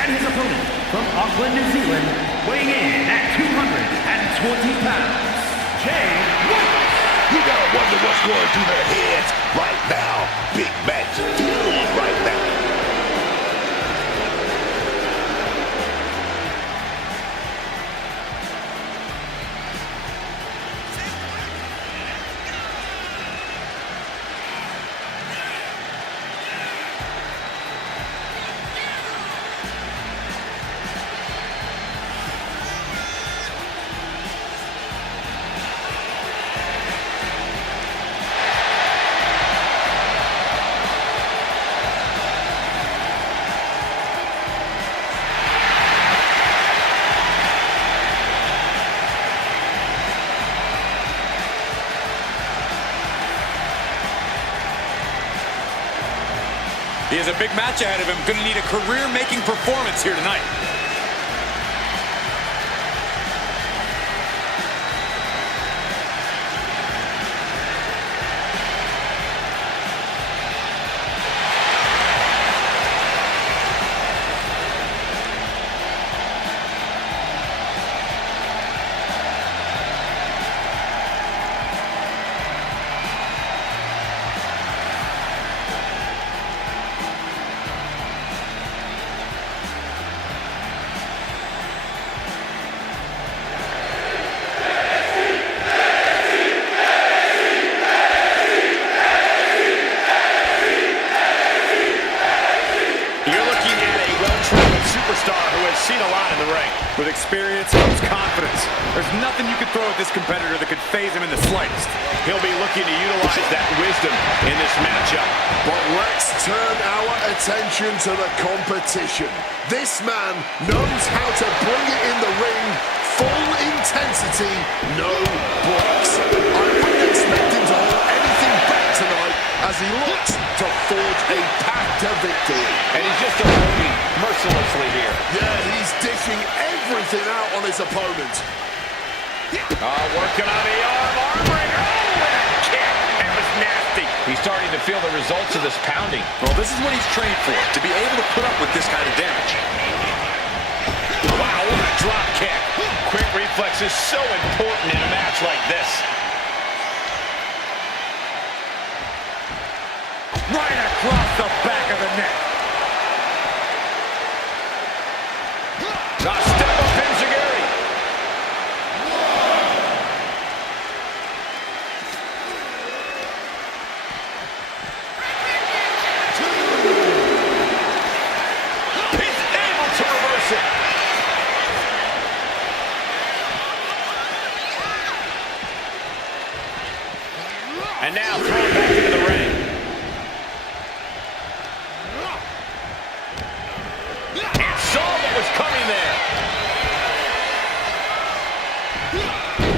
And his opponent from Auckland, New Zealand, weighing in at 220 pounds, Jay White. You gotta wonder what's going through their heads right now. Big match feeling right now. He has a big match ahead of him. Going to need a career-making performance here tonight. Seen a lot in the ring. With experience comes confidence. There's nothing you can throw at this competitor that could phase him in the slightest. He'll be looking to utilize that wisdom in this matchup. But let's turn our attention to the competition. This man knows how to bring it in the ring. Full intensity, no breaks. I wouldn't expect him to hold anything back tonight as he looks to forge a path to victory. And he's just unloading mercilessly here. Yeah, he's dishing everything out on his opponent. Working on the arm breaker. Oh, and a kick. That was nasty. He's starting to feel the results of this pounding. Well, this is what he's trained for, to be able to put up with this kind of damage. Wow, what a drop kick. Quick reflex is so important in a match like this. Right across the back of the neck. Step up Enziguri. He's able to reverse it. And now thrown back into the ring. And saw what was coming there.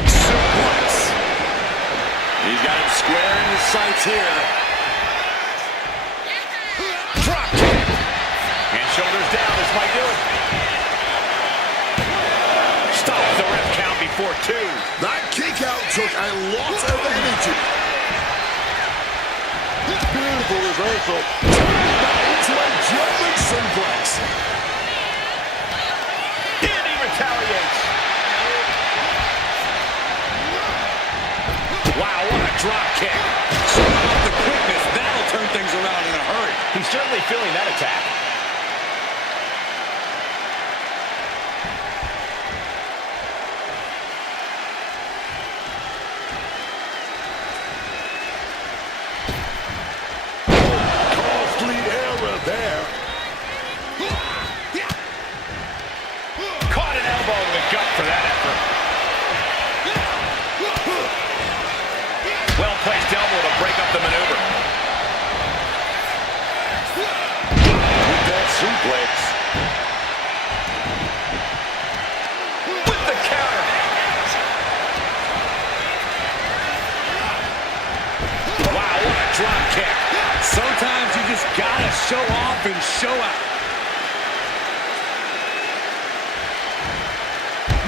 Suplex. He's got him square in his sights here. Drop kick. And shoulders down. This might do it. Stops the ref count before two. That kick out took a lot of energy. Beautiful reversal. Turning that into a German suplex. And he retaliates. Wow, what a drop kick. So about the quickness, that'll turn things around in a hurry. He's certainly feeling that attack. Costly error there. Caught an elbow in the gut for that effort. Well-placed elbow to break up the maneuver. With that suplex. With the counter. Wow, what a drop kick. Sometimes you just gotta show off and show out.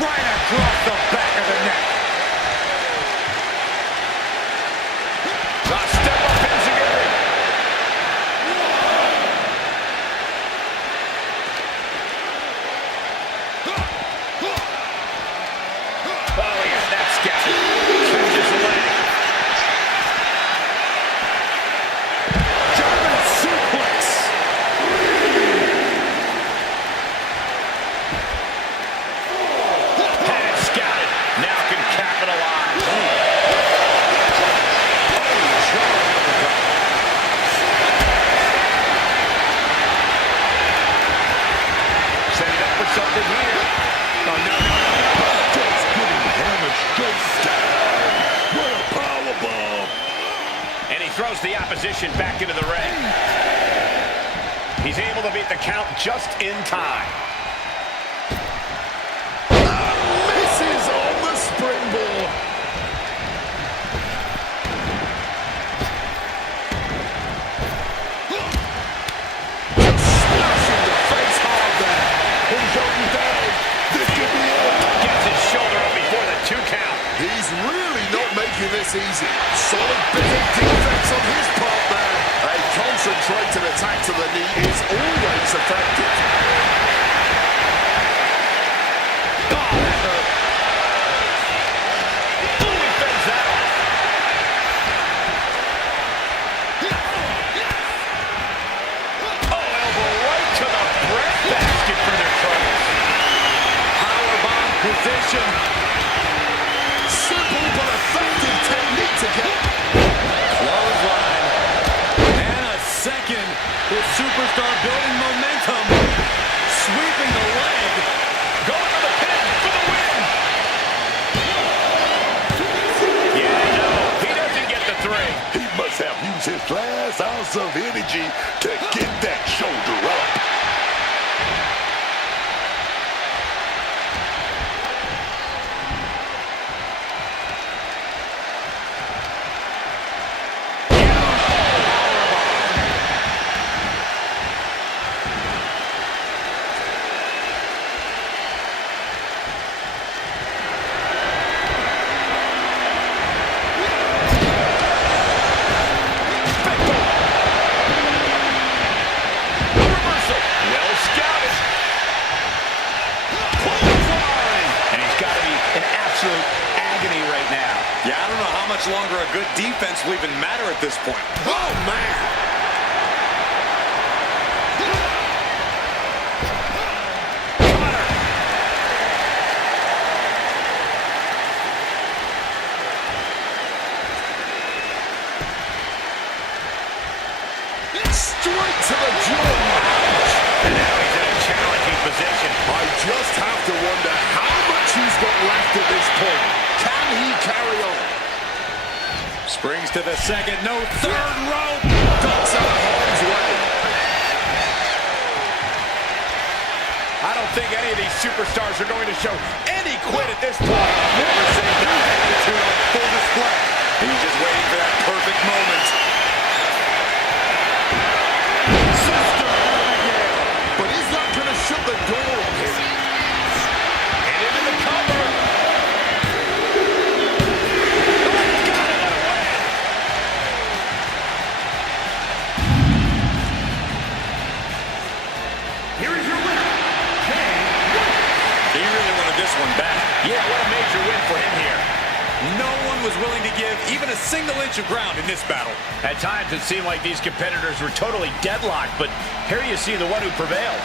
Right across the back of the neck. Step up Enziguri. And he throws the opposition back into the ring. He's able to beat the count just in time. Misses on the springboard. Smashing the face hard there. He's going down. This could be it. Gets his shoulder up before the 2 count. He's really not making this easy. Solid bit of defense on his part there. A concentrated attack to the knee is always effective. Oh, that hurt. Ooh, he fends that off. Oh, elbow right to the breadbasket for their troubles. Powerbomb position. Simple but effective technique to get. Clothesline. And a second. The superstar building momentum. Sweeping the leg. Going for the pin for the win. Yeah, no, he doesn't get the 3. He must have used his last ounce of energy to get that shoulder up. Longer a good defense will even matter at this point. Oh, man! Straight to the jaw. And now he's in a challenging position. I just have to wonder how much he's got left at this point. Can he carry on? Springs to the second, no third rope. Ducks out of harm's way. I don't think any of these superstars are going to show any quit at this point. Never say die attitude on full display. He's just waiting for that perfect moment. Sister Abigail. But he's not going to shut the door on him. And into the cover. One back. Yeah, what a major win for him here. No one was willing to give even a single inch of ground in this battle. At times it seemed like these competitors were totally deadlocked, but here you see the one who prevailed.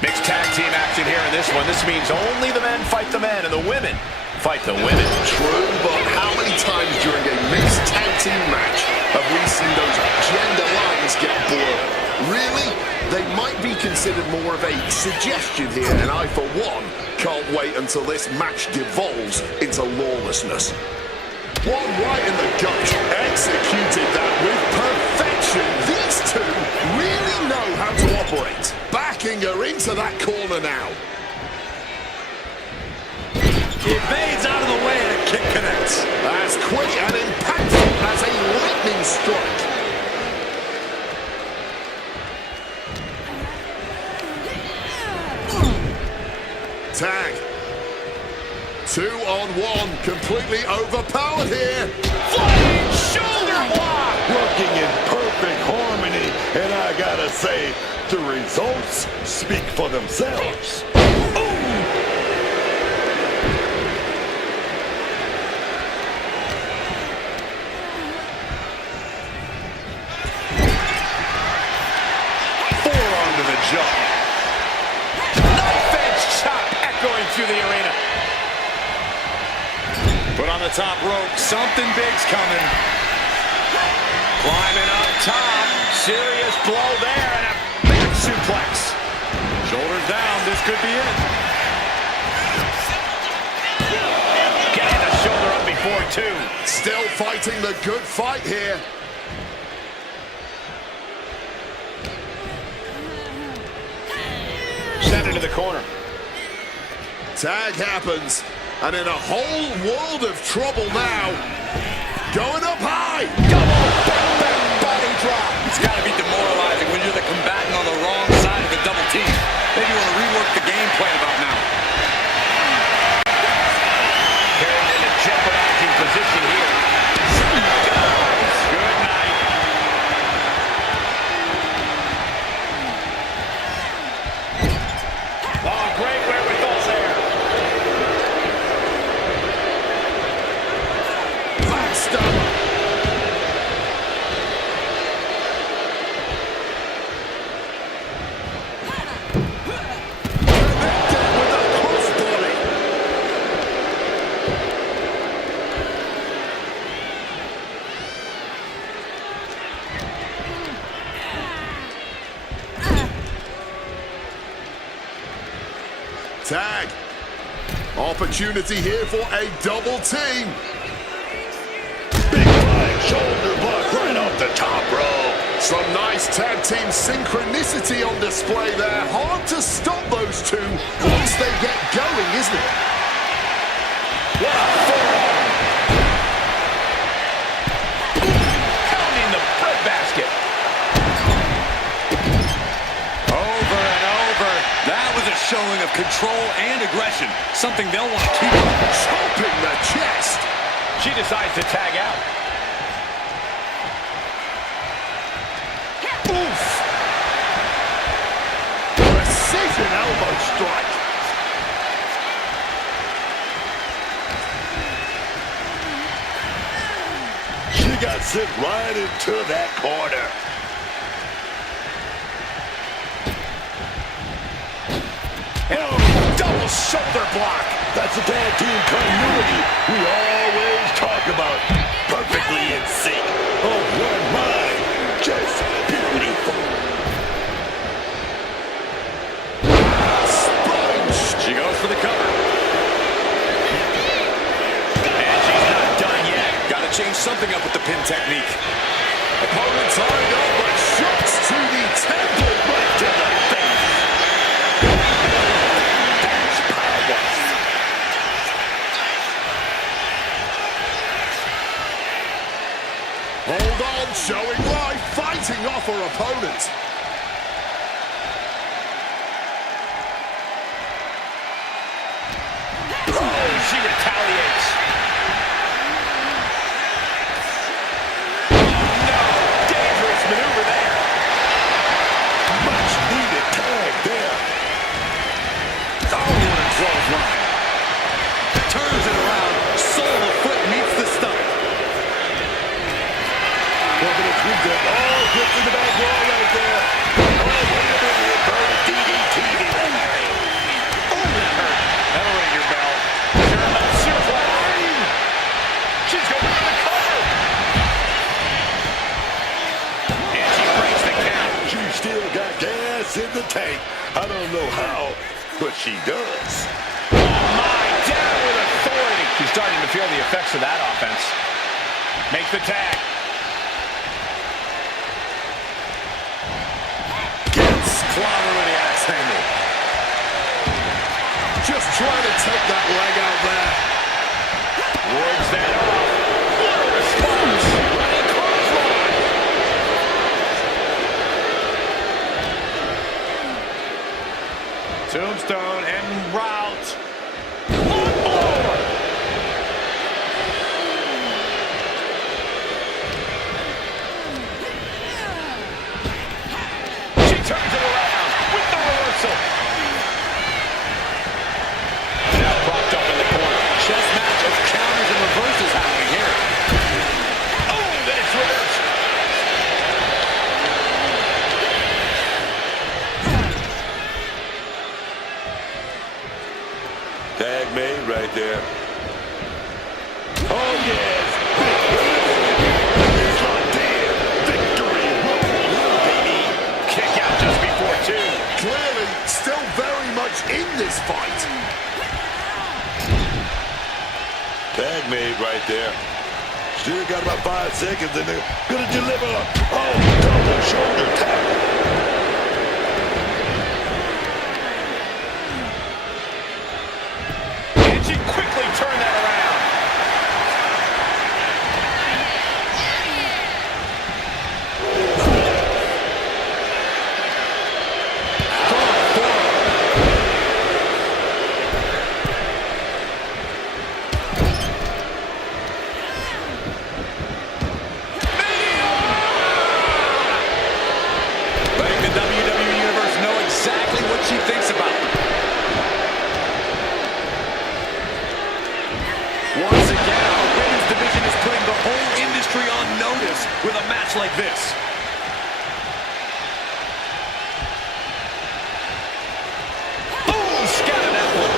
Mixed tag team action here in this one. This means only the men fight the men and the women fight the women. True, but how many times during a mixed tag team match have we seen those gender lines get blurred? Really? They might be considered more of a suggestion here, and I, for one, can't wait until this match devolves into lawlessness. One right in the gut, executed that with perfection. These two really know how to operate. Backing her into that corner now. He evades out of the way and a kick connects. As quick and impactful as a lightning strike. Tag. 2-on-1, completely overpowered here. Flying shoulder block! Working in perfect harmony, and I gotta say, the results speak for themselves. Ooh, on the top rope. Something big's coming. Climbing up top. Serious blow there and a back suplex. Shoulders down. This could be it. Getting the shoulder up before two. Still fighting the good fight here. Sent into the corner. Tag happens, and in a whole world of trouble now. Going up high. Double back body drop. It's got to be demoralizing when you're the combatant on the wrong side of the double team. Maybe you want to rework the game plan about now. Carried in a jeopardizing position here. Good night. Oh, great wherewithal there. Backstab. Connected with a crossbody. Tag. Opportunity here for a double team. Big flying shoulder block right off the top rope. Some nice tag team synchronicity on display there. Hard to stop those two once they get going, isn't it? What a forearm. Pounding the breadbasket. Over and over. That was a showing of control and aggression. Something they'll want to keep up. Chopping the chest. She decides to tag out. Oof. Precision elbow strike. She got sent right into that corner. Double shoulder block. That's the tag team continuity we always talk about. Perfectly in sync. Oh, one mind. Just beautiful. Sponge. She goes for the cover. And she's not done yet. Got to change something up with the pin technique. Opponent tied up, but shots to the temple. Right to the face. That's power. Hold on, showing life, fighting off her opponent. Oh, she retaliates. No, dangerous maneuver there. Much needed tag there. Oh, what a clothesline. Turns it around. Sole of foot meets the stomach. Oh, gets in the back wall right there. Oh, wait a minute. Bird DDT there. Oh, that hurt. That'll ring your bell. German suplex. She's going for the cover. And she breaks the count. She still got gas in the tank. I don't know how, but she does. Oh, my. Down with authority. She's starting to feel the effects of that offense. Makes the tag. Gets clobbered with the axe handle. Just trying to take that leg out there. Wards that off. What a response. Running clothesline. Tombstone en route. One more. She turns it around with the reversal. Now propped up in the corner. Chess match of counters and reverses happening here. Oh, then it's reversed. Tag made right there. Oh, yes. It's locked in. Victory roll, baby. Kick out just before 2. Clearly, still very much in this fight. Tag made right there. Still got about 5 seconds and they're gonna deliver. Oh, double shoulder tackle. And she quickly turned that around. Letting the WWE Universe know exactly what she thinks about them. Once again, our women's division is putting the whole industry on notice with a match like this. Boom! Scattered that one.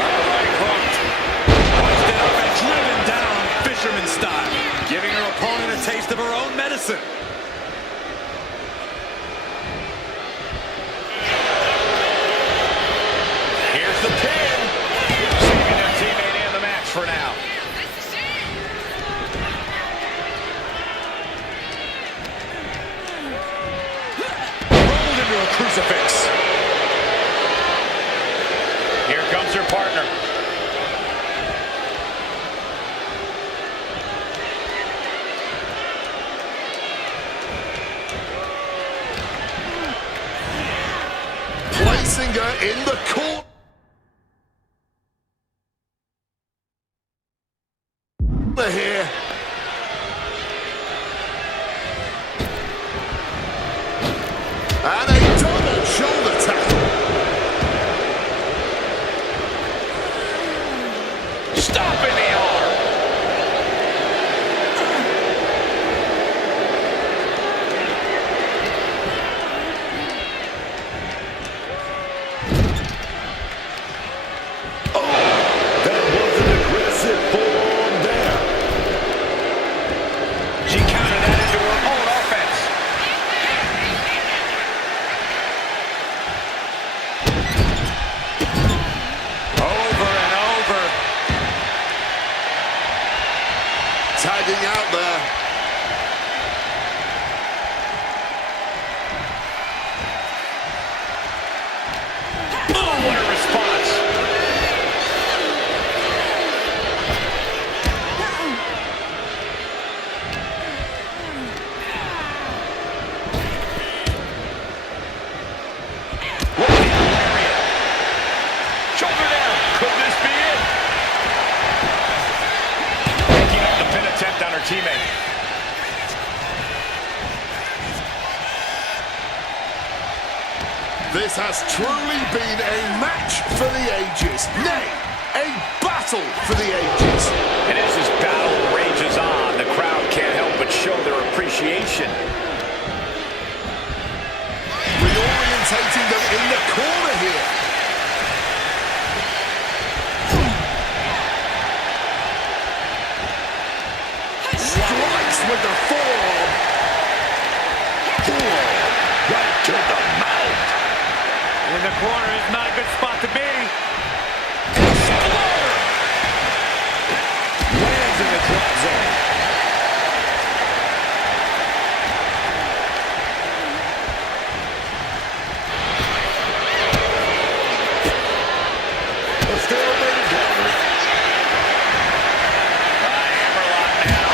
All right, hooked. Hoisted up and driven down, fisherman style. Giving her opponent a taste of her own medicine. Here's the pin. Saving their teammate and the match for now. Rolled into a crucifix. Here comes her partner. Placing her in the corner here. And a double shoulder tackle. Stop in the arm. That was an aggressive form there. She countered that into her own offense. Over and over. Tagging out there. Oh, what a response. Look at the area. Shoulder down. Could this be it? Picking up the pin attempt on her teammate. This has truly been a match for the ages. Nay, a battle for the ages. And as this battle rages on, the crowd can't help but show their appreciation. Reorientating them in the corner here. Strikes with the forearm. Right to the mouth. In the corner is not a good spot to be. Lands in the drop zone. A stalemate counter. Hammerlock now.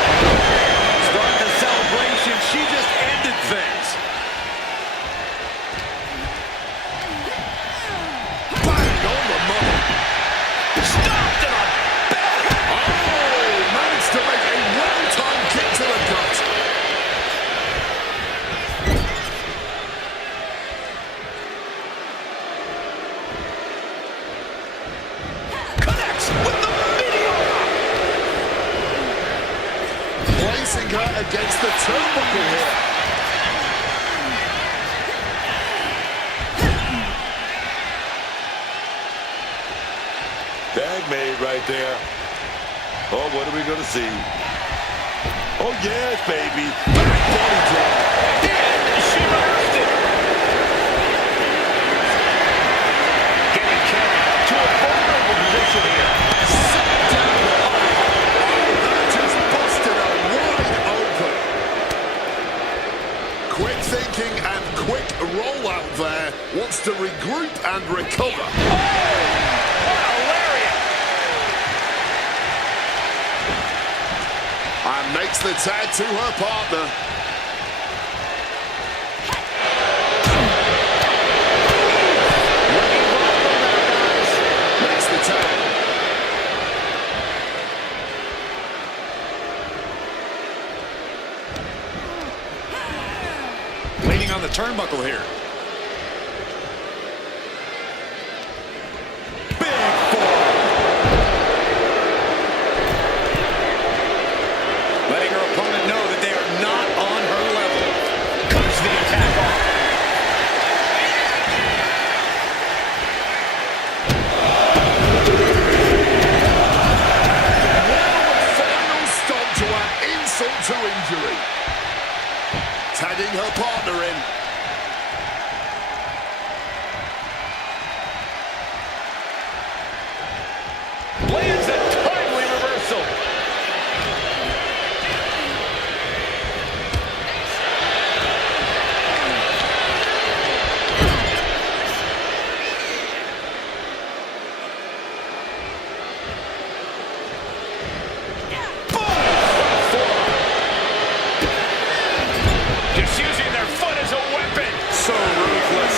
Start the celebration. She just ended things. Bang on the money. Stopped in a belly. Oh, managed to make a well-timed kick to the gut. Connects with the meteor. Placing her against the turnbuckle here. Tag made right there. Oh, what are we going to see? Oh, yes, baby. Back body drop. And she reversed it. Getting carried to a vulnerable position here. That just busted her wide open. Quick thinking and quick rollout there. Wants to regroup and recover. What a lariat. And makes the tag to her partner. Makes the tag. Leaning on the turnbuckle here. Letting her opponent know that they are not on her level. Cuts the attack off. Final stop to add insult to injury. Tagging her partner in. Lands a timely reversal. Just using their foot as a weapon. So ruthless.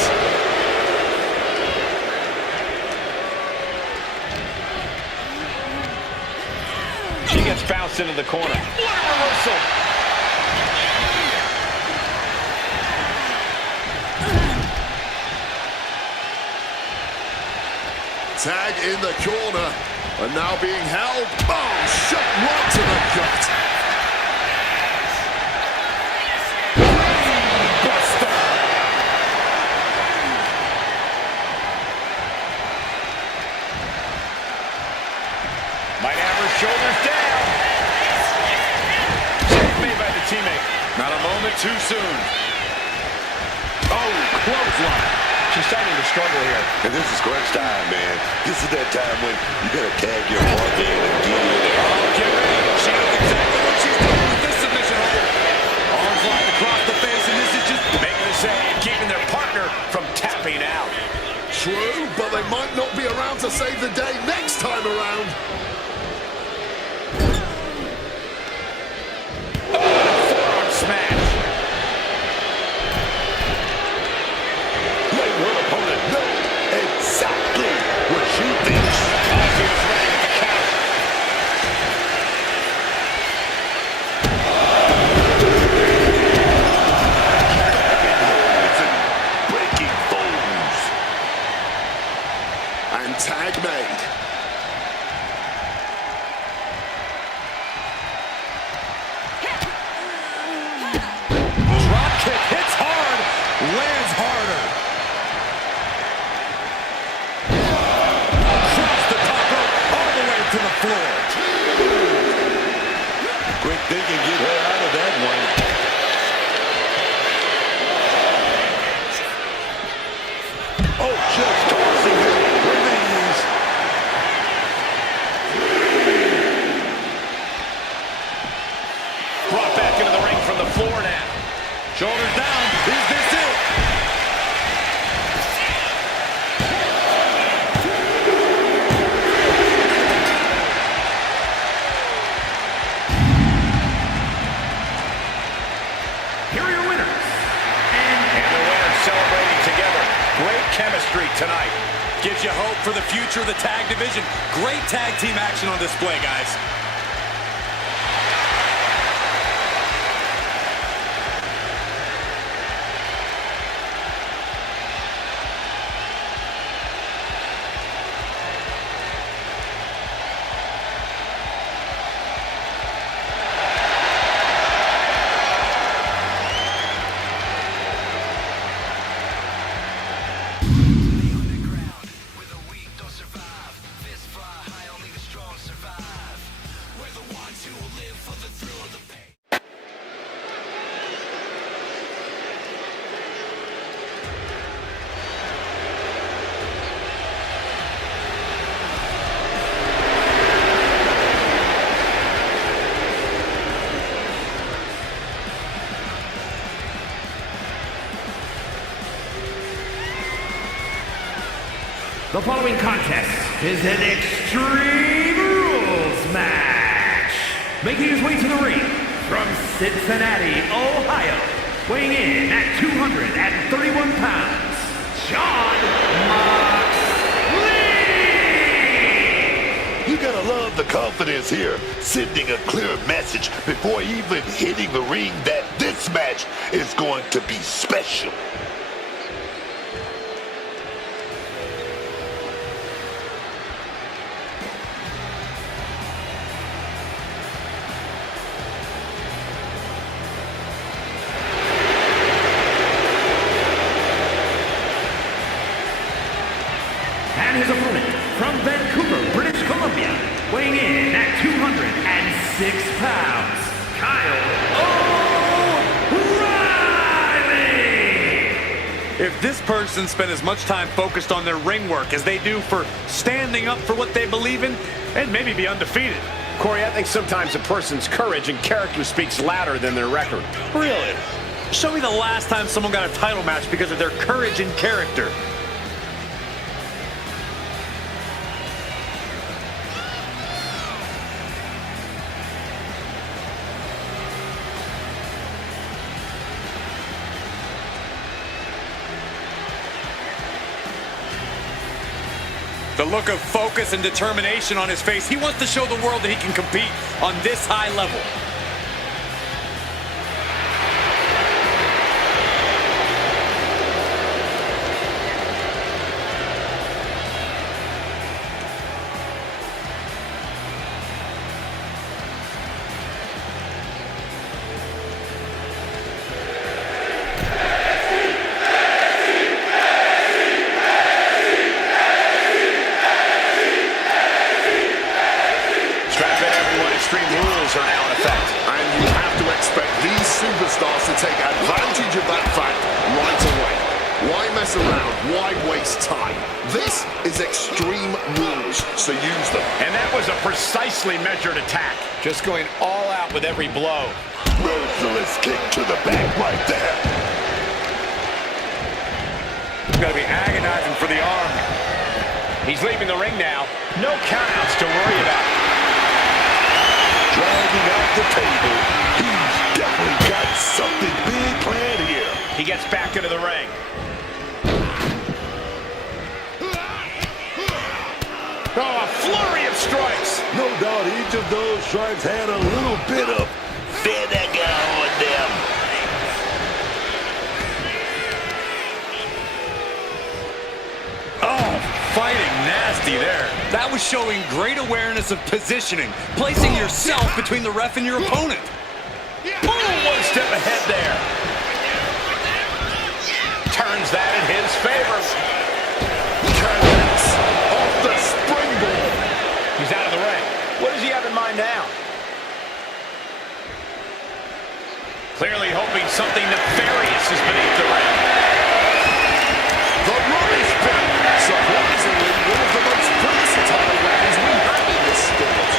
She gets bounced into the corner. What a reversal. Tag in the corner. And now being held. Oh, shot right to the gut. Might have her shoulders down. Save made by the teammate. Not a moment too soon. Oh, clothesline. She's starting to struggle here. And this is crunch time, man. This is that time when you got to tag your partner in and get in there. Oh, get ready. She knows exactly what she's doing with this submission hold. Arms locked across the face, and this is just making a save, keeping their partner from tapping out. True, but they might not be around to save the day next time around. Forearm smash. Let her opponent know exactly what she thinks. She was ready with the count. Breaking bones. And tag made. Drop kick hits hard, lands harder. Across the top rope, all the way to the floor. Quick thinking, get her out of that one. Oh, just tossing her with ease. Brought back into the ring from the floor now. Shoulders down. Is this it? Here are your winners. And the winners celebrating together. Great chemistry tonight. Gives you hope for the future of the tag division. Great tag team action on display, guys. With a weak, don't survive. Fist fly high, only The following contest is an Extreme Rules match. Making his way to the ring from Cincinnati, Ohio, weighing in at 231 pounds, John Moxley! You gotta love the confidence here, sending a clear message before even hitting the ring that this match is going to be special. And his opponent from Vancouver, British Columbia, weighing in at 206 pounds, Kyle O'Reilly! If this person spent as much time focused on their ring work as they do for standing up for what they believe in, they'd maybe be undefeated. Corey, I think sometimes a person's courage and character speaks louder than their record. Really? Show me the last time someone got a title match because of their courage and character. The look of focus and determination on his face. He wants to show the world that he can compete on this high level. Extreme rules are now in effect. And you have to expect these superstars to take advantage of that fact right away. Why mess around? Why waste time? This is Extreme Rules, so use them. And that was a precisely measured attack. Just going all out with every blow. Merciless kick to the back right there. It's got to be agonizing for the arm. He's leaving the ring now. No countouts to worry about. Driving out the table. He's definitely got something big planned here. He gets back into the ring. Oh, a flurry of strikes. No doubt each of those strikes had a little bit of vinegar on them. Oh, fighting nasty there. That was showing great awareness of positioning, placing yourself between the ref and your opponent. Boom, one step ahead there. Turns that in his favor. Connects off the springboard. He's out of the ring. What does he have in mind now? Clearly hoping something nefarious is beneath the ring. The rubbish bin. Surprisingly, one of the most versatile weapons we have in this sport.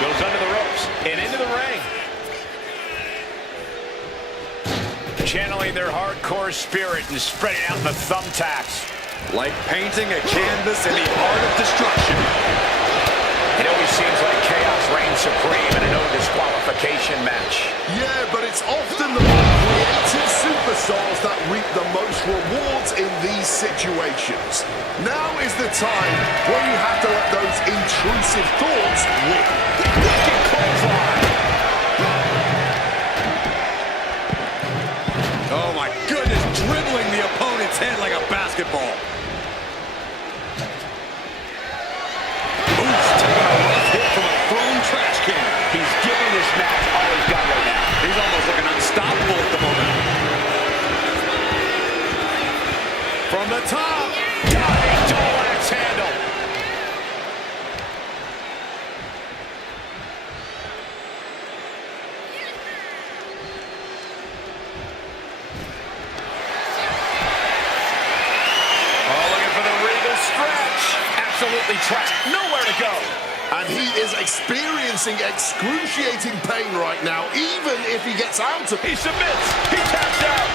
Goes under the ropes and into the ring. Channeling their hardcore spirit and spreading out the thumbtacks. Like painting a canvas in the art of destruction. It always seems like chaos reigns supreme in a no disqualification match. Yeah, but it's often the more creative superstars that reap the most rewards in these situations. Now is the time when you have to let those intrusive thoughts win. Wicked clothesline. Oh my goodness, dribbling the opponent's head like a basketball. Oof, taking a rough hit from a thrown trash can. He's giving this match all he's got right now. He's almost looking unstoppable at the moment. From the top. Got a double axe handle. Oh, looking for the regal stretch. Absolutely trapped. Nowhere to go. And he is experiencing excruciating pain right now, even if he gets out of it. He submits. He taps out.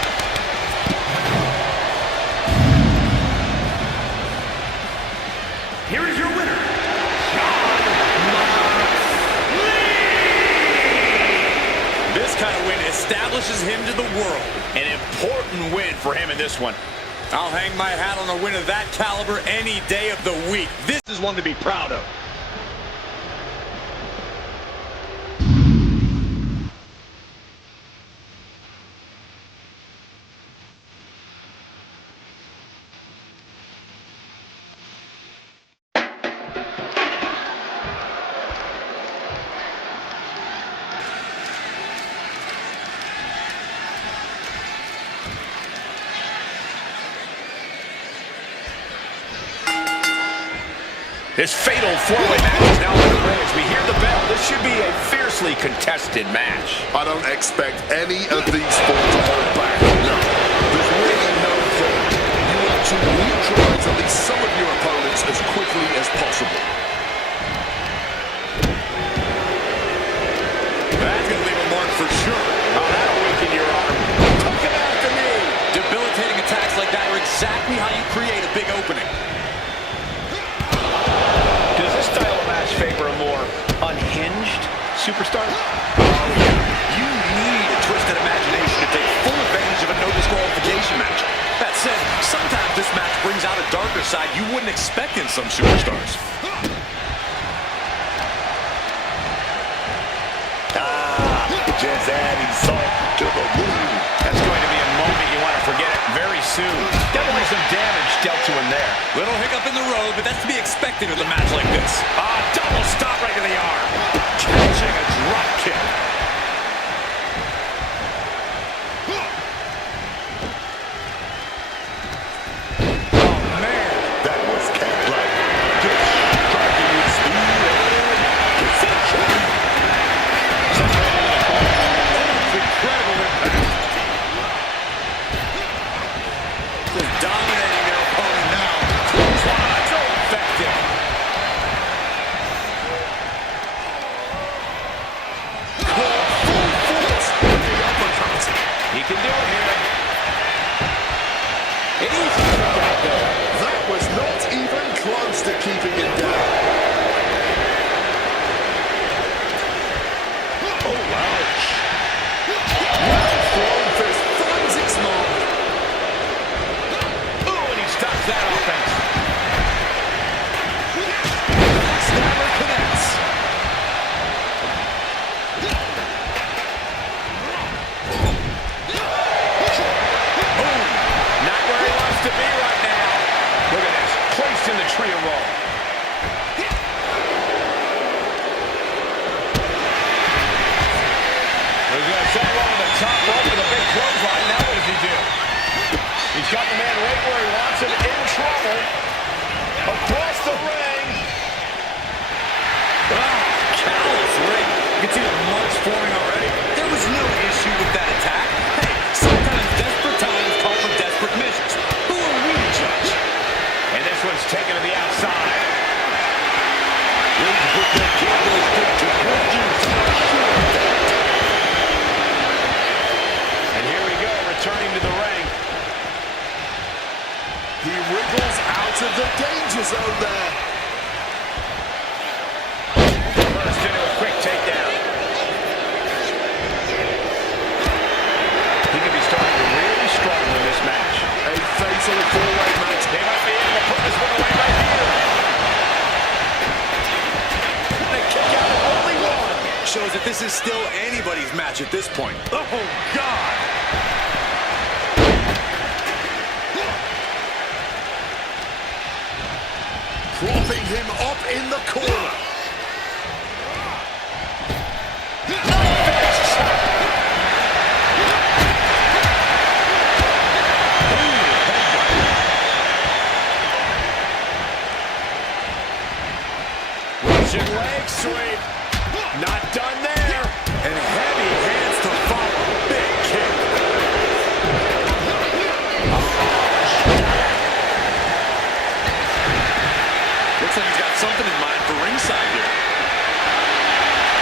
introduces him to the world. An important win for him in this one. I'll hang my hat on a win of that caliber any day of the week. This is one to be proud of. This fatal four-way match is now underway as we hear the bell. This should be a fiercely contested match. I don't expect any of these four to hold back. No, there's really no thing. You want to neutralize at least some of your opponents as quickly as possible. That's going to leave a mark for sure. Oh, that'll weaken your arm. Took it out to me. Debilitating attacks like that are exactly how you create a big opening. Does this style of match favor a more unhinged superstar? Oh, yeah. You need a twisted imagination to take full advantage of a no disqualification match. That said, sometimes this match brings out a darker side you wouldn't expect in some superstars. Just adding salt to the wound. That's going to be a moment you want to forget it very soon. Definitely some damage dealt to him there. Little hiccup in the road, but that's to be expected with a match like this. Double stop right to the arm. Catching a drop kick. Oh, man. That was cat-like. Just striking with speed and precision. That's incredible impact. Just dominating their opponent now. Clothesline, so effective. He can do it here. It easy kick out there. That was not even close to keeping it down. Oh, ouch. Well-thrown fist finds its mark. Ooh, and he stops that offense. Snapper connects. Not where he wants to be right now. Look at this. Placed in the trio roll. He's going to send one to the top rope with a big clothesline. Now what does he do? He's got the man right where he wants him, in trouble. Across the ring. Callous ring. You can see the marks forming already. There was no issue with that attack. Hey, sometimes desperate times call for desperate measures. Who are we to judge? And this one's taken to the outside. Ready to put that candle stick to good use. And here we go, returning to the ring. He wriggles out of the danger zone there. Burst into a quick takedown. He could be starting to really struggle in this match. A fatal four-way match. They might be able to put this one away right here. The kick out of only one shows that this is still anybody's match at this point. Oh, God. Propping him up in the corner. Russian leg sweep. Not done there. And heavy hands to follow. Big kick. Looks like he's got something in mind for ringside here.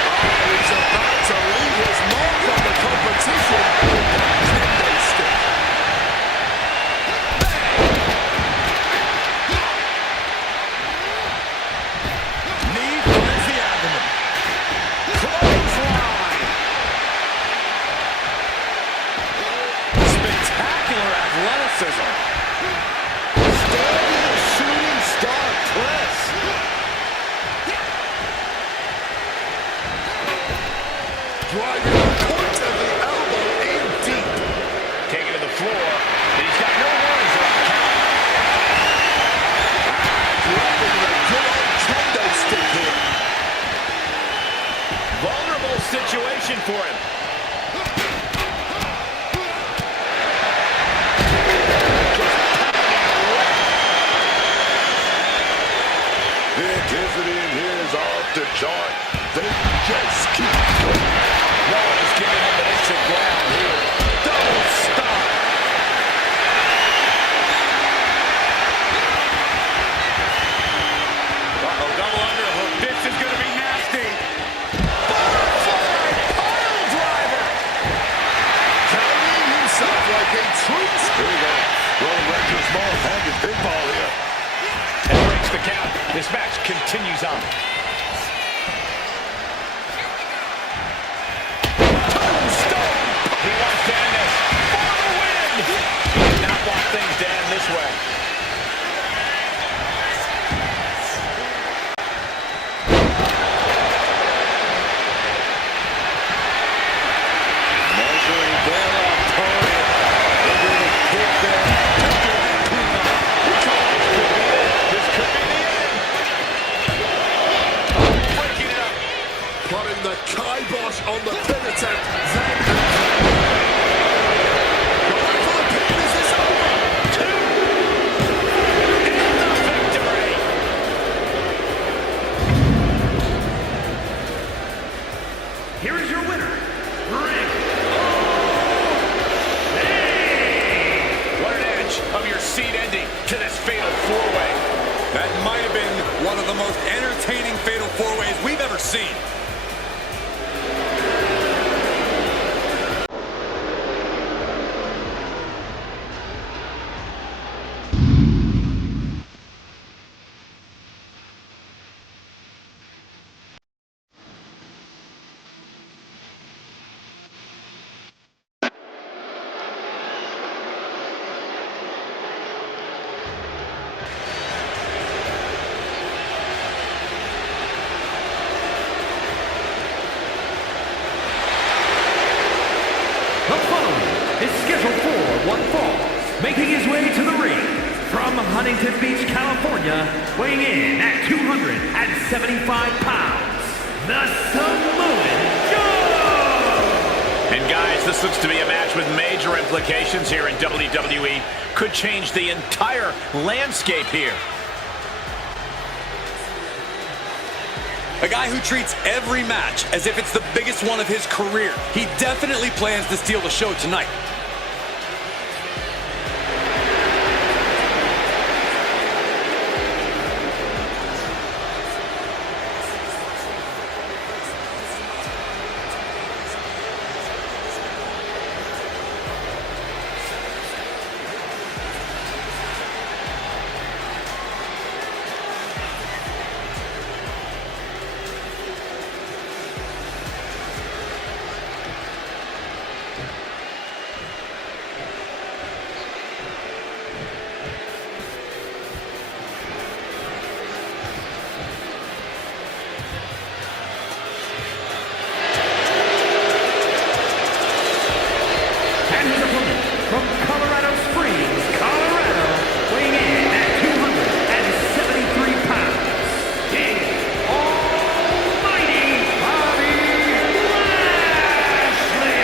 Oh, he's about to leave his mark on the competition. Kendo stick. Knee finds the abdomen. Clothesline. for him. The intensity in here is off the chart. They just keep going. No one is giving him an inch of ground here. Double stop. Uh-oh, double underhook. This is going to be nasty. Butterfly pile driver. Carrying himself like a true. Here we go. Well, Rector's small package big ball here. And breaks the count. This match continues on. Tombstone. He wants to end this for the win. He did not want things to end this way. Measuring their opponent. They're going to kick their This could be the end. Breaking it up. Putting the kibosh on the pin attempt. Then going for the pin. Is this over? In the victory. Here is your winner, Rick. What an edge of your seat ending to this fatal four-way. That might have been one of the most entertaining fatal four-ways we've ever seen. The following is scheduled for one fall, making his way to the ring from Huntington Beach, California, weighing in at 275 pounds, the Samoan Joe! And guys, this looks to be a match with major implications here in WWE. Could change the entire landscape here. A guy who treats every match as if it's the biggest one of his career. He definitely plans to steal the show tonight. And his opponent from Colorado Springs, Colorado, weighing in at 273 pounds, King Almighty Bobby Lashley!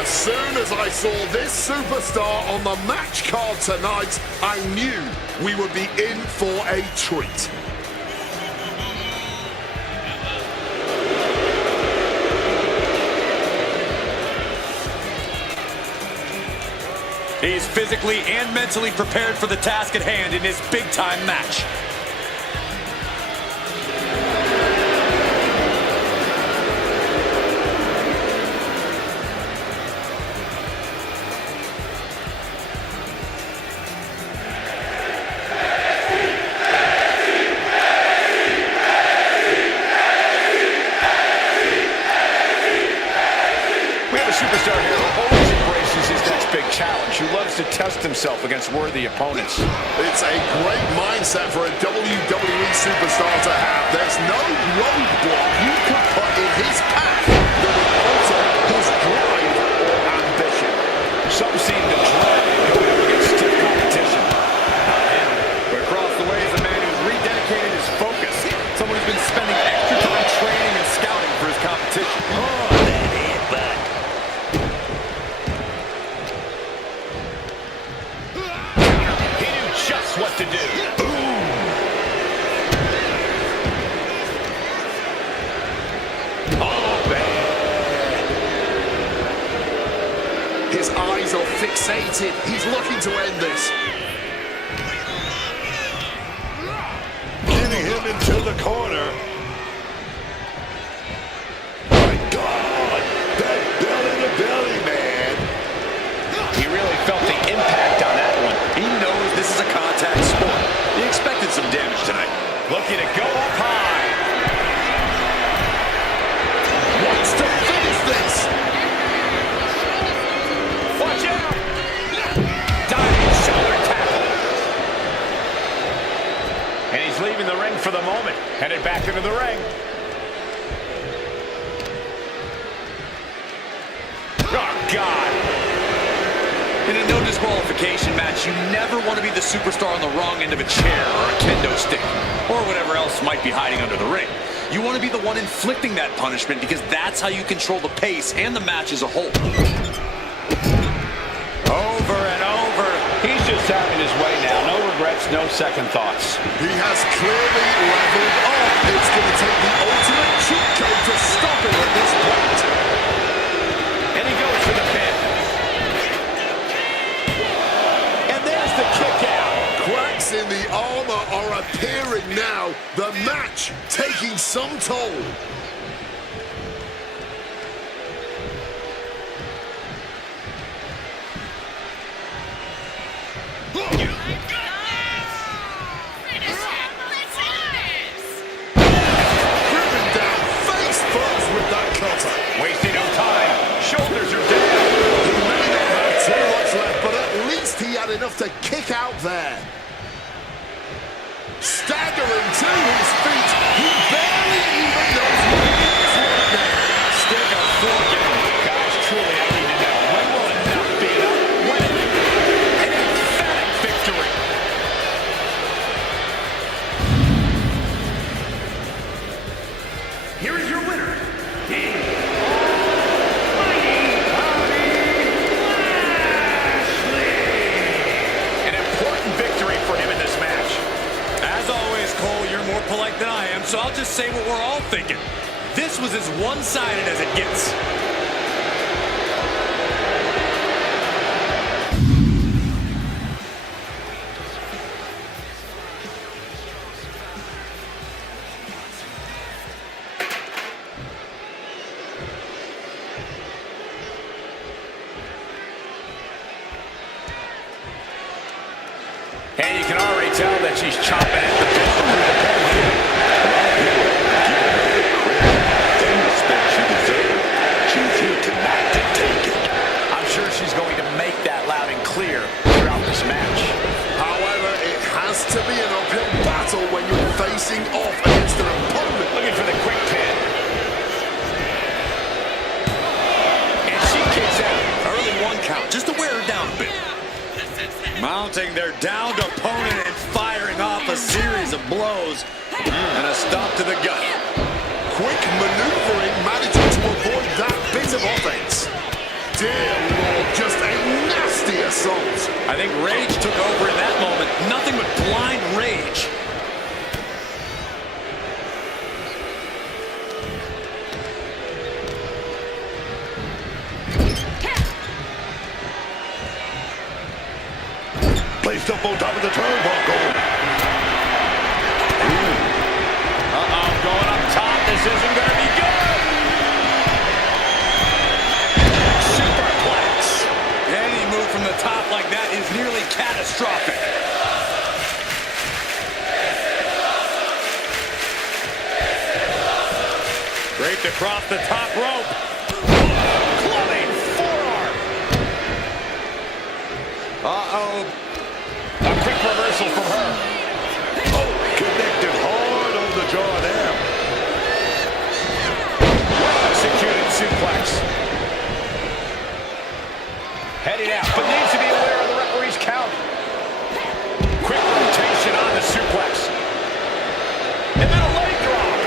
As soon as I saw this superstar on the match card tonight, I knew we would be in for a treat. He is physically and mentally prepared for the task at hand in his big-time match. We have a superstar here who always embraces his next big challenge, who loves to test himself against worthy opponents. It's a great mindset for a WWE superstar to have. There's no roadblock you could put in his path that would alter his drive or ambition. Some seem to dread going up against stiff competition. Not him. But across the way is a man who's rededicated his focus. Someone who's been spending extra time training and scouting for his competition. just what to do. His eyes are fixated. He's looking to end this. Getting him into the corner. My God, that belly-to-belly, man. He really felt the impact on that one. He knows this is a contact sport. He expected some damage tonight. Looking to go up high. Wants to finish this. Watch out! Diving shoulder tackle. And he's leaving the ring for the moment. Headed back into the ring. Oh, God. In a no disqualification match, you never want to be the superstar on the wrong end of a chair or a kendo stick or whatever else might be hiding under the ring. You want to be the one inflicting that punishment because that's how you control the pace and the match as a whole. Over and over. He's just having his way now. No regrets, no second thoughts. He has clearly leveled off. It's going to take the ultimate cheat code to stop him at this point. And he goes for the pin. And there's the kick out. Cracks in the armor are appearing now. The match taking some toll. Driven down face first with that cutter. Wasting no time. Shoulders are down. He may not have too much left, but at least he had enough to kick out there. Staggering to his feet. He barely even knows what he is right now. Stick a fork in him. Guys, truly, I need to know. When will enough be enough? When? An emphatic victory. Here is your winner, the Almighty Bobby Lashley. An important victory for him in this match. As always, Cole, you're more polite than I am, so I'll just say what we're all thinking. This was as one-sided as it gets. And you can already tell that she's chopping at the bit to move the pin here. The respect she deserves. She's here tonight to take it. I'm sure she's going to make that loud and clear throughout this match. However, it has to be an uphill battle when you're facing off against an opponent. Looking for the quick pin. And she kicks out. Early one count, just to wear her down a bit. Mounting their downed opponent and firing off a series of blows. And a stop to the gut. Quick maneuvering, managing to avoid that bit of offense. Dear Lord, just a nasty assault. I think rage took over in that moment. Nothing but blind rage. Placed up on top of the turnbuckle. Uh-oh, going up top. This isn't going to be good. Superplex. Any move from the top like that is nearly catastrophic. Draped across the top rope. Clubbing forearm. Uh-oh. A quick reversal from her. Oh, connected hard on the jaw there. Executed suplex. Heading out, but needs to be aware of the referee's count. Quick rotation on the suplex. And then a leg drop.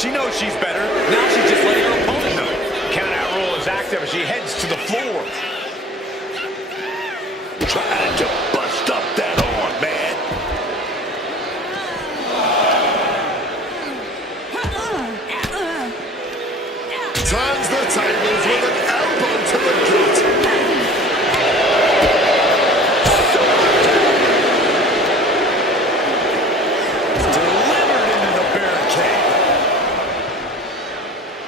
She knows she's better. Now she's just letting her opponent know. Count out rule is active as she heads to the floor. Trying to bust up that arm, man. Turns the tables with an elbow to the gut. Delivered into the barricade.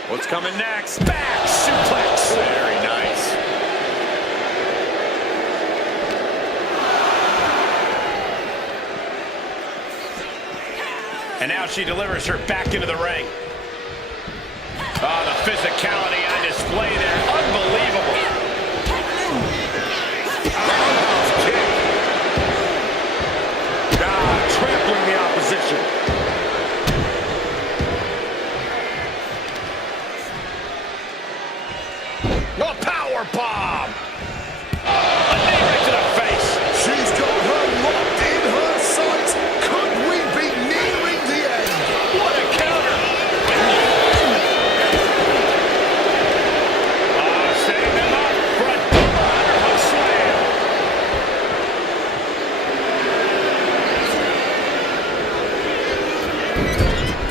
What's coming next? Back suplex. Very nice. And now she delivers her back into the ring. Oh, the physicality on display there. Unbelievable. Roundhouse kick. Trampling the opposition. A power bomb. A knee right to the face. She's got her locked in her sights. Could we be nearing the end? What a counter. Setting them up for a double underhook slam.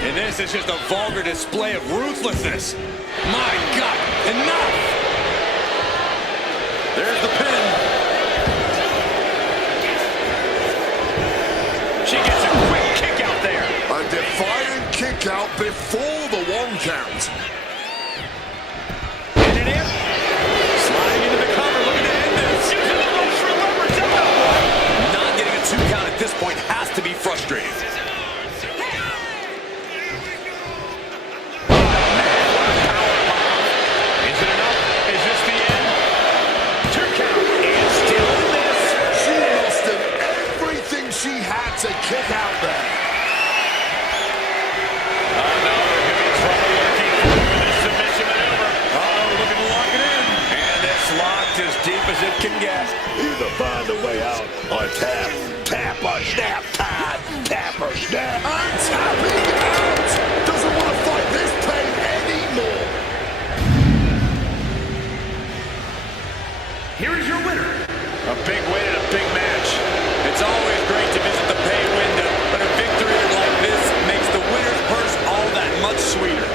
And this is just a vulgar display of ruthlessness. My God, enough! There's the pin. She gets a quick kick out there. A defiant kick out before the 1 count. Pinning him. Sliding into the cover. Looking to end this. Using the ropes for leverage. Not getting a 2 count at this point has to be frustrating. Is it enough? Is this the end? 2 count. And still in this. She mustered everything she had to kick out there. Oh, no. There could be trouble lurking with this submission maneuver. Oh, looking to lock it in. And it's locked as deep as it can get. Either find a way out or tap, tap or snap, tap, tap or snap. And tapping out. Doesn't want to fight this pain anymore. Here is your winner. A big win and a big match. It's always great to visit the pay window, but a victory like this makes the winner's purse all that much sweeter.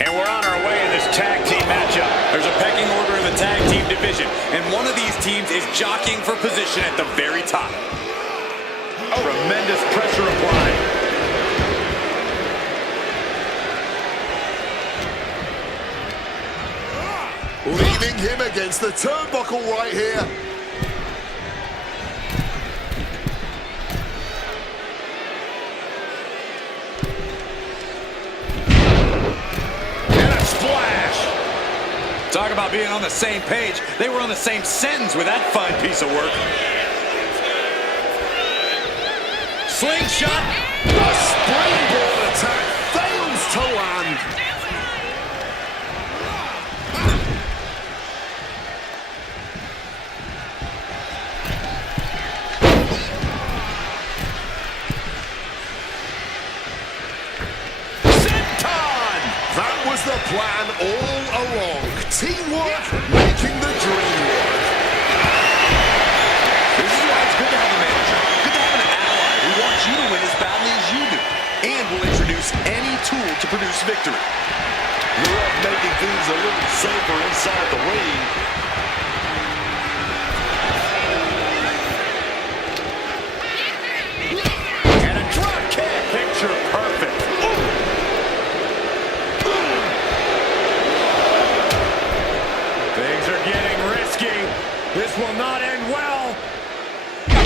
And we're on our way in this tag team matchup. There's a pecking order in the tag team division, and one of these teams is jockeying for position at the very top. Tremendous pressure applied. Leaving him against the turnbuckle right here. And a splash. Talk about being on the same page. They were on the same sentence with that fine piece of work. Slingshot. A springboard attack fails to land. Senton. That was the plan all along. Teamwork making the dream work. This is why it's good to have a manager. Good to have an ally who wants you to win as badly as you do. And will introduce any tool to produce victory. The ref making things a little safer inside the ring. And a drop kick. Picture perfect. Things are getting risky. This will not end well.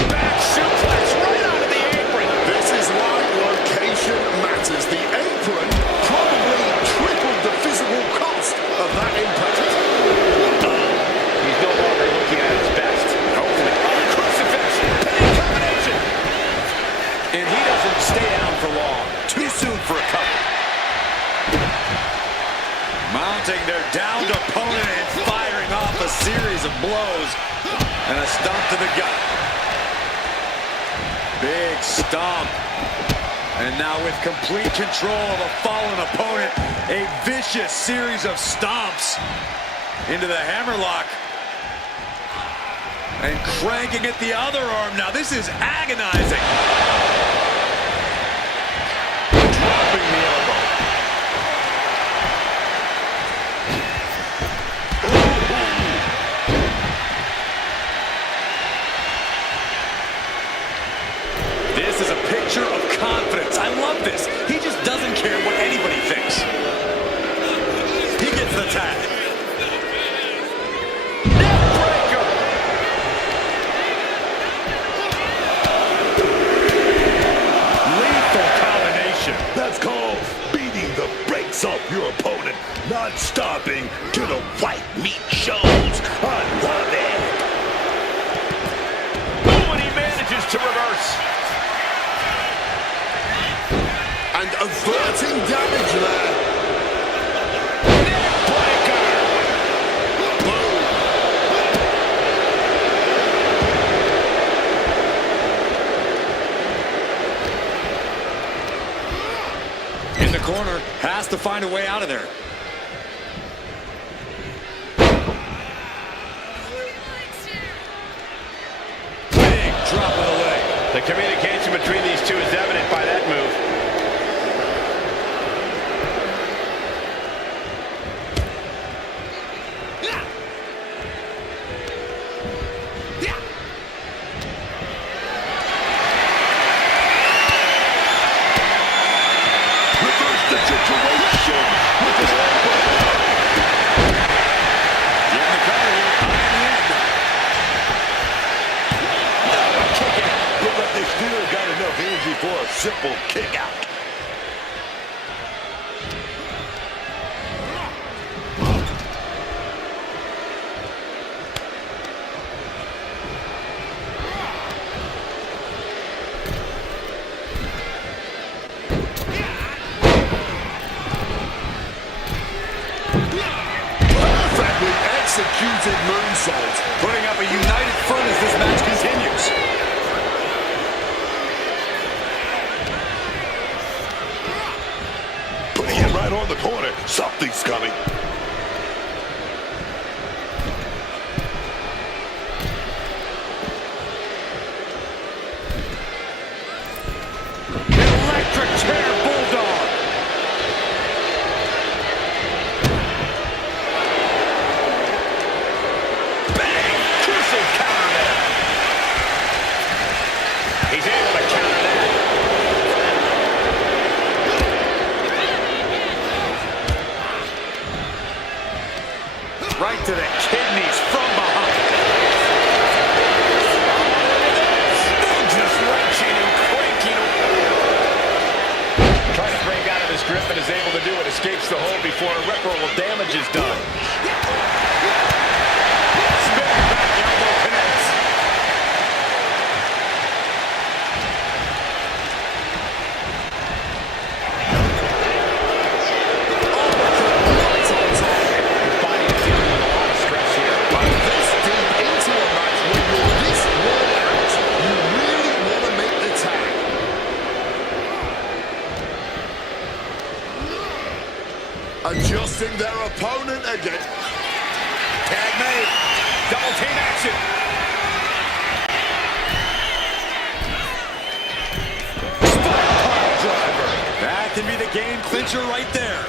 Back suplex right onto the apron. This is why location matters. The apron probably tripled the physical cost of that impact. He's no longer looking at his best. Don't blows and a stomp to the gut. Big stomp. And now with complete control of a fallen opponent, a vicious series of stomps into the hammerlock. And cranking at the other arm. Now this is agonizing. Dropping the elbow. This is a picture of confidence. I love this. He just doesn't care what anybody thinks. He gets the tag. That's called beating the brakes off your opponent, not stopping till the white meat shows. I love it. Oh, and he manages to reverse. And averting damage there. Corner has to find a way out of there. Big drop of the leg. The communication between these two is evident by that move. For a simple kick out. Perfectly executed moonsault. Putting up a united front as this match continues. Right on the corner. Something's coming. Electric chair bulldog. Bang! Crucial counter there. He's able to counter that. Right to the kidneys from behind. Just wrenching and cranking. Trying to break out of this grip and is able to do it. Escapes the hold before irreparable damage is done. Spinning back elbow connects. Adjusting their opponent again. Tag made. Double team action. Spike pile driver. That can be the game clincher right there.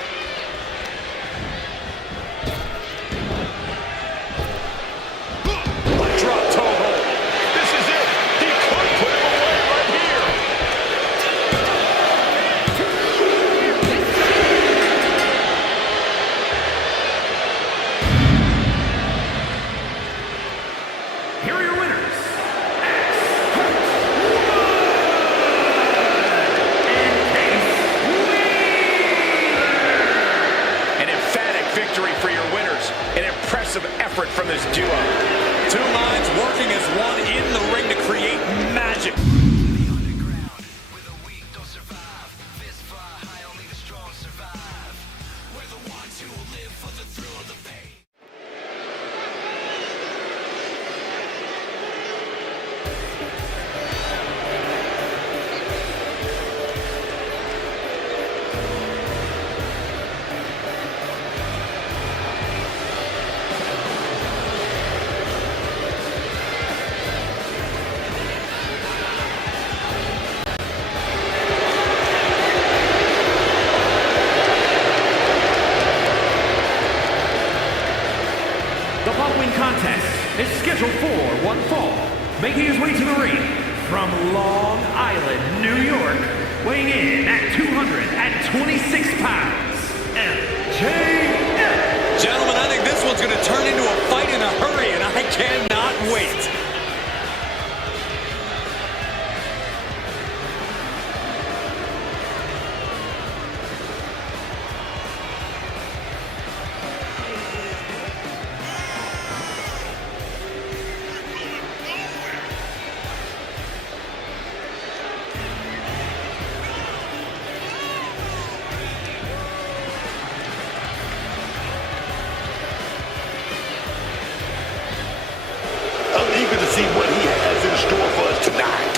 Drop toe hold. This is it. He could put him away right here. Here are your winners. An emphatic victory for your winners. An impressive effort from this duo. Two minds working as one in the ring to create magic. one fall, making his way to the ring from Long Island, New York, weighing in at 226 pounds, MJF. Gentlemen, I think this one's going to turn into a fight in a hurry, and I cannot wait. Eager to see what he has in store for us tonight.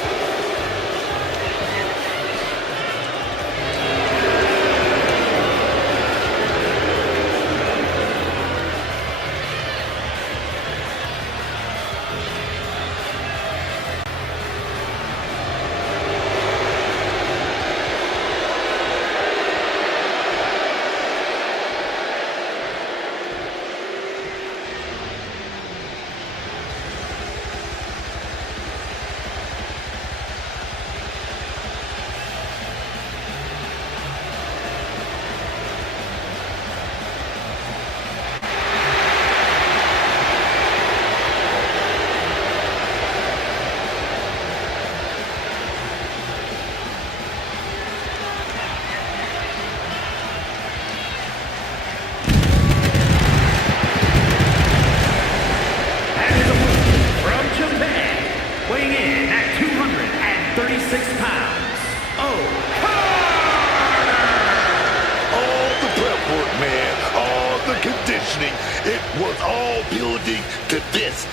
It was all building to this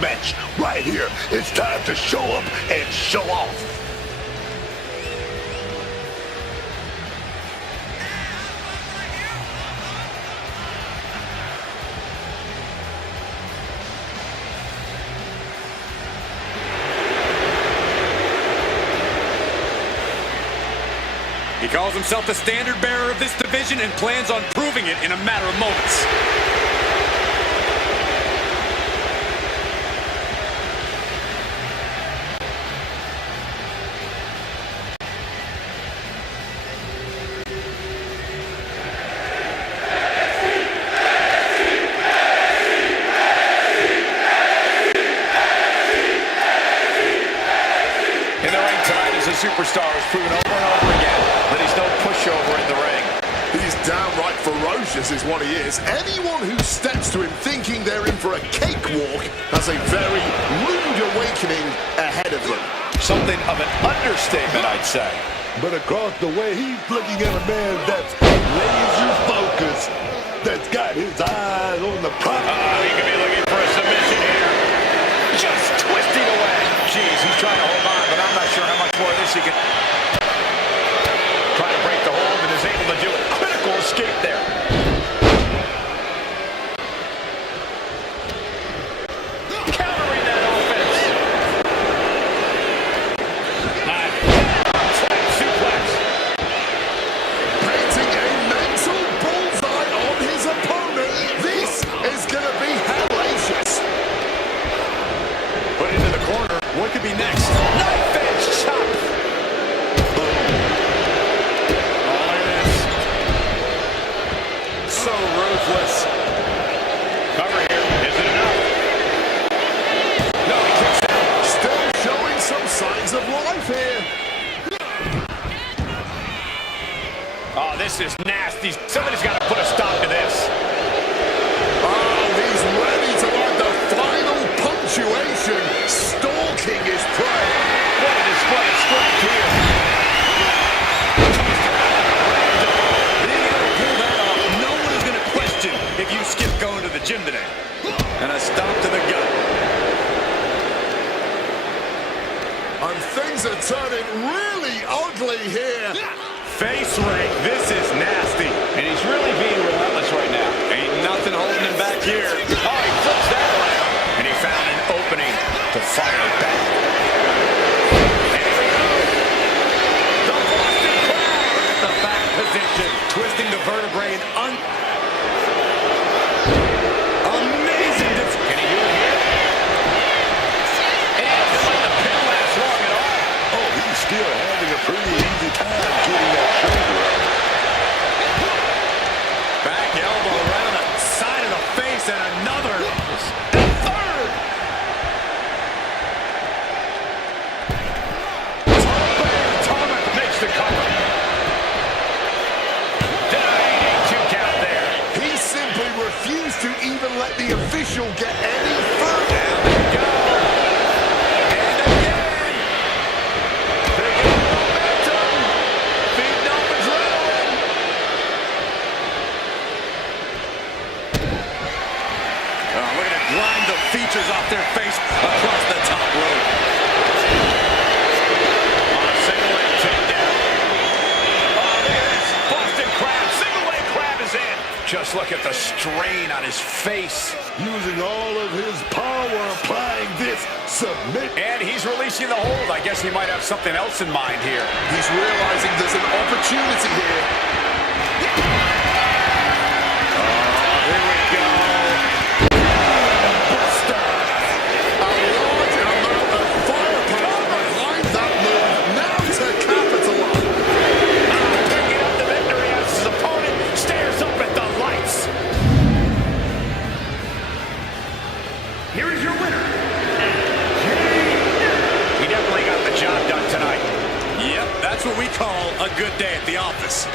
match right here. It's time to show up and show off. He calls himself the standard bearer of this division and plans on proving it in a matter of moments. In the ring tonight as a superstar has proven over and over again that he's no pushover in the ring. He's downright ferocious is what he is. Anyone who steps to him thinking they're in for a cakewalk has a very rude awakening ahead of them. Something of an understatement, I'd say. But across the way, he's looking at a man that's laser focused, that's got his eyes on the prize. He could be looking for a submission here. Just twisting away. Jeez, he's trying to hold on, but I'm not sure how much more of this he can... Trying to break the hold and is able to do it. Critical escape there. Countering that offense. Suplex. Painting a mental bullseye on his opponent. This is going to be hellacious. Put into the corner. What could be next? Knife edge chop. So ruthless. Cover here. Is it enough? No, he kicks out. Still showing some signs of life here. Oh, this is nasty. Somebody's got to put a stop to this. Oh, he's ready to write the final punctuation. Stalking his prey. What a display of strength here. Being able to pull that off, no one is going to question if you skip going to the gym today. And a stomp to the gut. And things are turning really ugly here. Face rake. This is nasty. And he's really being relentless right now. Ain't nothing holding him back here. Oh, he flips that around. And he found an opening to fire back. The Boston Crab at the back position. Twisting the vertebrae and amazing. Can he do it here? she'll get any further. Down they go. And again. They're getting momentum. Feeding off adrenaline. Oh, look at it grind the features off their face across the top rope. On a single leg takedown. Oh, look at this. Boston Crab. Single leg crab is in. Just look at the strain on his face. Using all of his power, applying this submit. And he's releasing the hold. I guess he might have something else in mind here. He's realizing there's an opportunity here. Here we go. Buster. A large amount of firepower behind that move. Now to capitalize. Picking up the victory as his opponent stares up at the lights. Here is your winner, He definitely got the job done tonight. Yep, that's what we call a good day at the office.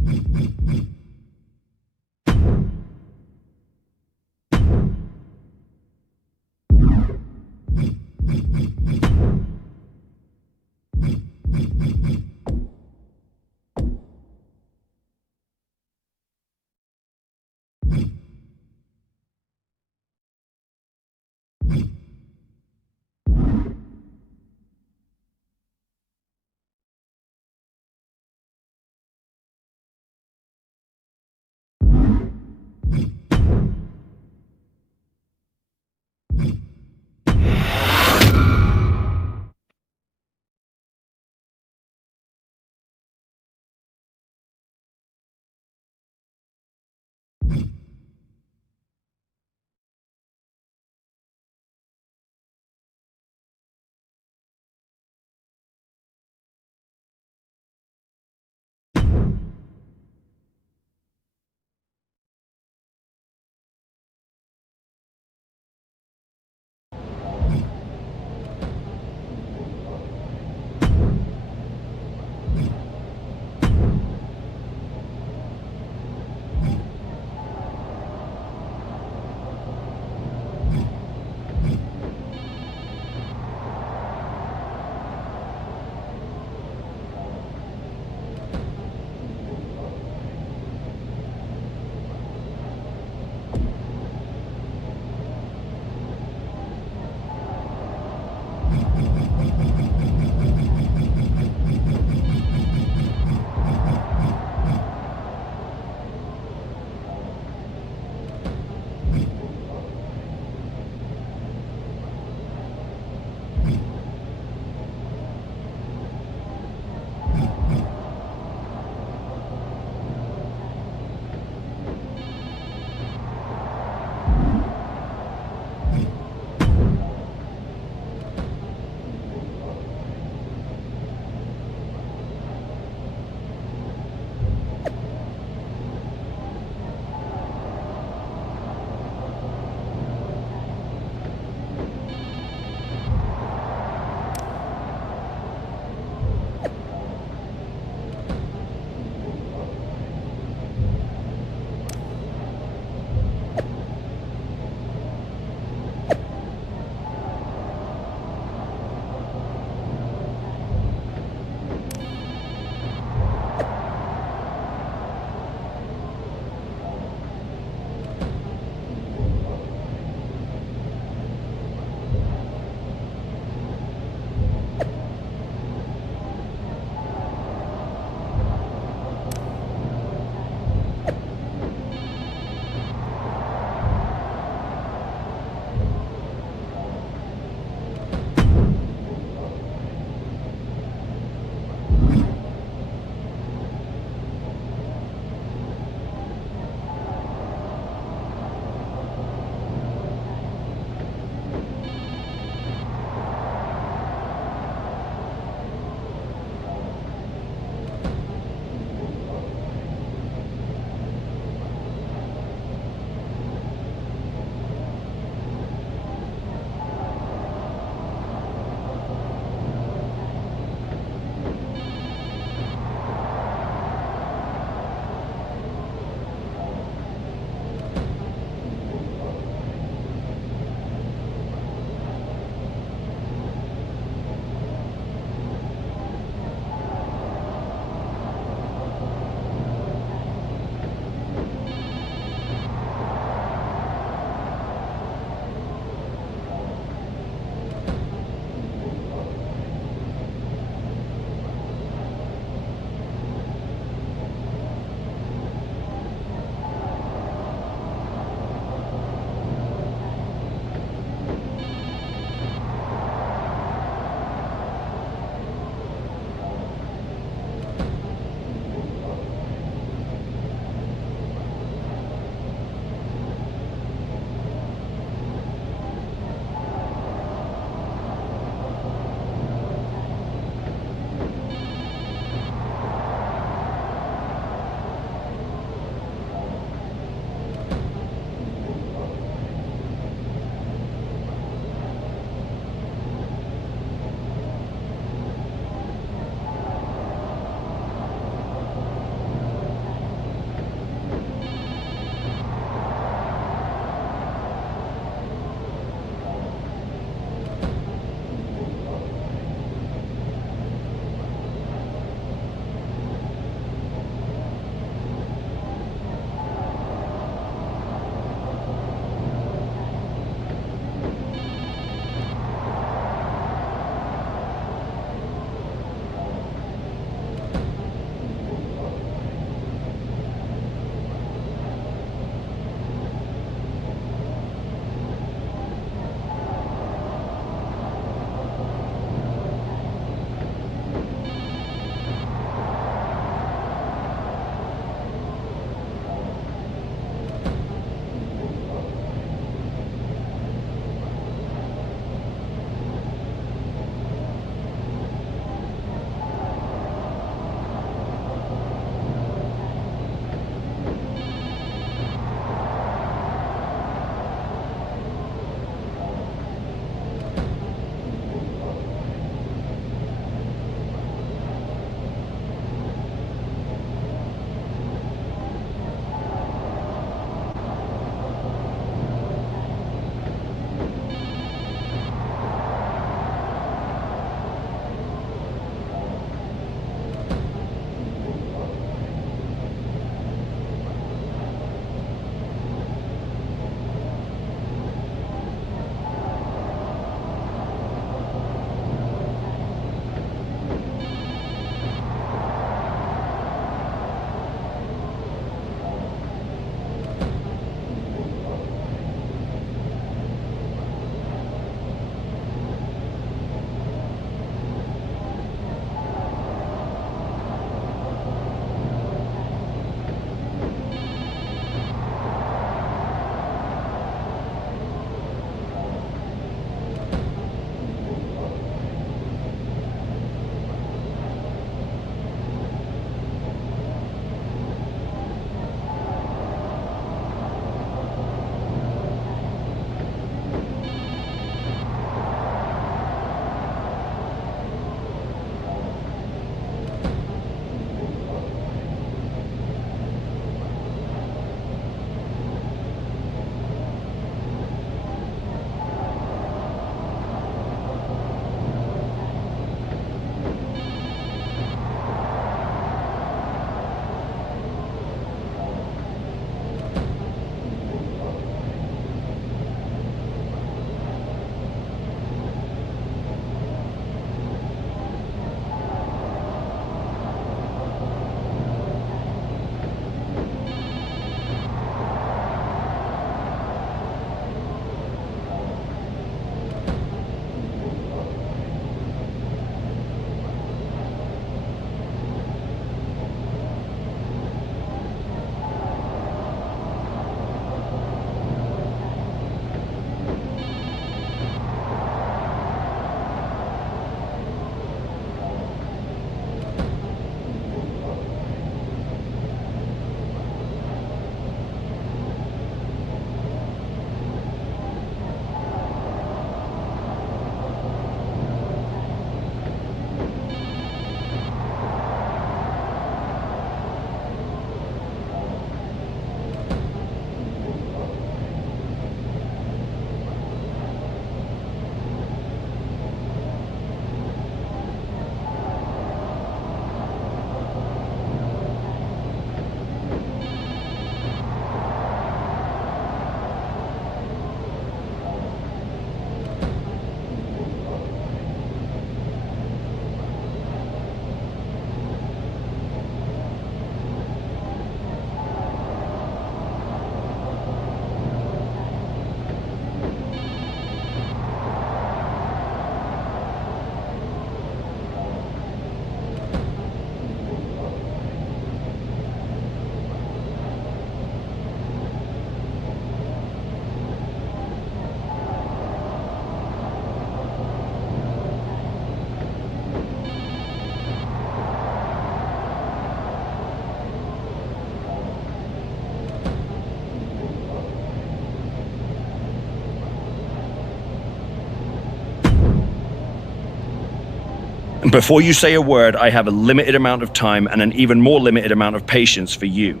Before you say a word, I have a limited amount of time and an even more limited amount of patience for you.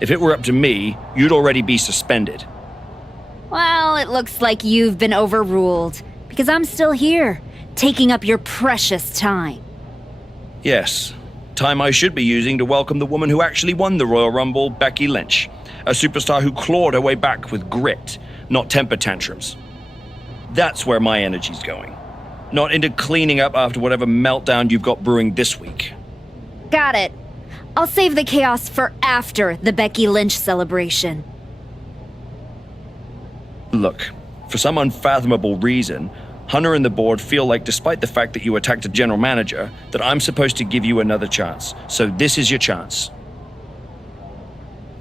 If it were up to me, you'd already be suspended. Well, it looks like you've been overruled, because I'm still here, taking up your precious time. Yes, time I should be using to welcome the woman who actually won the Royal Rumble, Becky Lynch. A superstar who clawed her way back with grit, not temper tantrums. That's where my energy's going. Not into cleaning up after whatever meltdown you've got brewing this week. Got it. I'll save the chaos for after the Becky Lynch celebration. Look, for some unfathomable reason, Hunter and the board feel like, despite the fact that you attacked a general manager, that I'm supposed to give you another chance. So this is your chance.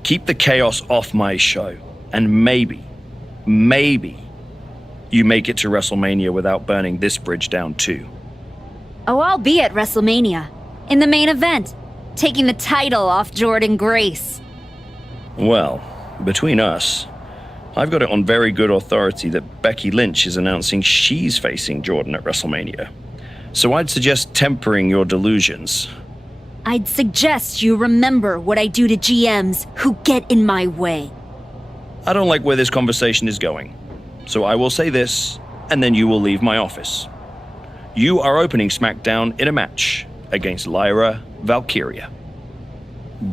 Keep the chaos off my show, and maybe, you make it to WrestleMania without burning this bridge down too. Oh, I'll be at WrestleMania, in the main event, taking the title off Jordynne Grace. Well, between us, I've got it on very good authority that Becky Lynch is announcing she's facing Jordynne at WrestleMania. So I'd suggest tempering your delusions. I'd suggest you remember what I do to GMs who get in my way. I don't like where this conversation is going. So I will say this, and then you will leave my office. You are opening SmackDown in a match against Lyra Valkyria.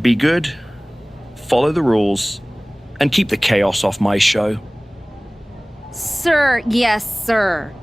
Be good, follow the rules, and keep the chaos off my show. Sir, yes, sir.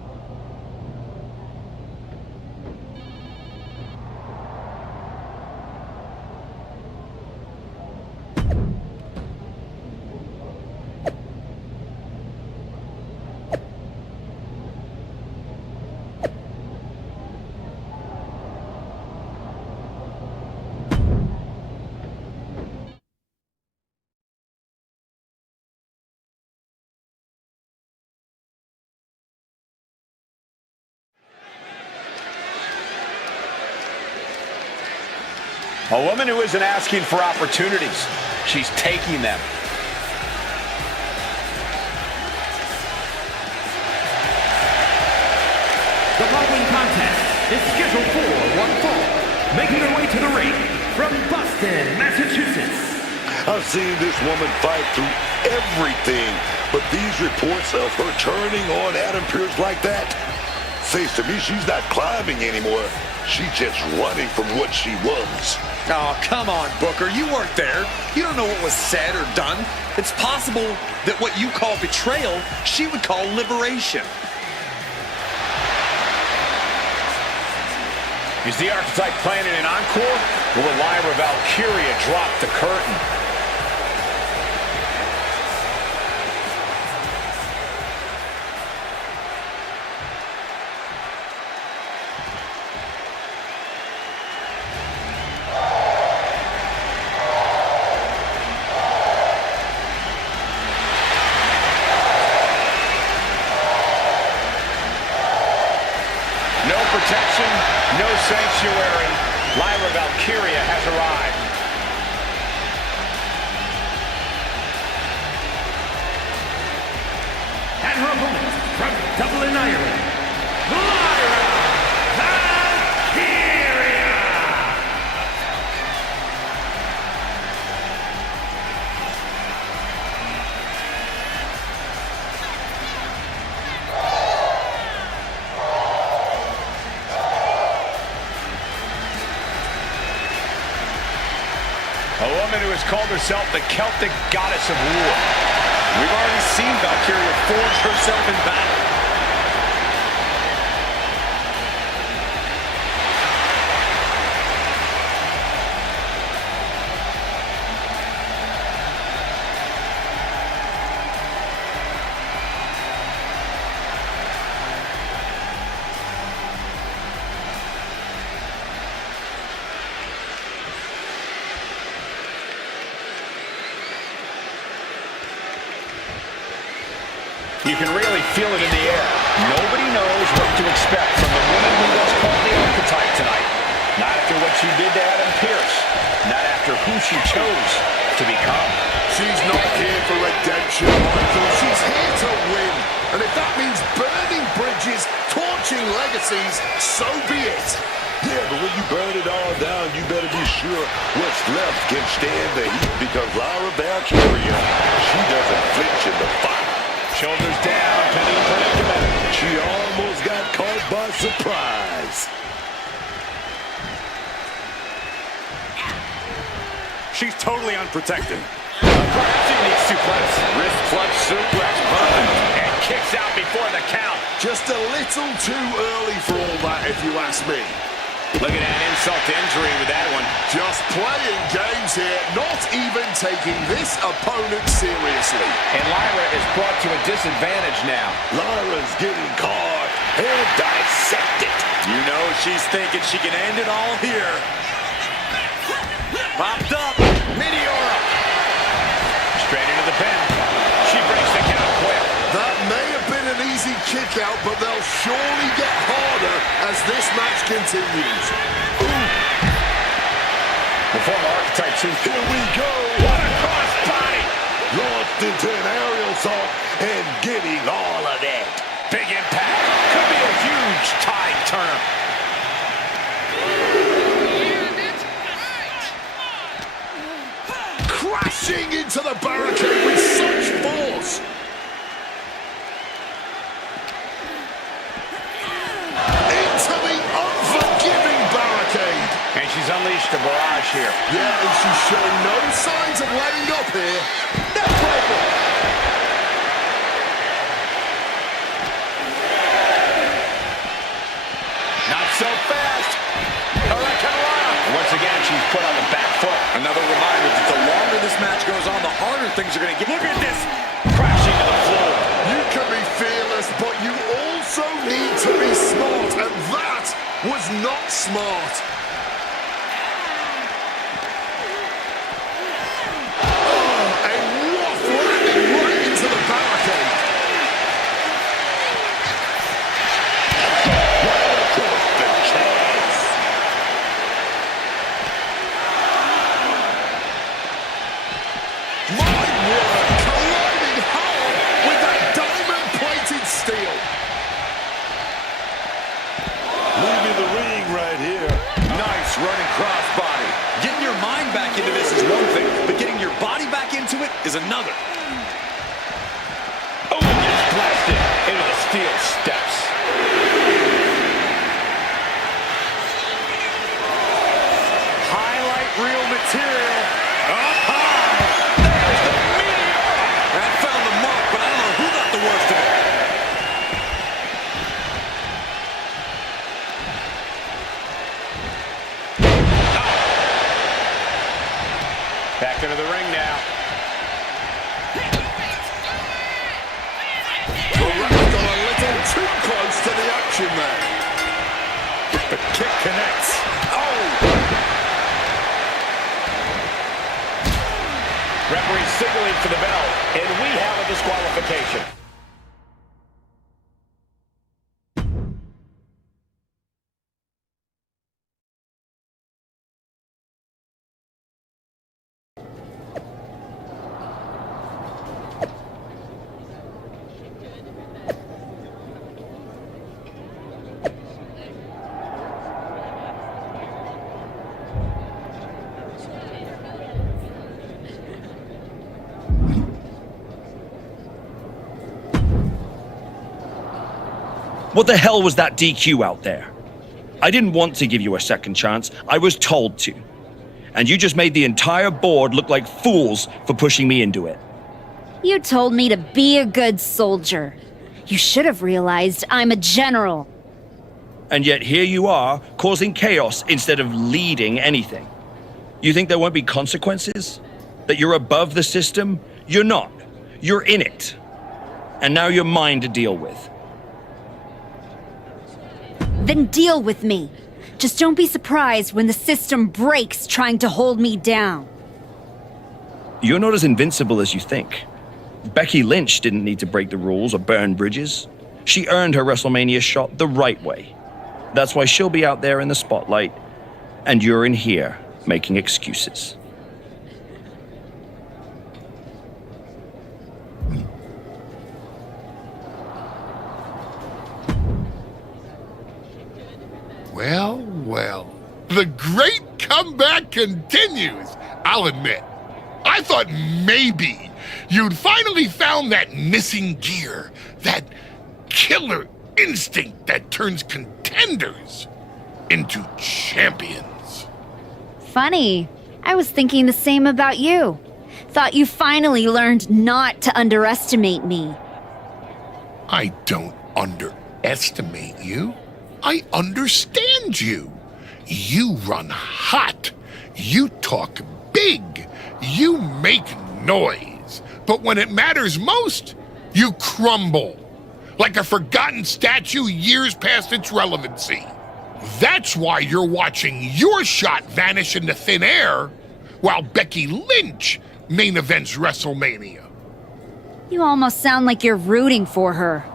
A woman who isn't asking for opportunities. She's taking them. The following contest is scheduled for one fall. Making her way to the ring from Boston, Massachusetts. I've seen this woman fight through everything, but these reports of her turning on Adam Pearce like that says to me she's not climbing anymore. She's just running from what she was. Oh, come on, Booker. You weren't there. You don't know what was said or done. It's possible that what you call betrayal, she would call liberation. Is the archetype planning an encore? Or will Lyra Valkyria drop the curtain? No protection, no sanctuary. Lyra Valkyria has arrived. And her opponent from Dublin, Ireland, Lyra Valkyria! A woman who has called herself the Celtic goddess of war. We've already seen Valkyria forge herself in battle. You can really feel it in the air. Nobody knows what to expect from the woman who was called the archetype tonight. Not after what she did to Adam Pearce. Not after who she chose to become. She's not here for redemption, Michael. She's here to win. And if If that means burning bridges, torching legacies, so be it. Yeah, but when you burn it all down, you better be sure what's left can stand the heat, because Lyra Valkyria, she doesn't flinch in the fire. Shoulders down, penny predicament. She almost got caught by surprise. She's totally unprotected. Perhaps he needs suplex. Wrist clutch suplex. Perfect. And kicks out before the count. Just a little too early for all that, if you ask me. Look at that insult to injury with that one. Just playing games here, not even taking this opponent seriously. And Lyra is brought to a disadvantage now. Lyra's getting caught and dissected. You know she's thinking she can end it all here. Popped up. Meteora. Straight into the pin. She breaks the count quick. That may have been an easy kick out, but they'll surely get harder as this match continues. The former Archetype seems... Here we go. What a crossbody. Launched into an aerial assault and getting all of that. Big impact. Could be a huge tide turner. Crashing into the barricade with such force. Into the unforgiving barricade. And she's unleashed a barrage here. Yeah, and she's showing no signs of letting up here. Neckbreaker. Not so fast. Once again, she's put on the back foot. Another reminder that the longer this match goes on, the harder things are going to get. Look at this. Crashing to the floor. You can be fearless, but you also need to be smart, and that was not smart. Oh, a rough landing right into the barricade. Right across the chest. My word, colliding hard with that diamond-plated steel. Leaving the ring right here. Nice running crossbody. Getting your mind back into this is one thing, but getting your body back into it is another. Oh, gets blasted into the steel steps. Highlight reel material. Up high. There's the Meteora. That found the mark, but I don't know who got the worst of it. Back into the ring now. The ref got a little too close to the action there. The kick connects. Referee signaling for the bell, and we have a disqualification. What the hell was that DQ out there? I didn't want to give you a second chance. I was told to. And you just made the entire board look like fools for pushing me into it. You told me to be a good soldier. You should have realized I'm a general. And yet here you are, causing chaos instead of leading anything. You think there won't be consequences? That you're above the system? You're not. You're in it. And now you're mine to deal with. Then deal with me. Just don't be surprised when the system breaks trying to hold me down. You're not as invincible as you think. Becky Lynch didn't need to break the rules or burn bridges. She earned her WrestleMania shot the right way. That's why she'll be out there in the spotlight, and you're in here making excuses. The great comeback continues, I'll admit. I thought maybe you'd finally found that missing gear, that killer instinct that turns contenders into champions. Funny. I was thinking the same about you. Thought you finally learned not to underestimate me. I don't underestimate you. I understand you. You run hot. You talk big. You make noise. But when it matters most, you crumble. Like a forgotten statue years past its relevancy. That's why you're watching your shot vanish into thin air while Becky Lynch main events WrestleMania. You almost sound like you're rooting for her.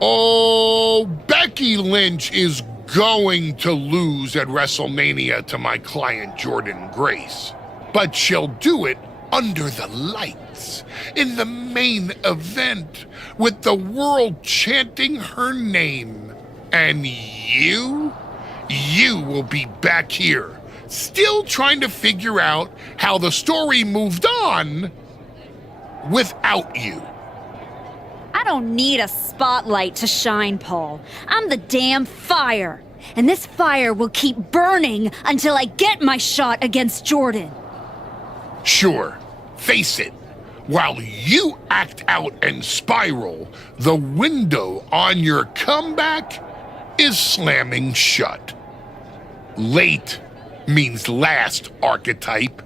Oh, Becky Lynch is going to lose at WrestleMania to my client Jordynne Grace. But she'll do it under the lights, in the main event, with the world chanting her name. And you will be back here, still trying to figure out how the story moved on without you. I don't need a spotlight to shine, Paul. I'm the damn fire. And this fire will keep burning until I get my shot against Jordynne. Sure, face it. While you act out and spiral, the window on your comeback is slamming shut. Late means last, archetype.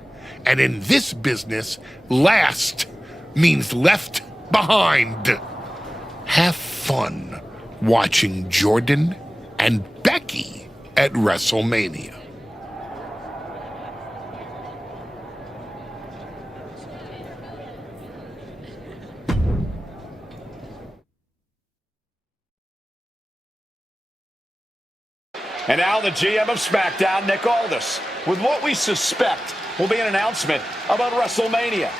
And in this business, last means left behind. Have fun watching Jordynne and Becky at WrestleMania. And now the GM of SmackDown, Nick Aldis, with what we suspect will be an announcement about WrestleMania.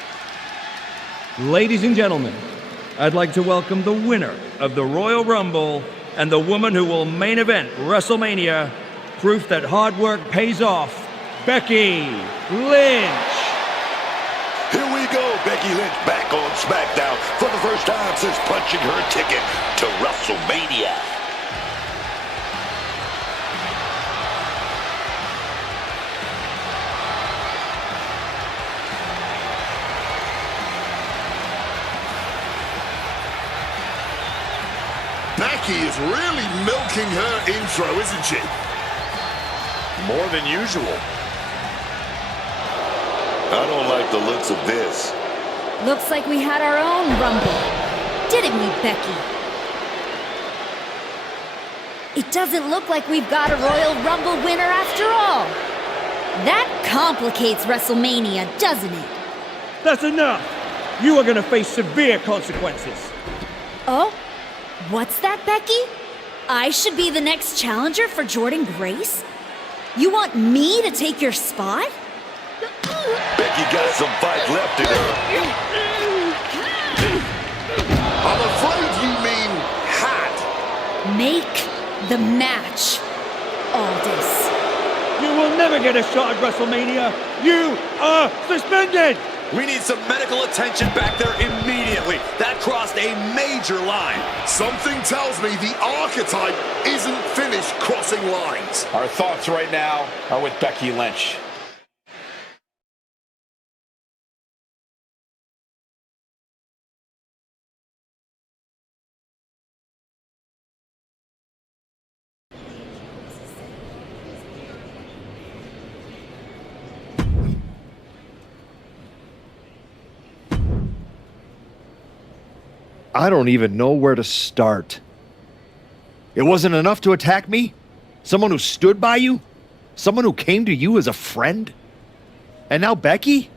Ladies and gentlemen, I'd like to welcome the winner of the Royal Rumble and the woman who will main event WrestleMania, proof that hard work pays off, Becky Lynch. Here we go, Becky Lynch back on SmackDown for the first time since punching her ticket to WrestleMania. Becky is really milking her intro, isn't she? More than usual. I don't like the looks of this. Looks like we had our own Rumble. Didn't we, Becky? It doesn't look like we've got a Royal Rumble winner after all. That complicates WrestleMania, doesn't it? That's enough. You are going to face severe consequences. Oh? What's that, Becky? I should be the next challenger for Jordynne Grace? You want me to take your spot? Becky got some fight left in her. I'm afraid you mean had. Make the match, Aldis. You will never get a shot at WrestleMania. You are suspended. We need some medical attention back there immediately. That crossed a major line. Something tells me the archetype isn't finished crossing lines. Our thoughts right now are with Becky Lynch. I don't even know where to start. It wasn't enough to attack me? Someone who stood by you? Someone who came to you as a friend? And now Becky?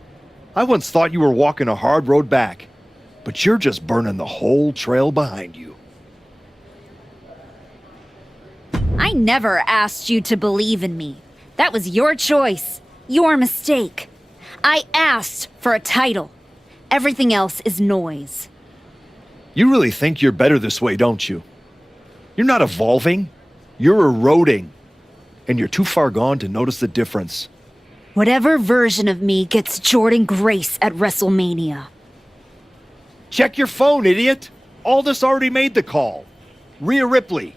I once thought you were walking a hard road back, but you're just burning the whole trail behind you. I never asked you to believe in me. That was your choice, your mistake. I asked for a title. Everything else is noise. You really think you're better this way, don't you? You're not evolving. You're eroding. and you're too far gone to notice the difference. Whatever version of me gets Jordan Grace at WrestleMania. Check your phone, idiot! Aldous already made the call. Rhea Ripley,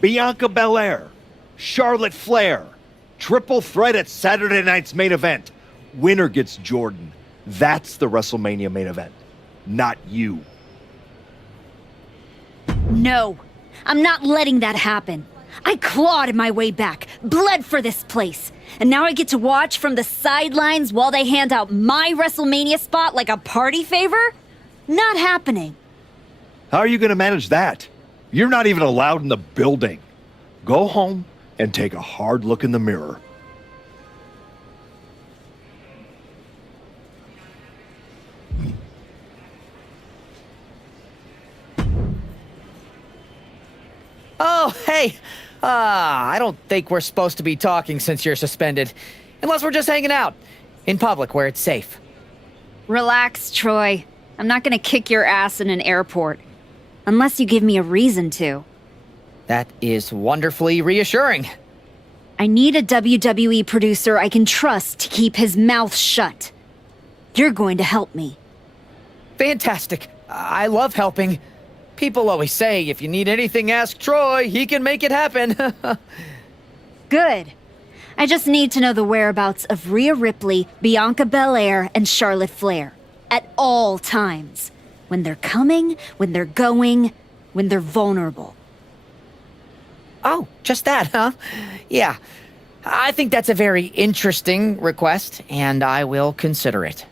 Bianca Belair, Charlotte Flair. Triple threat at Saturday night's main event. Winner gets Jordan. That's the WrestleMania main event, not you. No, I'm not letting that happen. I clawed my way back, bled for this place, and now I get to watch from the sidelines while they hand out my WrestleMania spot like a party favor? Not happening. How are you going to manage that? You're not even allowed in the building. Go home and take a hard look in the mirror. Oh, hey. I don't think we're supposed to be talking since you're suspended. Unless we're just hanging out. In public, where it's safe. Relax, Troy. I'm not gonna kick your ass in an airport. Unless you give me a reason to. That is wonderfully reassuring. I need a WWE producer I can trust to keep his mouth shut. You're going to help me. Fantastic. I love helping. People always say, if you need anything, ask Troy. He can make it happen. Good. I just need to know the whereabouts of Rhea Ripley, Bianca Belair, and Charlotte Flair. At all times. When they're coming, when they're going, when they're vulnerable. Oh, just that, huh? Yeah. I think that's a very interesting request, and I will consider it.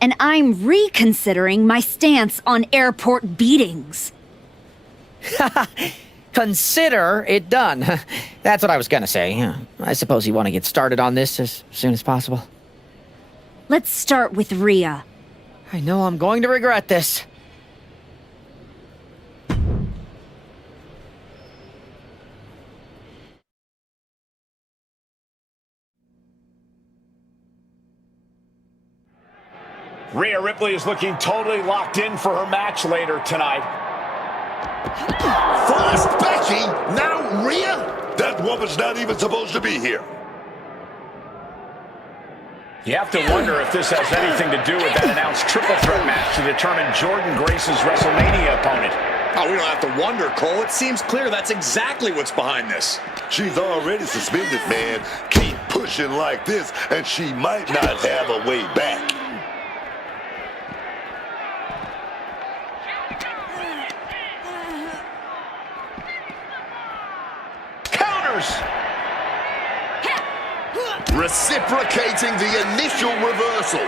And I'm reconsidering my stance on airport beatings. Consider it done. That's what I was gonna say. I suppose you want to get started on this as soon as possible. Let's start with Rhea. I know I'm going to regret this. Rhea Ripley is looking totally locked in for her match later tonight. First Becky, now Rhea? That woman's not even supposed to be here. You have to wonder if this has anything to do with that announced triple threat match to determine Jordan Grace's WrestleMania opponent. Oh, we don't have to wonder, Cole. It seems clear that's exactly what's behind this. She's already suspended, man. Keep pushing like this, and she might not have a way back. Reciprocating the initial reversal.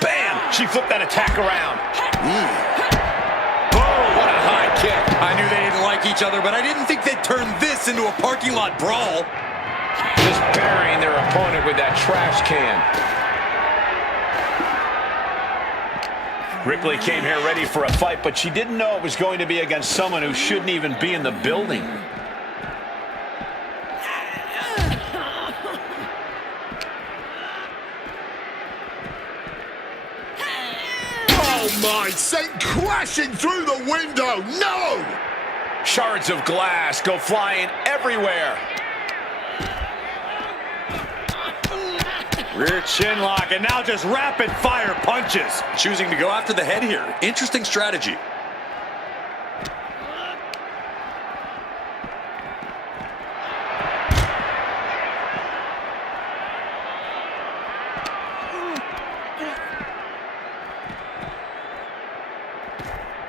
Bam! She flipped that attack around. Oh, what a high kick. I knew they didn't like each other, but I didn't think they'd turn this into a parking lot brawl. Just burying their opponent with that trash can. Ripley came here ready for a fight, but she didn't know it was going to be against someone who shouldn't even be in the building. Oh my, sent crashing through the window. No! Shards of glass go flying everywhere. Rear chin lock, and now just rapid fire punches. Choosing to go after the head here. Interesting strategy.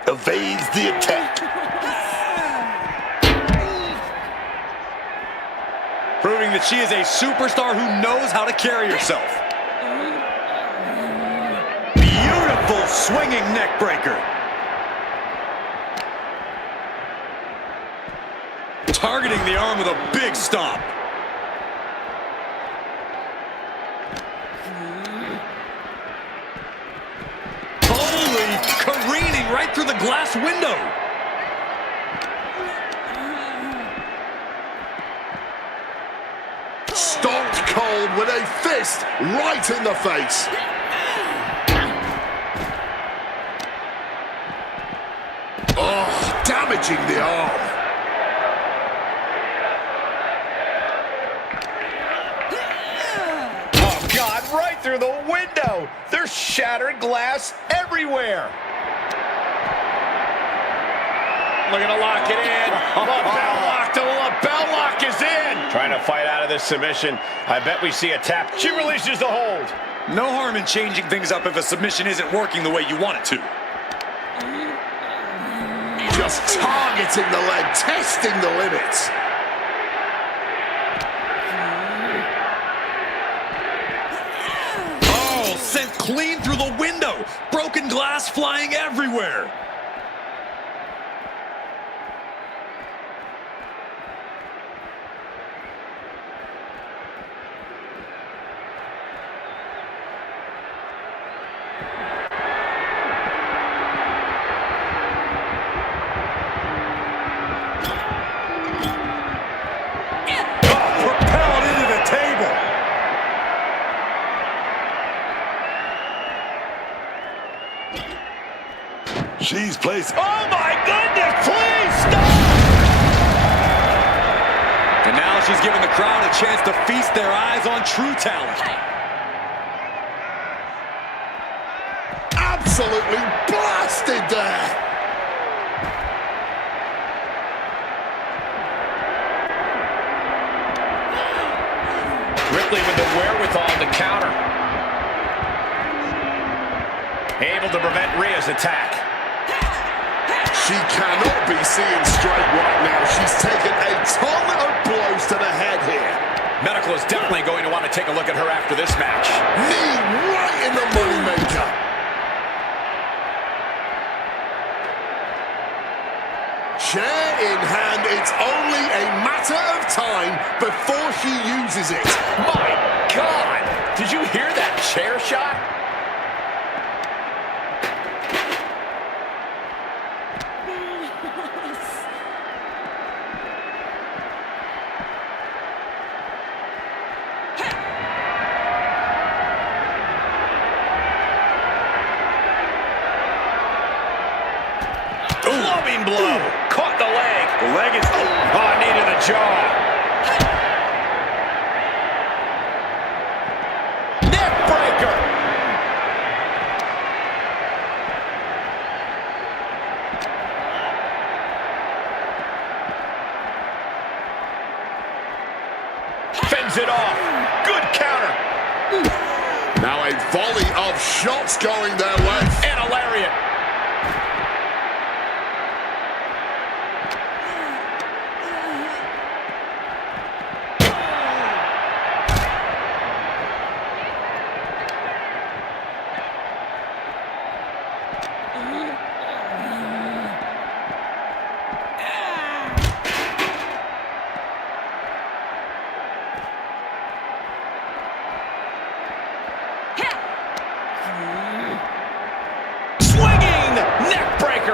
Evades the attack. Proving that she is a superstar who knows how to carry herself. Beautiful swinging neck breaker. Targeting the arm with a big stomp. Holy, careening right through the glass window. Stomped cold with a fist right in the face. Oh, damn damaging the arm. Oh, God, right through the window. There's shattered glass everywhere. Looking to lock it in. The bell lock is in. Trying to fight out of this submission. I bet we see a tap. She releases the hold. No harm in changing things up if a submission isn't working the way you want it to. Just targeting the leg, testing the limits. Oh, sent clean through the window. Broken glass flying everywhere. She's placed. Oh, my goodness, please stop! And now she's giving the crowd a chance to feast their eyes on true talent. Absolutely blasted there. Ripley with the wherewithal to counter. Able to prevent Rhea's attack. She cannot be seeing straight right now. She's taken a ton of blows to the head here. Medical is definitely going to want to take a look at her after this match. Knee right in the moneymaker. Chair in hand, it's only a matter of time before she uses it. My God! Did you hear that chair shot? Clubbing blow. Caught the leg. The leg is... Oh, knee to the jaw. Neck breaker. Fends it off. Good counter. Now a volley of shots going their way. And a lariat.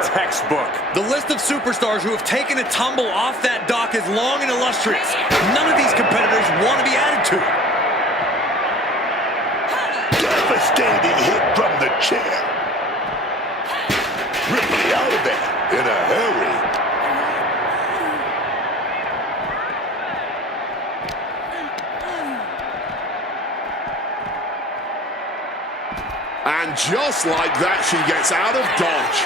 Textbook. The list of superstars who have taken a tumble off that dock is long and illustrious. None of these competitors want to be added to it. Devastating hit from the chair. Ripley out of there in a hurry. And just like that, she gets out of dodge.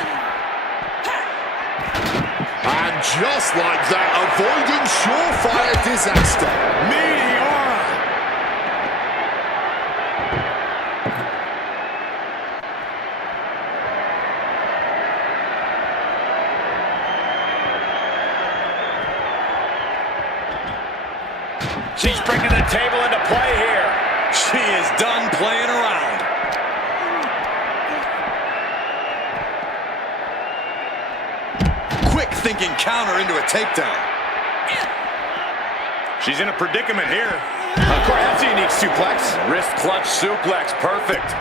And just like that, avoiding surefire disaster. Meteora! She's bringing the table into play here. She is done playing around. Thinking counter into a takedown. She's in a predicament here. Of course, that's a unique suplex. Wrist clutch suplex, perfect.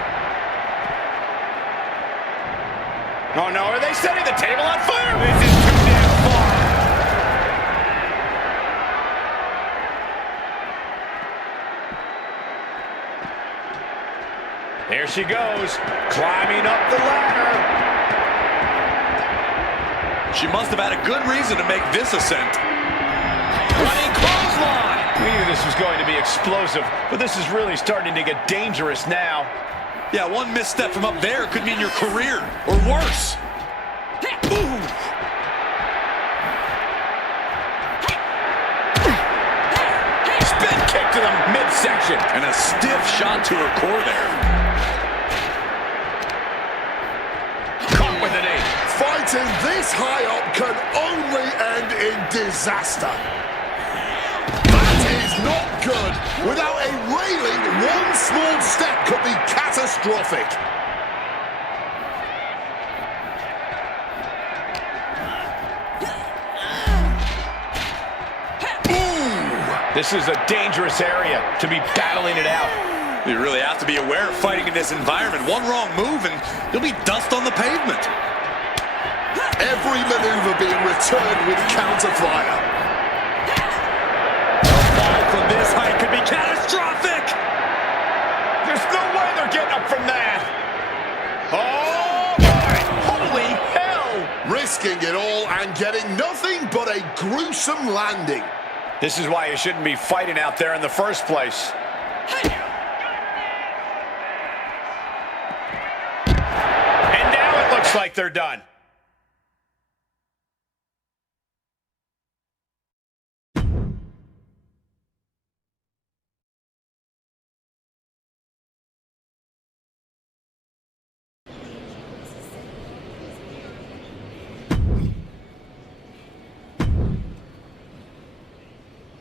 Oh no, are they setting the table on fire? This is too damn far. Here she goes, climbing up the ladder. She must have had a good reason to make this ascent. Running clothesline. We knew this was going to be explosive, but this is really starting to get dangerous now. Yeah, one misstep from up there could mean your career, or worse. Ooh. Spin kick to the midsection. And a stiff shot to her core there. Caught with an knee. Fighting this high up can only end in disaster. That is not good. Without a railing, one small step could be catastrophic. This is a dangerous area to be battling it out. You really have to be aware of fighting in this environment. One wrong move and you'll be dust on the pavement. Every maneuver being returned with counter-fire. A fall from this height could be catastrophic. There's no way they're getting up from that. Oh, my. Holy hell. Risking it all and getting nothing but a gruesome landing. This is why you shouldn't be fighting out there in the first place. And now it looks like they're done.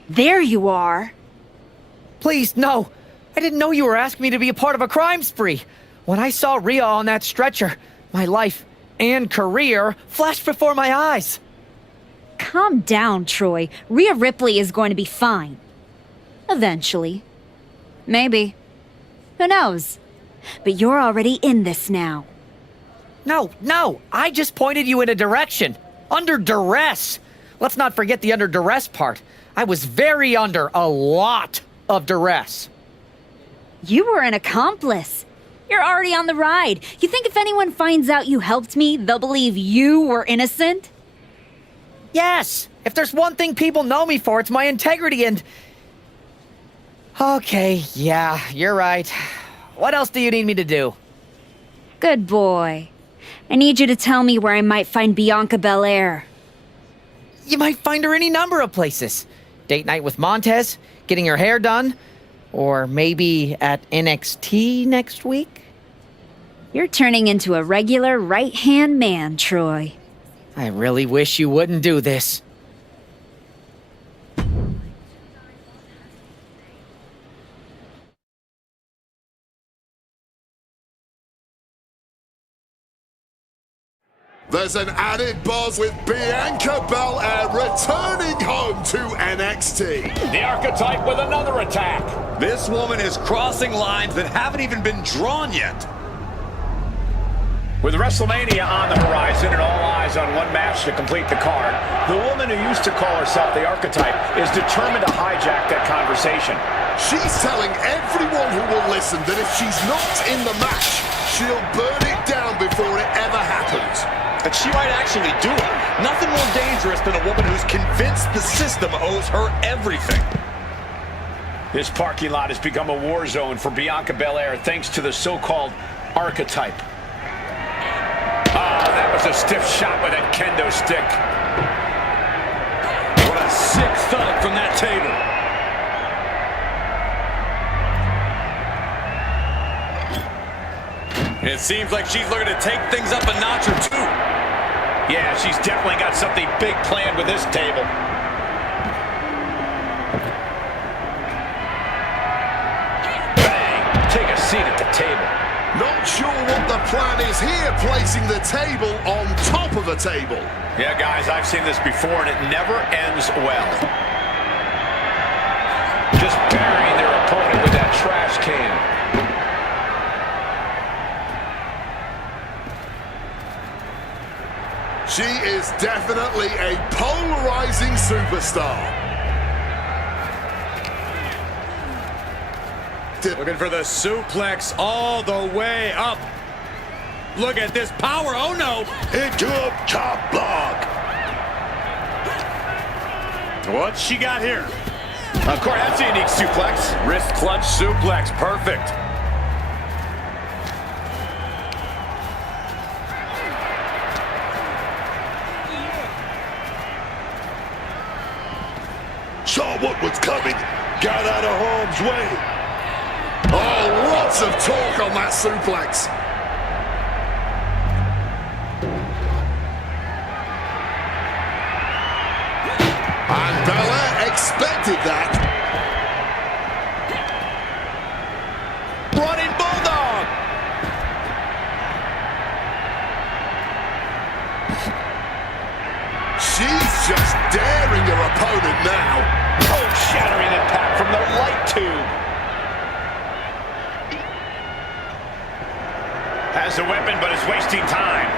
There you are. Please, no. I didn't know you were asking me to be a part of a crime spree. When I saw Rhea on that stretcher, my life and career flashed before my eyes. Calm down, Troy. Rhea Ripley is going to be fine. Eventually. Maybe. Who knows? But you're already in this now. No. I just pointed you in a direction. Under duress. Let's not forget the under duress part. I was very under a lot of duress. You were an accomplice. You're already on the ride. You think if anyone finds out you helped me, they'll believe you were innocent? Yes. If there's one thing people know me for, it's my integrity and... Okay, yeah, you're right. What else do you need me to do? Good boy. I need you to tell me where I might find Bianca Belair. You might find her any number of places. Date night with Montez, getting her hair done, or maybe at NXT next week? You're turning into a regular right-hand man, Troy. I really wish you wouldn't do this. There's an added buzz with Bianca Belair returning home to NXT. The Archetype with another attack. This woman is crossing lines that haven't even been drawn yet. With WrestleMania on the horizon and all eyes on one match to complete the card, the woman who used to call herself the Archetype is determined to hijack that conversation. She's telling everyone who will listen that if she's not in the match, she'll burn it down before it ever happens. And she might actually do it. Nothing more dangerous than a woman who's convinced the system owes her everything. This parking lot has become a war zone for Bianca Belair thanks to the so-called Archetype. Oh, that was a stiff shot with that kendo stick. What a sick thud from that table. It seems like she's looking to take things up a notch or two. Yeah, she's definitely got something big planned with this table. Bang! Take a seat at the table. Not sure what the plan is here, placing the table on top of a table. Yeah, guys, I've seen this before, and it never ends well. Just burying their opponent with that trash can. She is definitely a polarizing superstar. Looking for the suplex all the way up. Look at this power. Oh, no. Into a chop block. What's she got here? Corey, that's a unique suplex. Wrist clutch suplex. Perfect. Saw what was coming. Got out of harm's way. Oh, lots of talk on that suplex. And Belair expected that. Running Bulldog. She's just daring her opponent now. Oh, shattering impact from the light tube. Has a weapon, but is wasting time.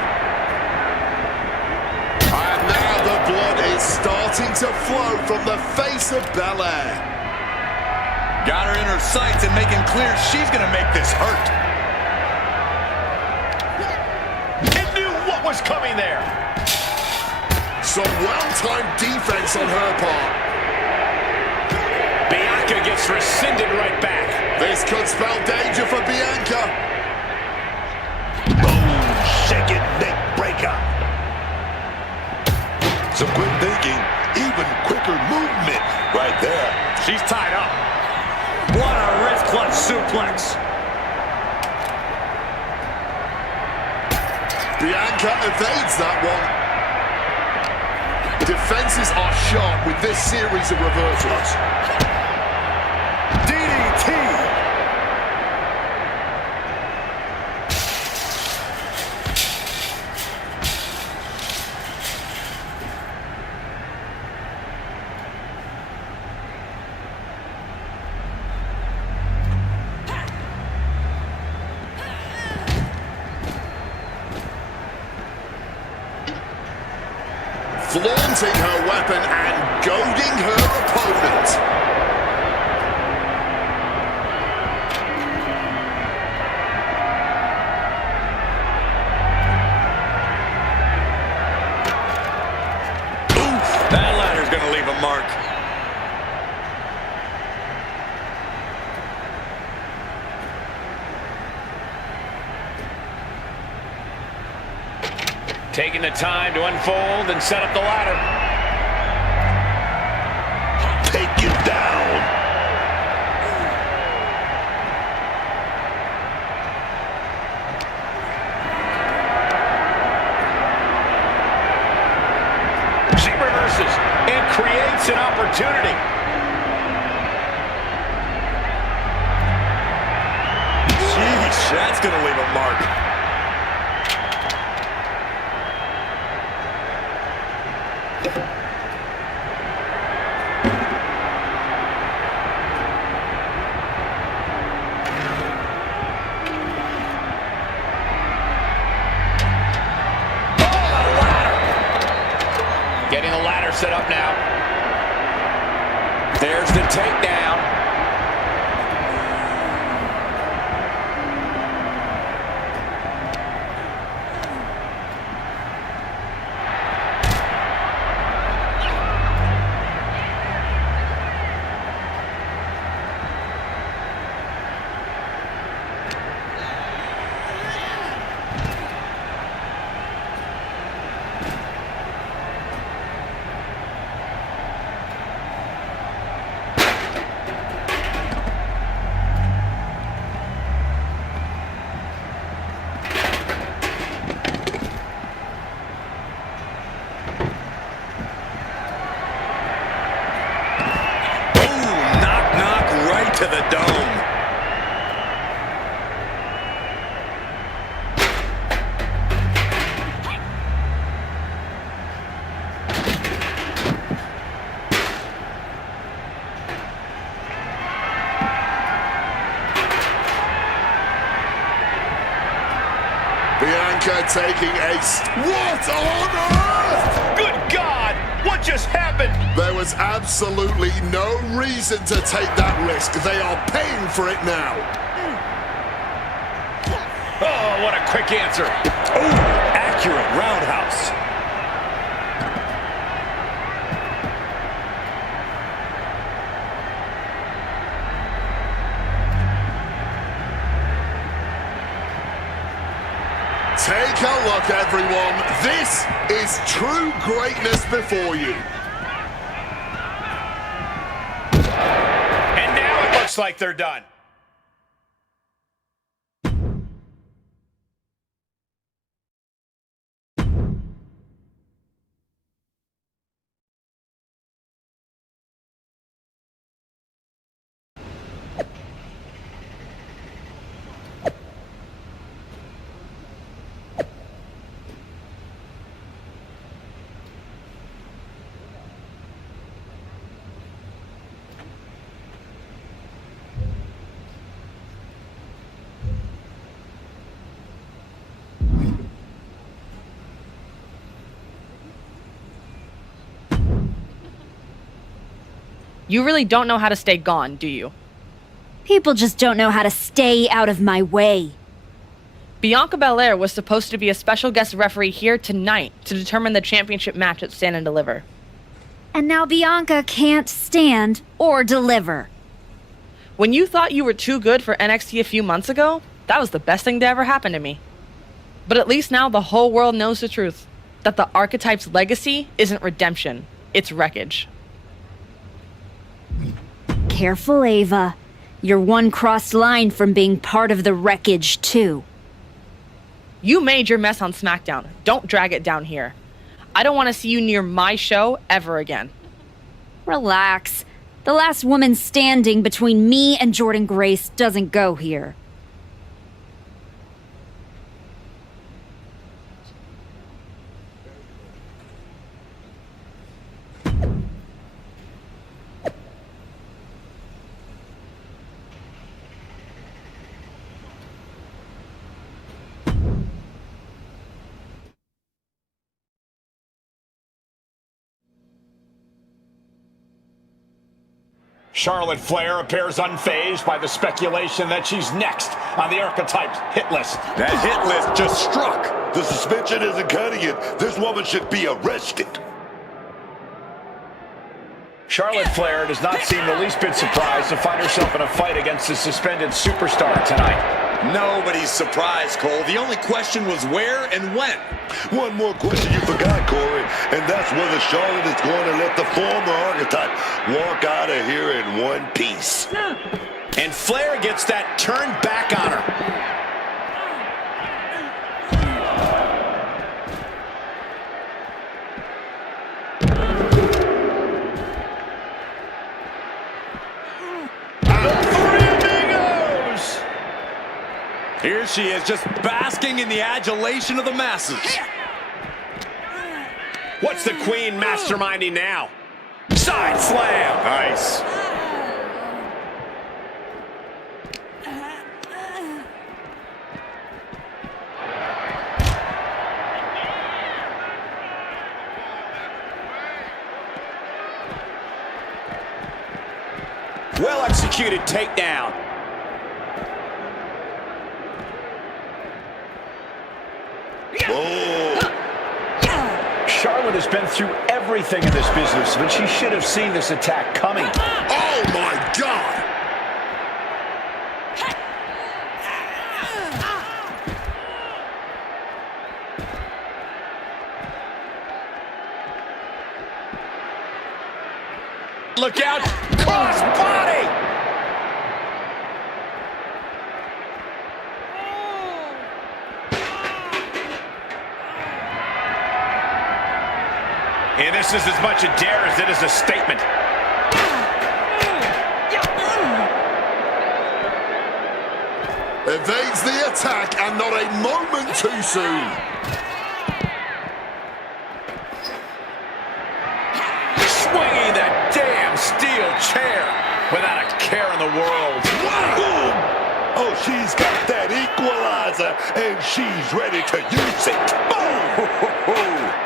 And now the blood is starting to flow from the face of Belair. Got her in her sights and making clear she's going to make this hurt. It knew what was coming there. Some well-timed defense on her part. Bianca gets rescinded right back. This could spell danger for Bianca. Boom, shake it, neck breaker. Some quick thinking, even quicker movement right there. She's tied up. What a wrist clutch suplex. Bianca evades that one. Defenses are sharp with this series of reversals. DDT. Flaunting her weapon and goading her opponent. That ladder's going to leave a mark. Taking the time to unfold and set up the ladder. Take it down. She reverses and creates an opportunity. Sheesh, that's going to leave a mark. Getting the ladder set up now. There's the takedown. To the dome. Bianca taking a... What on earth? Good God! What just happened? There was absolutely no reason to take that risk. They are paying for it now. Oh, what a quick answer. Oh, accurate roundhouse. This is true greatness before you. And now it looks like they're done. You really don't know how to stay gone, do you? People just don't know how to stay out of my way. Bianca Belair was supposed to be a special guest referee here tonight to determine the championship match at Stand and Deliver. And now Bianca can't stand or deliver. When you thought you were too good for NXT a few months ago, that was the best thing to ever happen to me. But at least now the whole world knows the truth. That the Archetype's legacy isn't redemption, it's wreckage. Careful, Ava. You're one crossed line from being part of the wreckage, too. You made your mess on SmackDown. Don't drag it down here. I don't want to see you near my show ever again. Relax. The last woman standing between me and Jordynne Grace doesn't go here. Charlotte Flair appears unfazed by the speculation that she's next on the Archetype's hit list. That hit list just struck. The suspension isn't cutting it. This woman should be arrested. Charlotte Flair does not seem the least bit surprised to find herself in a fight against the suspended superstar tonight. Nobody's surprised, Cole. The only question was where and when. One more question you forgot, Corey, and that's whether Charlotte is going to let the former Archetype walk out of here in one piece. And Flair gets that turned back on her. Here she is, just basking in the adulation of the masses. What's the Queen masterminding now? Side slam. Nice. Well executed takedown. Oh. Charlotte has been through everything in this business, but she should have seen this attack coming. Oh, my God. Look out. Cross body. And this is as much a dare as it is a statement. Evades the attack and not a moment too soon. Swinging that damn steel chair without a care in the world. Boom. Oh, she's got that equalizer, and she's ready to use it. Boom.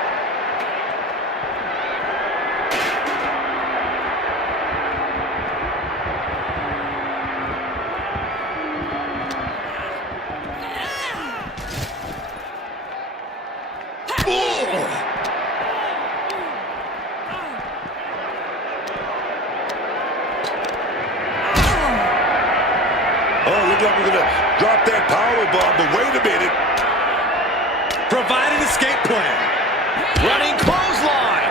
We're gonna drop that power bomb, but wait a minute. From provide an escape plan. Running clothesline.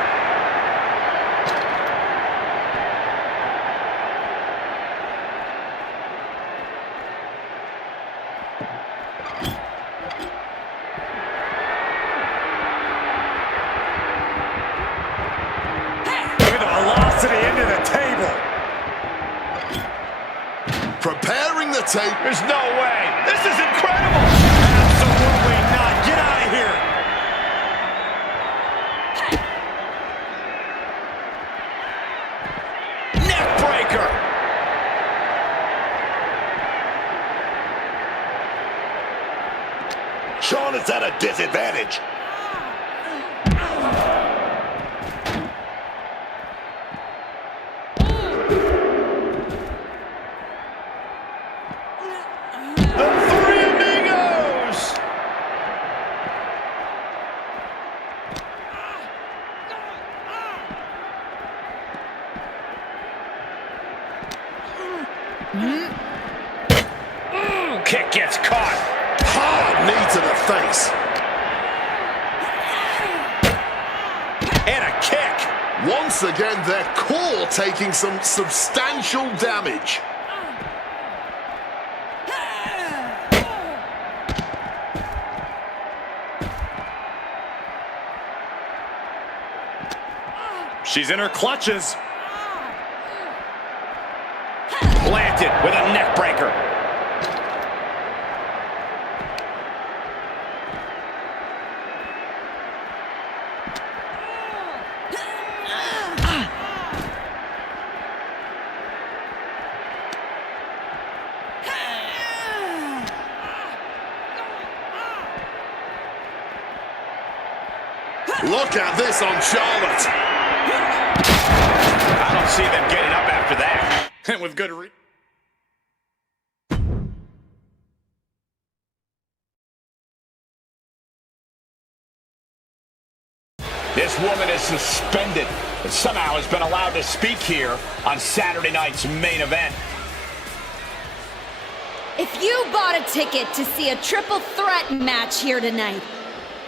Look at the velocity into the table. Preparing the tape. There's no way. This is incredible. Absolutely not. Get out of here. Neck breaker. Sean is at a disadvantage. The Three Amigos. Kick gets caught. Hard knee to the face. And a kick. Once again, their core taking some substantial damage. She's in her clutches. Planted with a neck breaker. Look at this on Charlotte. I don't see them getting up after that. And with good reason. This woman is suspended, but somehow has been allowed to speak here on Saturday night's main event. If you bought a ticket to see a triple threat match here tonight,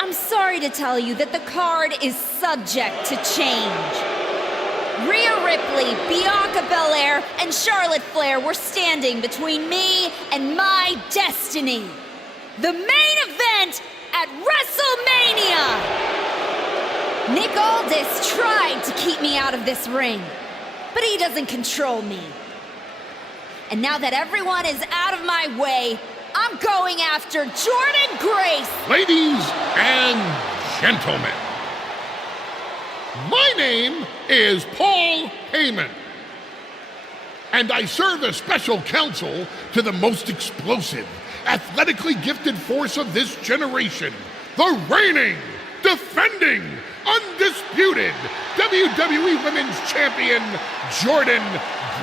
I'm sorry to tell you that the card is subject to change. Rhea Ripley, Bianca Belair, and Charlotte Flair were standing between me and my destiny. The main event at WrestleMania! Nick Aldis tried to keep me out of this ring, but he doesn't control me. And now that everyone is out of my way, I'm going after Jordynne Grace. Ladies and gentlemen, my name is Paul Heyman, and I serve as special counsel to the most explosive, athletically gifted force of this generation, the reigning, defending, undisputed WWE Women's Champion, Jordynne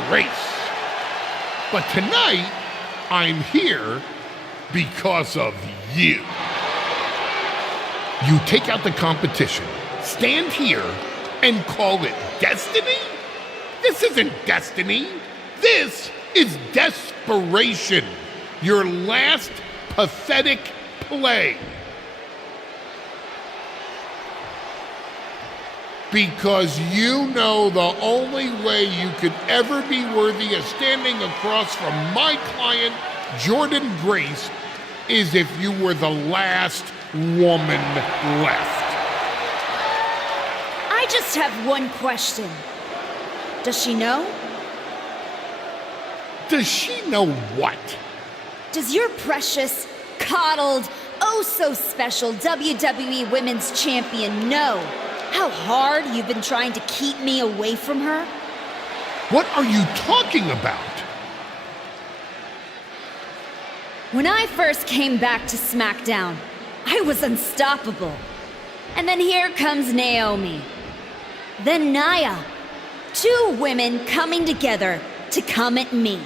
Grace. But tonight, I'm here because of you. You take out the competition, stand here, and call it destiny? This isn't destiny. This is desperation. Your last pathetic play. Because you know the only way you could ever be worthy of standing across from my client, Jordynne Grace, is if you were the last woman left. I just have one question. Does she know? Does she know what? Does your precious, coddled, oh so special WWE Women's Champion know how hard you've been trying to keep me away from her? What are you talking about? When I first came back to SmackDown, I was unstoppable. And then here comes Naomi. Then Nia. Two women coming together to come at me.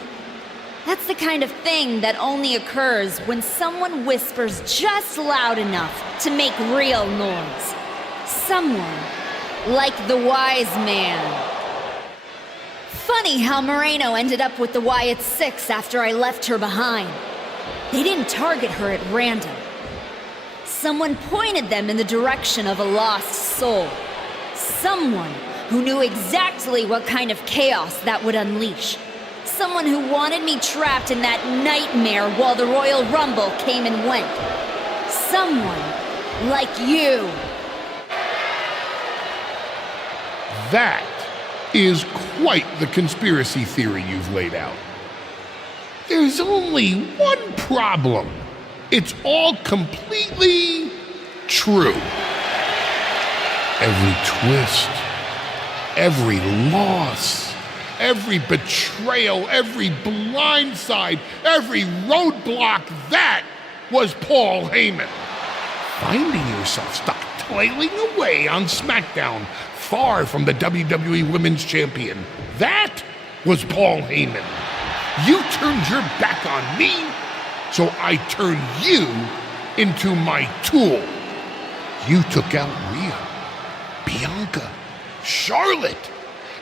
That's the kind of thing that only occurs when someone whispers just loud enough to make real noise. Someone like the wise man. Funny how Moreno ended up with the Wyatt Six after I left her behind. They didn't target her at random. Someone pointed them in the direction of a lost soul. Someone who knew exactly what kind of chaos that would unleash. Someone who wanted me trapped in that nightmare while the Royal Rumble came and went. Someone like you. That is quite the conspiracy theory you've laid out. There's only one problem. It's all completely true. Every twist, every loss, every betrayal, every blindside, every roadblock, that was Paul Heyman. Finding yourself stuck toiling away on SmackDown, far from the WWE Women's Champion, that was Paul Heyman. You turned your back on me, so I turned you into my tool. You took out Rhea, Bianca, Charlotte,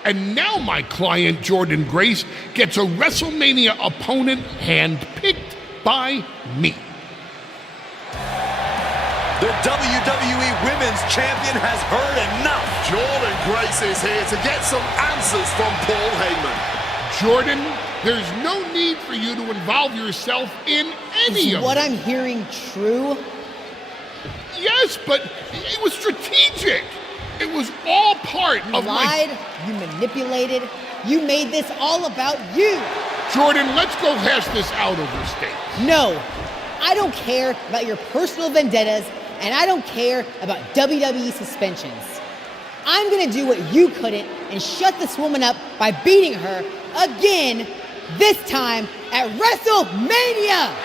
and now my client Jordynne Grace gets a WrestleMania opponent handpicked by me. The WWE Women's Champion has heard enough. Jordynne Grace is here to get some answers from Paul Heyman. Jordan, there's no need for you to involve yourself in any of what this. I'm hearing true? Yes, but it was strategic. It was all part You of lied, you manipulated, you made this all about you. Jordan, let's go hash this out over steak. No, I don't care about your personal vendettas, and I don't care about WWE suspensions. I'm gonna do what you couldn't and shut this woman up by beating her again, this time at WrestleMania!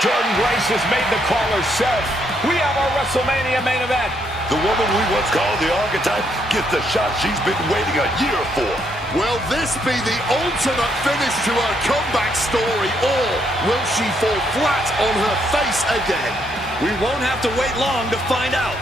Jordynne Grace has made the call herself. We have our WrestleMania main event. The woman we once called the archetype gets the shot she's been waiting a year for. Will this be the ultimate finish to her comeback story, or will she fall flat on her face again? We won't have to wait long to find out.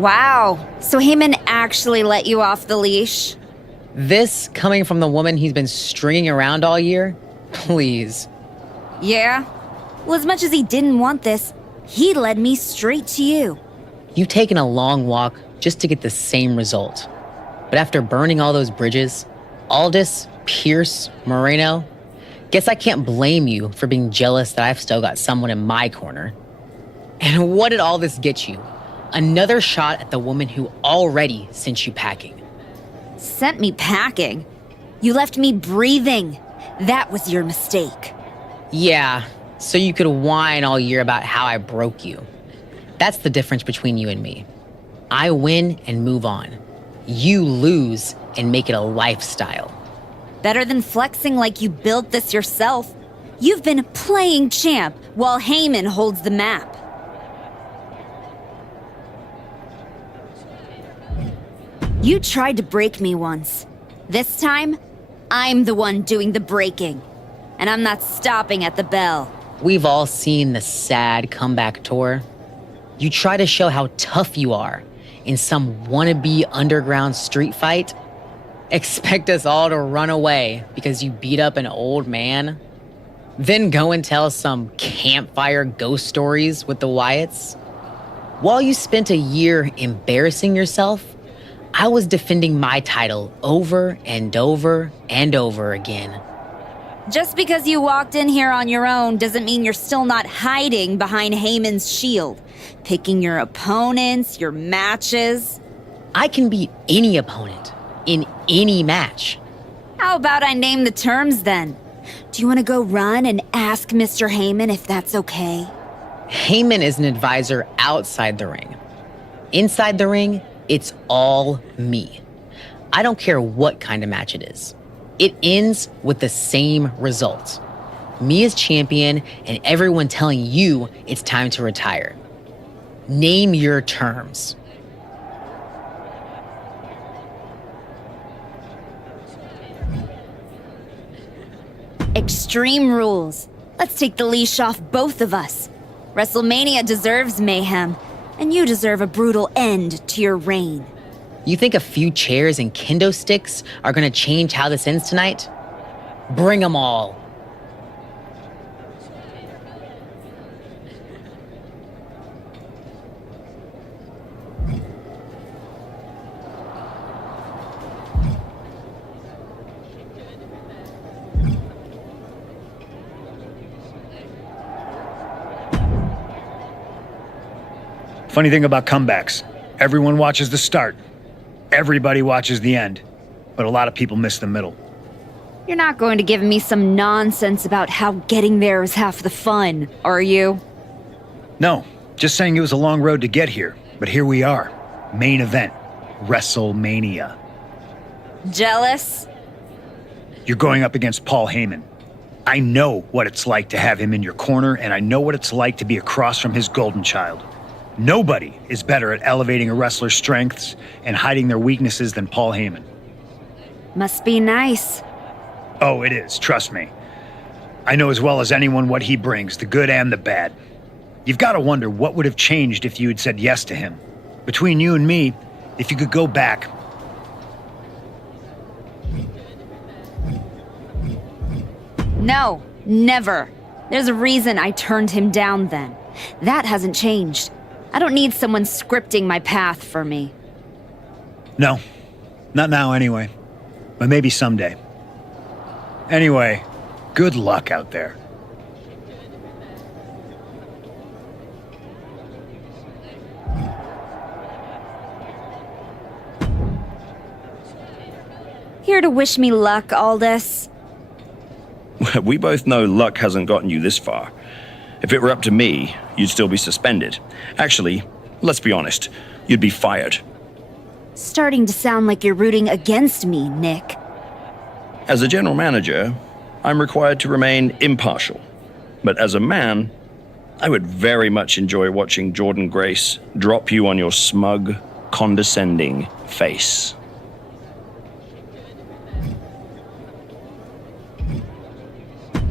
Wow, so Heyman actually let you off the leash? This coming from the woman he's been stringing around all year? Please. Yeah? Well, as much as he didn't want this, he led me straight to you. You've taken a long walk just to get the same result. But after burning all those bridges, Aldis, Pierce, Moreno, guess I can't blame you for being jealous that I've still got someone in my corner. And what did all this get you? Another shot at the woman who already sent you packing. Sent me packing? You left me breathing. That was your mistake. Yeah, so you could whine all year about how I broke you. That's the difference between you and me. I win and move on. You lose and make it a lifestyle. Better than flexing like you built this yourself. You've been playing champ while Heyman holds the map. You tried to break me once. This time, I'm the one doing the breaking. And I'm not stopping at the bell. We've all seen the sad comeback tour. You try to show how tough you are in some wannabe underground street fight. Expect us all to run away because you beat up an old man. Then go and tell some campfire ghost stories with the Wyatts. While you spent a year embarrassing yourself, I was defending my title over and over and over again. Just because you walked in here on your own doesn't mean you're still not hiding behind Heyman's shield, picking your opponents, your matches. I can beat any opponent in any match. How about I name the terms then? Do you want to go run and ask Mr. Heyman if that's okay? Heyman is an advisor outside the ring. Inside the ring, it's all me. I don't care what kind of match it is. It ends with the same result. Me as champion and everyone telling you it's time to retire. Name your terms. Extreme rules. Let's take the leash off both of us. WrestleMania deserves mayhem, and you deserve a brutal end to your reign. You think a few chairs and kendo sticks are gonna change how this ends tonight? Bring them all. Funny thing about comebacks, everyone watches the start. Everybody watches the end, but a lot of people miss the middle. You're not going to give me some nonsense about how getting there is half the fun, are you? No, just saying it was a long road to get here, but here we are. Main event, WrestleMania. Jealous? You're going up against Paul Heyman. I know what it's like to have him in your corner, and I know what it's like to be across from his golden child. Nobody is better at elevating a wrestler's strengths and hiding their weaknesses than Paul Heyman. Must be nice. Oh, it is, trust me. I know as well as anyone what he brings, the good and the bad. You've got to wonder what would have changed if you had said yes to him. Between you and me, if you could go back. No, never. There's a reason I turned him down then. That hasn't changed. I don't need someone scripting my path for me. No, not now anyway, but maybe someday. Anyway, good luck out there. Here to wish me luck, Aldous? We both know luck hasn't gotten you this far. If it were up to me, you'd still be suspended. Actually, let's be honest, you'd be fired. Starting to sound like you're rooting against me, Nick. As a general manager, I'm required to remain impartial. But as a man, I would very much enjoy watching Jordynne Grace drop you on your smug, condescending face.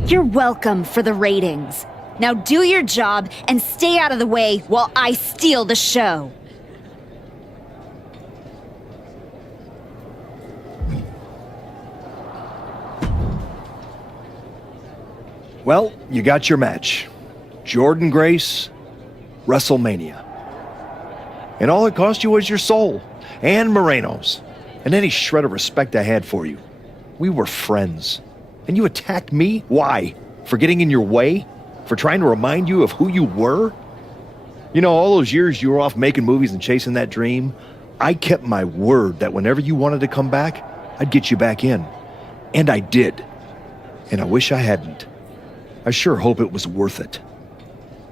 You're welcome for the ratings. Now do your job and stay out of the way while I steal the show. Well, you got your match. Jordynne Grace, WrestleMania. And all it cost you was your soul, and Moreno's, and any shred of respect I had for you. We were friends. And you attacked me? Why? For getting in your way? For trying to remind you of who you were? You know, all those years you were off making movies and chasing that dream, I kept my word that whenever you wanted to come back, I'd get you back in. And I did. And I wish I hadn't. I sure hope it was worth it.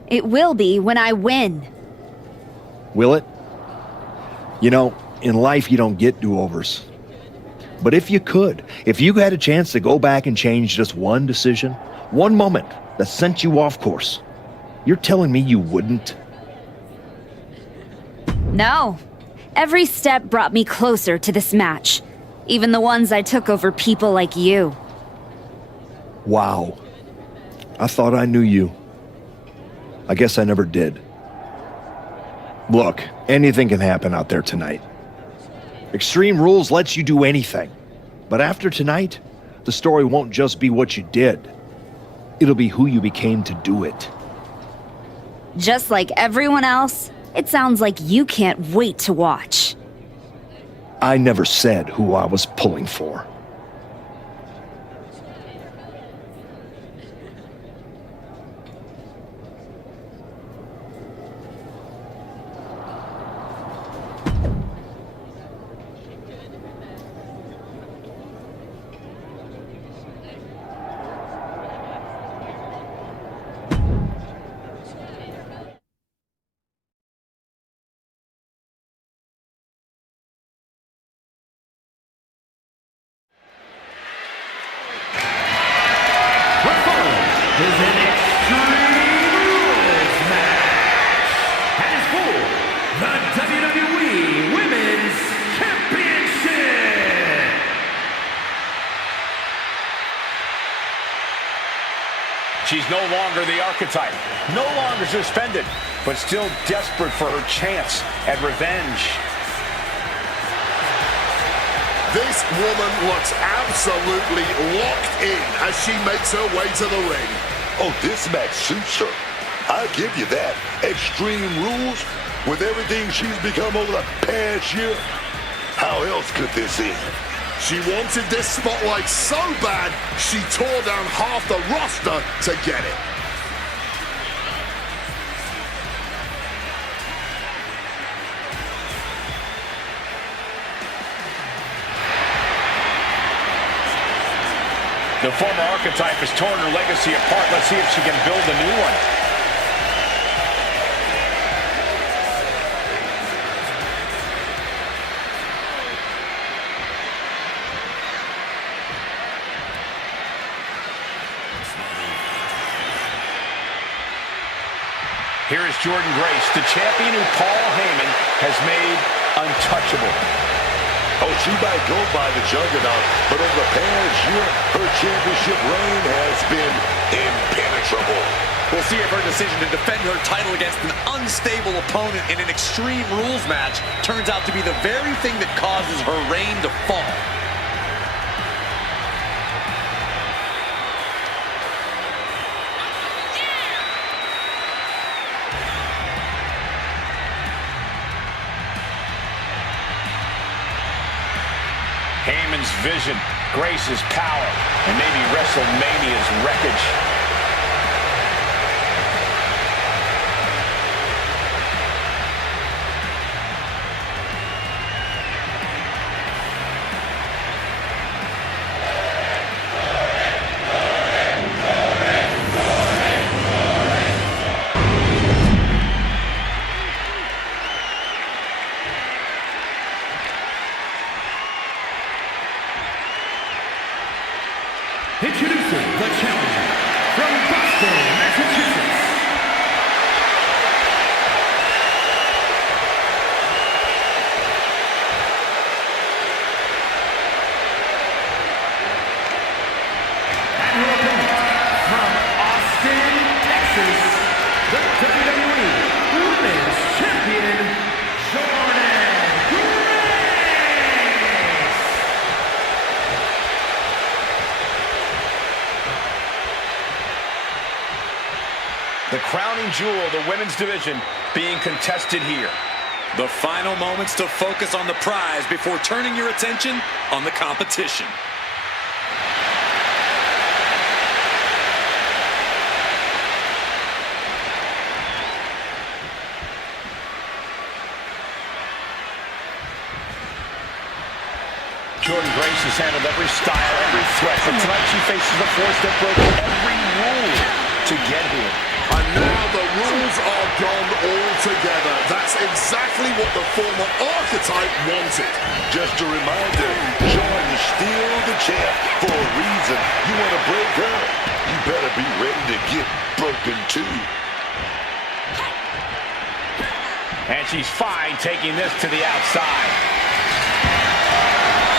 It will be when I win. Will it? You know, in life you don't get do-overs. But if you could, if you had a chance to go back and change just one decision, one moment that sent you off course, you're telling me you wouldn't? No. Every step brought me closer to this match. Even the ones I took over people like you. Wow. I thought I knew you. I guess I never did. Look, anything can happen out there tonight. Extreme Rules lets you do anything. But after tonight, the story won't just be what you did. It'll be who you became to do it. Just like everyone else, it sounds like you can't wait to watch. I never said who I was pulling for. Is an Extreme Rules match. And is for the WWE Women's Championship. She's no longer the archetype, no longer suspended, but still desperate for her chance at revenge. This woman looks absolutely locked in as she makes her way to the ring. Oh, this match suits her. I'll give you that. Extreme Rules, with everything she's become over the past year, how else could this end? She wanted this spotlight so bad, she tore down half the roster to get it. The former archetype has torn her legacy apart. Let's see if she can build a new one. Here is Jordan Grace, the champion who Paul Heyman has made untouchable. Oh, she might go by the juggernaut, but over the past year, her championship reign has been impenetrable. We'll see if her decision to defend her title against an unstable opponent in an Extreme Rules match turns out to be the very thing that causes her reign to fall. Heyman's vision, Grace's power, and maybe WrestleMania's wreckage. Introducing the challenger from Boston, Massachusetts. And her opponent from Austin, Texas, the WWE Women's Champion, Jordan Grace. The crowning jewel of the women's division being contested here. The final moments to focus on the prize before turning your attention on the competition. Jordan Grace has handled every style, every threat, but tonight she faces a force that broke every rule. to get here. And now the rules are gone altogether. That's exactly what the former Archetype wanted. Just a reminder, Shawn is still the champ for a reason. You want to break her, you better be ready to get broken too. And she's fine taking this to the outside.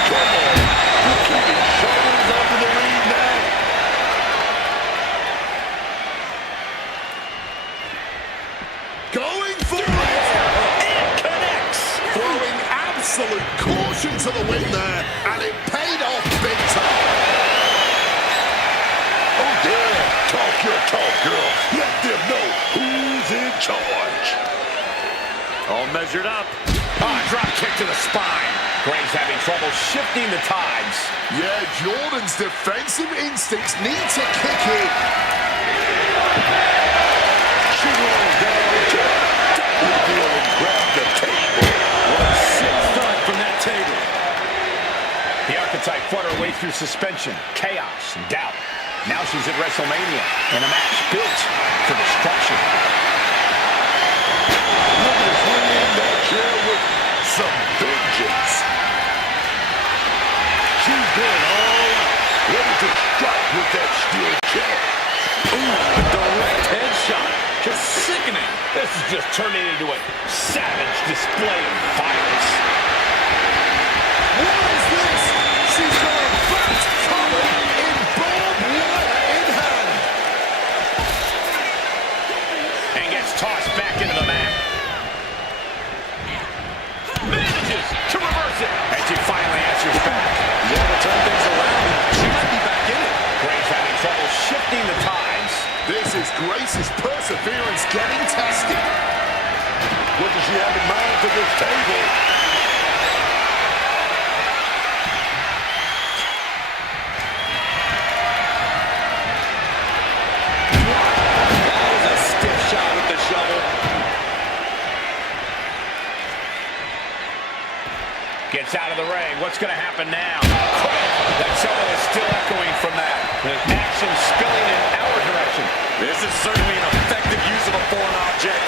Come on, you're keeping shoulders under the ring now. Going for it! It connects. Throwing absolute caution to the wind there, and it paid off big time. Oh yeah, talk your talk, girl. Let them know who's in charge. All measured up. Drop kick to the spine. Gray's having trouble shifting the tides. Yeah, Jordan's defensive instincts need to kick in. She rolls down to double deal and grab the table. What a sick start from that table. The Archetype fought her way through suspension, chaos, and doubt. Now she's at WrestleMania in a match built for destruction. Look at her swinging that chair with some vengeance. She's going on, ready to strike with that steel chair. Ooh, a direct headshot. Just sickening. This is just turning into a savage display of violence. What is this? She's got a bat coming in barbed wire in hand. And gets tossed back into the mat. Manages to reverse it. And she finally answers back. Yeah, to turn things around. She might be back in it. Gray's having trouble shifting the tides. This is Grace's perseverance getting tested. What does she have in mind for this table? That was a stiff shot with the shovel. Gets out of the ring. What's going to happen now? That shovel is still echoing from that. The action spilling in our direction. This is certainly an effective use of a foreign object.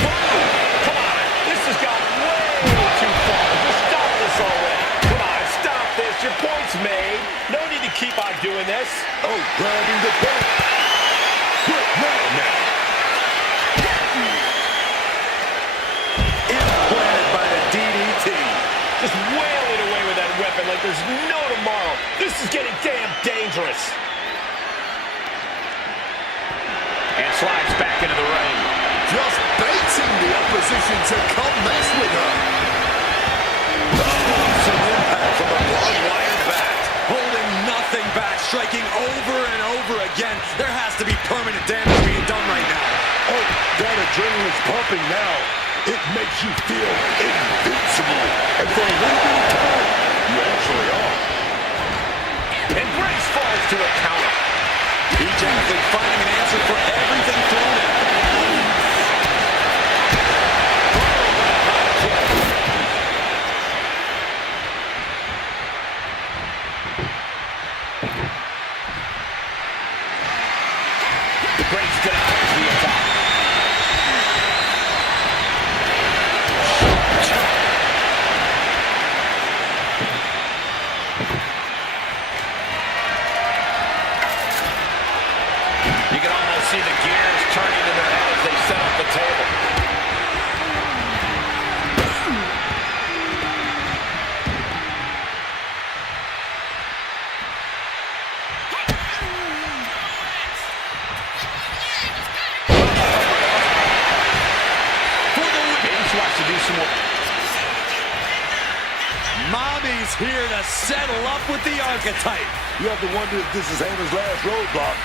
Boom! Come on. This has gone way too far. Just stop this already. Come on, stop this. Your point's made. No need to keep on doing this. Oh, grabbing the belt. Good man now. Implanted by the DDT. Just wailing away with that weapon like there's no tomorrow. This is getting damn dangerous. And slides back into the ring. Just baiting the opposition to come mess with her. Some impact from the barbed wire bat. Holding nothing back, striking over and over again. There has to be permanent damage being done right now. Oh, that adrenaline's pumping now. It makes you feel invincible. And for a little bit of time, you actually are. And Grace falls to a counter. Each athlete finding an answer for everything thrown at them. Grace denies the attack. You can almost see the gears turning in their head as they set up the table. Maybe she wants to do some more. Mommy's here to settle up with the Archetype. You have to wonder if this is Hannah's last roadblock.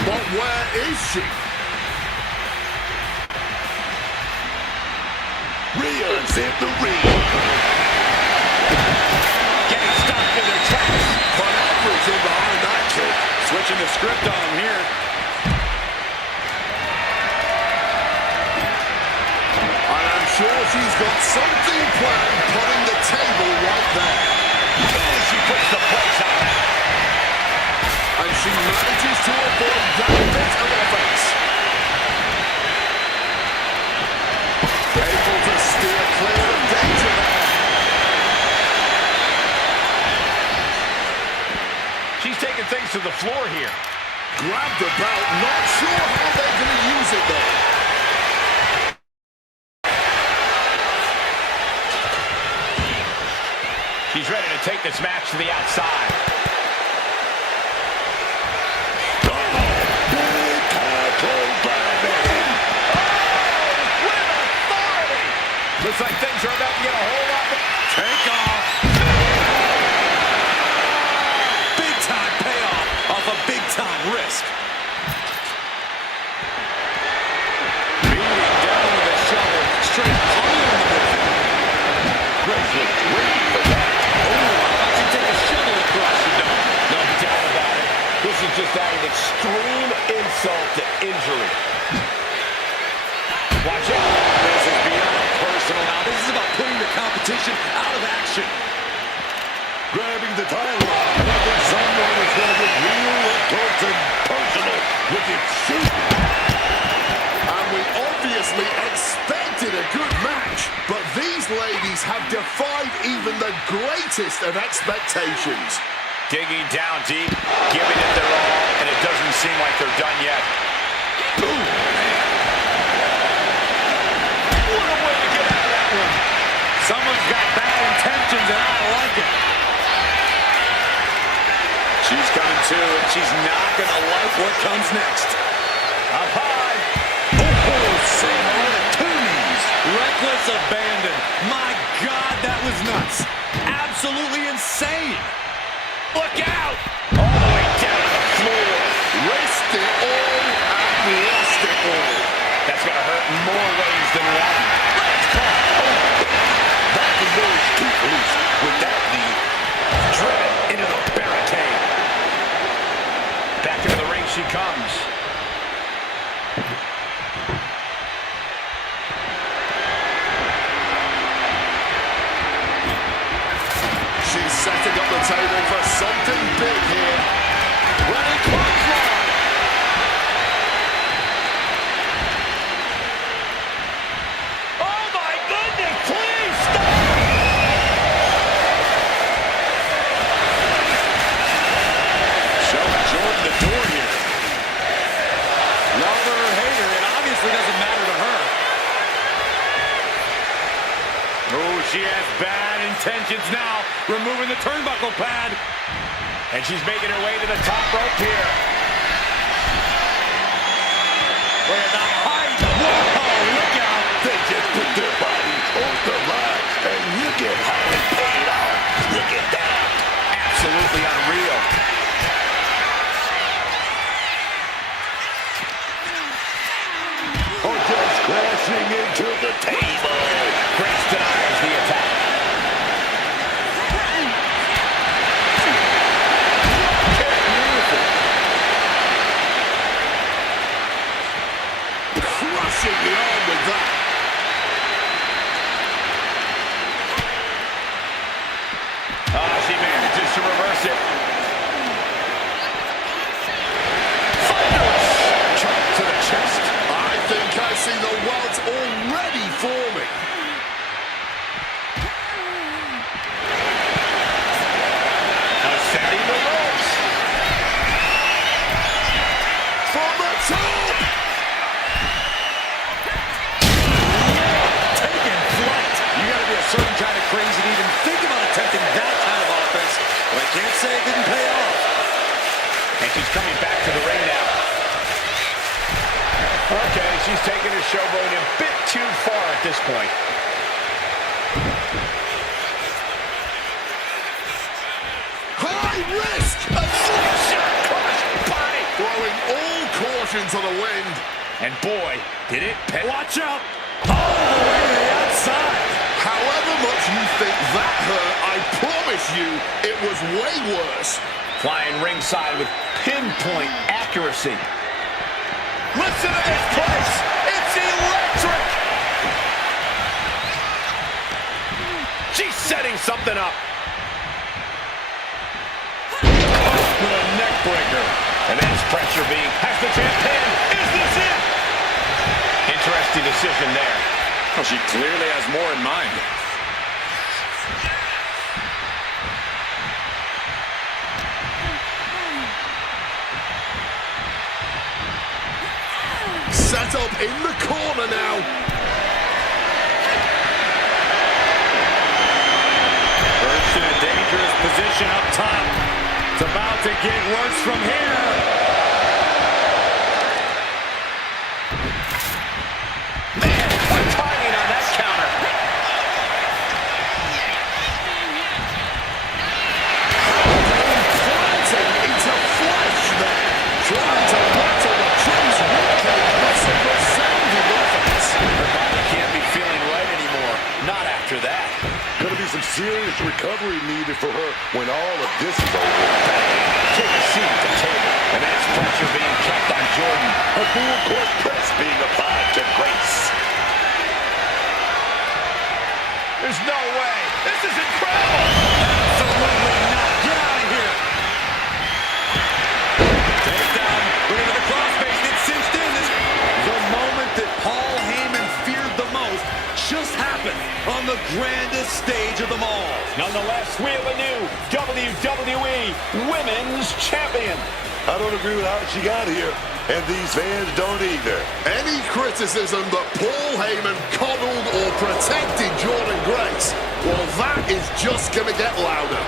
But where is she? Rhea's in the ring. Getting stopped in their tracks. Conagra's in behind that kick. Switching the script on him here. And I'm sure she's got something planned, putting the table right there. Oh, she puts the she manages to avoid that bit of offense. Able to steer clear of danger there. She's taking things to the floor here. Grab the belt, not sure how they're going to use it though. She's ready to take this match to the outside. Looks like things are about to get a whole lot more. Take off. Big time payoff off a big time risk. Beating down with a shovel, straight under the building. Grace was waiting for that. Oh, how'd you take a shovel across the dome? No doubt about it. This is just adding extreme insult to injury. Watch out. This is beyond personal now. This is about putting the competition out of action. Grabbing the title. And I think someone is going to get real up close and personal with it soon. And we obviously expected a good match, but these ladies have defied even the greatest of expectations. Digging down deep, giving it their all, and it doesn't seem like they're done yet. Boom! What a way to get out of that one. Someone's got bad intentions, and I like it. She's coming to, and she's not going to like what comes next. Up high. Oh, Samoa to two knees. Reckless abandon. My God, that was nuts. Absolutely insane. Look out! All the way down to the floor. Risked it all and lost it all. That's going to hurt in more ways than one. Back to those two police with that knee. Driven into the barricade. Back into the ring she comes. She's setting up the table for something big here. Running clothesline. Oh my goodness, please stop! Showing Jordan the door here. Love her or hate her, it obviously doesn't matter to her. Oh, she has bad intentions now, removing the turnbuckle pad. And she's making her way to the top rope here. Look at the height. Whoa, look out. They just put their body on the line, and look at how they put it on. Look at that. Absolutely unreal. Oh, just crashing into the table. Grace denies the attack. Crushing the arm with that. She manages to reverse it. Chop to the chest. I think I see the welt already forming. Ascending the ropes. From the top. Taking flight. You gotta be a certain kind of crazy to even think about attempting that kind of offense. But I can't say it didn't pay off. And she's coming back to the ring now. Okay, she's taking her showboat a bit too far at this point. High risk. A slingshot crush body. Throwing all caution to the wind. And boy, did it pay. Watch out. All the way to the outside. However much you think that hurt, I promise you it was way worse. Flying ringside with pinpoint accuracy. Listen to this place. It's electric. She's setting something up. With a neck breaker. has the champ pinned. Is this it? Interesting decision there. Well, she clearly has more in mind. Set up in the corner now. Perched in a dangerous position up top. It's about to get worse from here. Man, what timing on that counter. Planting into flesh there. Trying to rattle the Trump's ribcage muscle, but sounding off it. Her body can't be feeling right anymore. Not after that. Gonna be some serious recovery needed for her when all of this is over. Take a seat at the table. Immense pressure being kept on Jordan. A full court press being applied to Grace. There's no way. This is incredible. Absolutely not. Get out of here. Takedown. Look at the crossface. It's cinched in. The moment that Paul Heyman feared the most just happened on the grandest stage of them all. Nonetheless, we have a new WWE Women's Champion. I don't agree with how she got here, and these fans don't either. Any criticism that Paul Heyman coddled or protected Jordan Grace, well, that is just going to get louder.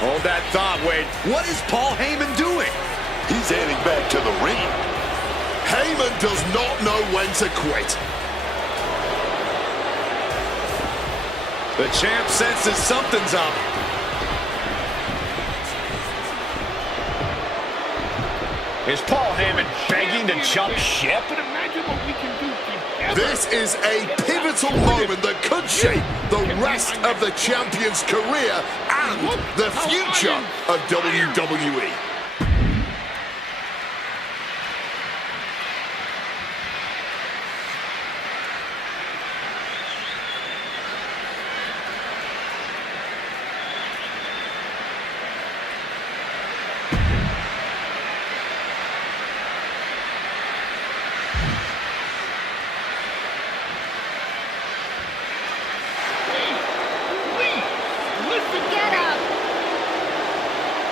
Hold that thought, Wade. What is Paul Heyman doing? He's heading back to the ring. Heyman does not know when to quit. The champ senses something's up. Is Paul Heyman begging to jump ship? But imagine what we can do together. This is a pivotal moment that could shape the rest of the champion's career and the future of WWE.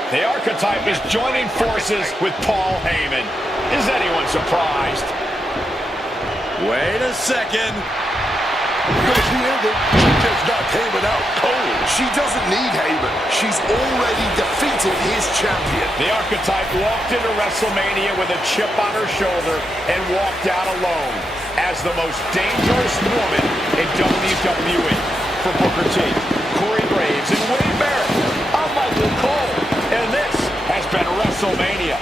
The archetype is joining forces with Paul Heyman. Is anyone surprised? Wait a second. She just knocked Heyman out cold. She doesn't need Heyman. She's already defeated his champion. The archetype walked into WrestleMania with a chip on her shoulder and walked out alone as the most dangerous woman in WWE. For Booker T, Corey Graves, and Wade Barrett, I'm Michael Cole, and this has been WrestleMania.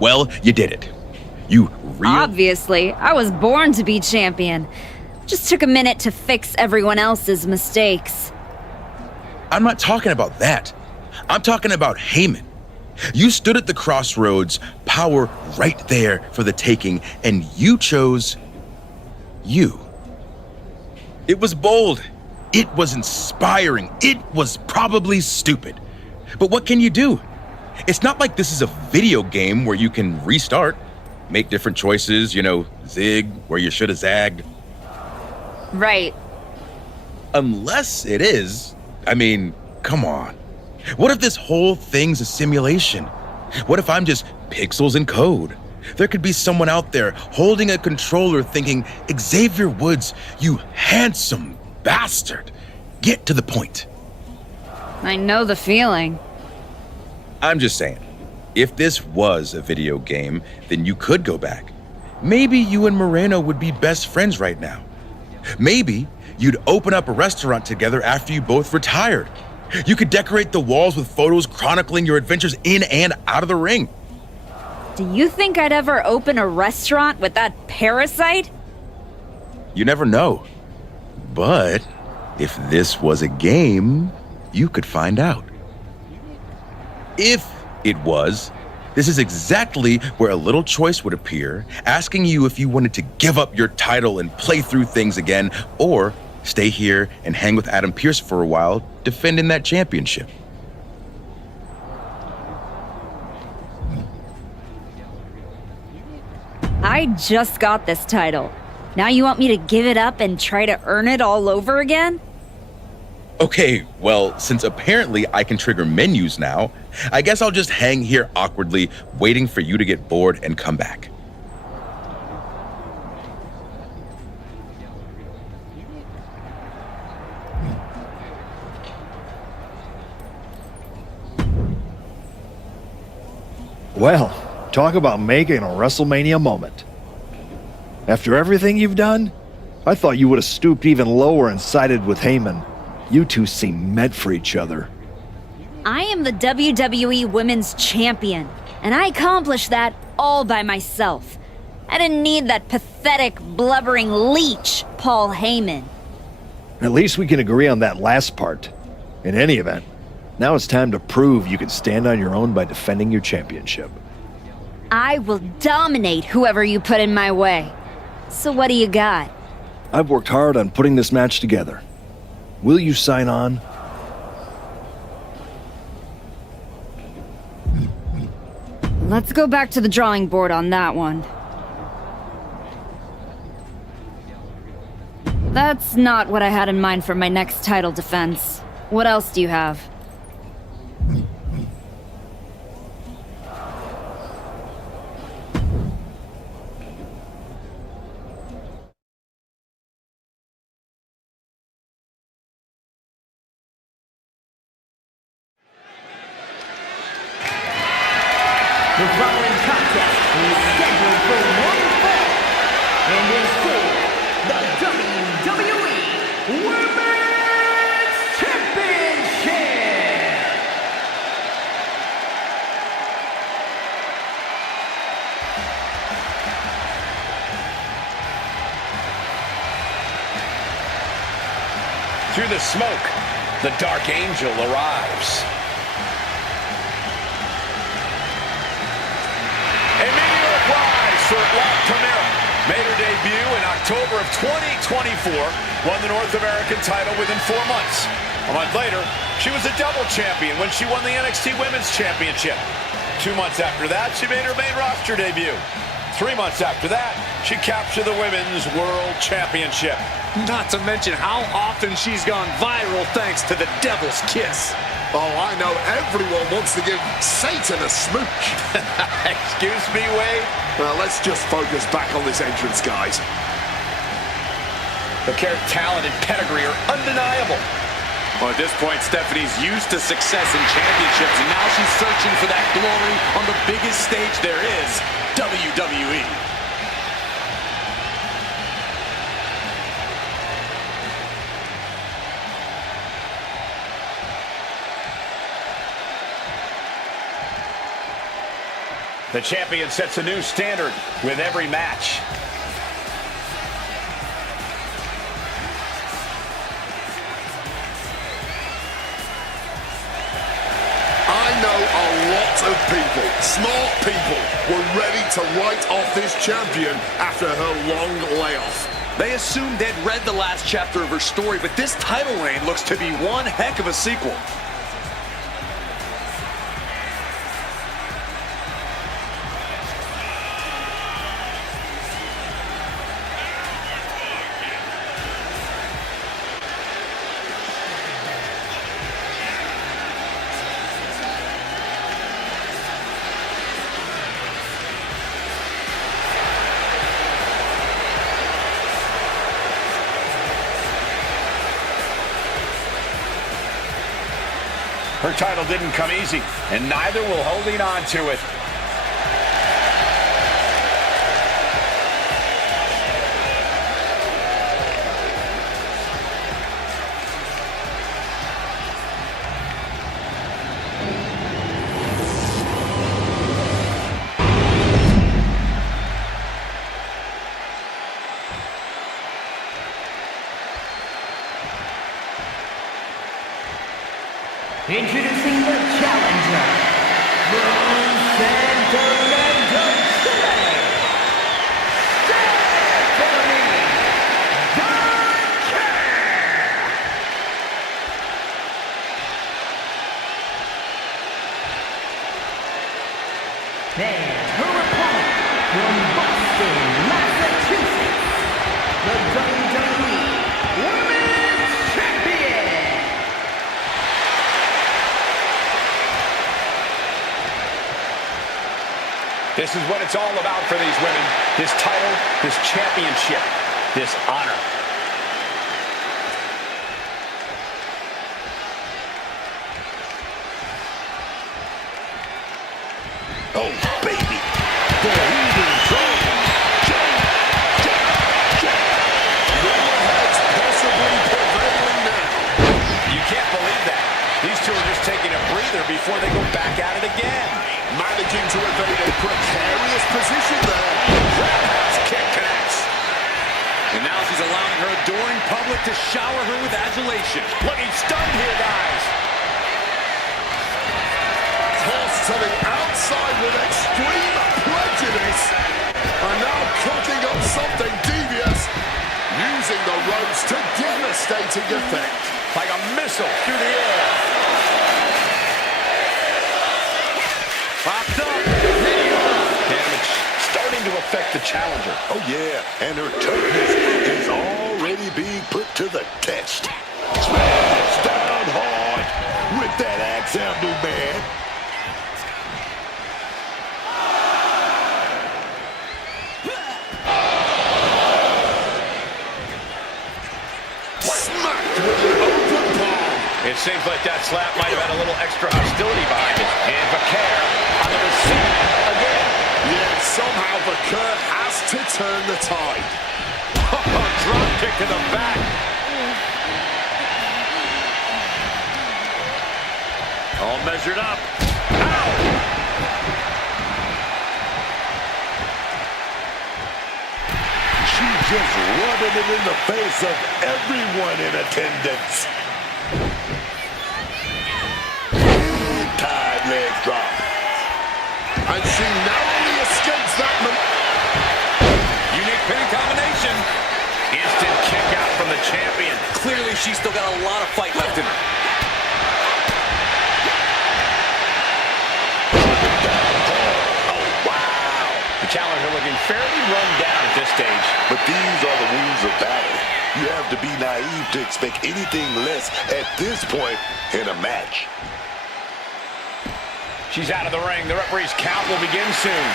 Well, you did it. You Obviously, I was born to be champion. Just took a minute to fix everyone else's mistakes. I'm not talking about that. I'm talking about Heyman. You stood at the crossroads, power right there for the taking, and you chose you. It was bold. It was inspiring. It was probably stupid. But what can you do? It's not like this is a video game where you can restart, make different choices, zig where you should have zagged. Right. Unless it is. I mean, come on. What if this whole thing's a simulation? What if I'm just pixels and code? There could be someone out there holding a controller thinking, Xavier Woods, you handsome bastard. Get to the point. I know the feeling. I'm just saying, if this was a video game, then you could go back. Maybe you and Moreno would be best friends right now. Maybe you'd open up a restaurant together after you both retired. You could decorate the walls with photos chronicling your adventures in and out of the ring. Do you think I'd ever open a restaurant with that parasite? You never know. But if this was a game, you could find out. If it was, this is exactly where a little choice would appear, asking you if you wanted to give up your title and play through things again, or stay here and hang with Adam Pearce for a while, defending that championship. I just got this title. Now you want me to give it up and try to earn it all over again? Okay, well, since apparently I can trigger menus now, I guess I'll just hang here awkwardly, waiting for you to get bored and come back. Well, talk about making a WrestleMania moment. After everything you've done, I thought you would have stooped even lower and sided with Heyman. You two seem meant for each other. I am the WWE Women's Champion, and I accomplished that all by myself. I didn't need that pathetic, blubbering leech, Paul Heyman. At least we can agree on that last part. In any event, now it's time to prove you can stand on your own by defending your championship. I will dominate whoever you put in my way. So what do you got? I've worked hard on putting this match together. Will you sign on? Let's go back to the drawing board on that one. That's not what I had in mind for my next title defense. What else do you have? The following contest is scheduled for one fall and is for the WWE Women's Championship. Through the smoke, the Dark Angel arrives. For La Primera, made her debut in October of 2024, won the North American title within 4 months. A month later, she was a double champion when she won the NXT Women's Championship. 2 months after that, she made her main roster debut. 3 months after that, she captured the Women's World Championship. Not to mention how often she's gone viral thanks to the Devil's Kiss. Oh, I know everyone wants to give Satan a smooch. Excuse me, Wade? Well, let's just focus back on this entrance, guys. The character talent and pedigree are undeniable. Well, at this point, Stephanie's used to success in championships, and now she's searching for that glory on the biggest stage there is, WWE. The champion sets a new standard with every match. I know a lot of people, smart people, were ready to write off this champion after her long layoff. They assumed they'd read the last chapter of her story, but this title reign looks to be one heck of a sequel. Her title didn't come easy, and neither will holding on to it. Introducing the challenger from Sacramento City, Stephanie Duncan. And her opponent from Boston, Massachusetts, the WWE Women's Champion. This is what it's all about for these women. This title, this championship, this honor. Oh, baby. The heathen zone. Heads possibly prevailing now. You can't believe that. These two are just taking a breather before they go back at it again. Managing to evade a precarious position there. Roundhouse kick connects. And now she's allowing her adoring public to shower her with adulation. Looking stunned here, guys. Tossed to the outside with extreme prejudice. And now cooking up something devious. Using the ropes to devastating effect. Like a missile through the air. Popped up. Damage starting to affect the challenger. Oh, yeah, and her toughness is already being put to the test. Smash down hard with that axe handle, man. Smacked with an open palm. It seems like that slap might have had a little extra hostility behind it. And Vaquer on the receiving end again. Yet somehow Vaquer has to turn the tide. Drop kick to the back. All measured up. Ow! She's just rubbing it in the face of everyone in attendance. Big-time leg drop. And she narrowly escapes that. Unique pinning combination. Instant kick out from the champion. Clearly, she's still got a lot of fight left in her. Oh, wow. The challenger looking fairly run down at this stage. But these are the wounds of battle. You have to be naive to expect anything less at this point in a match. She's out of the ring. The referee's count will begin soon.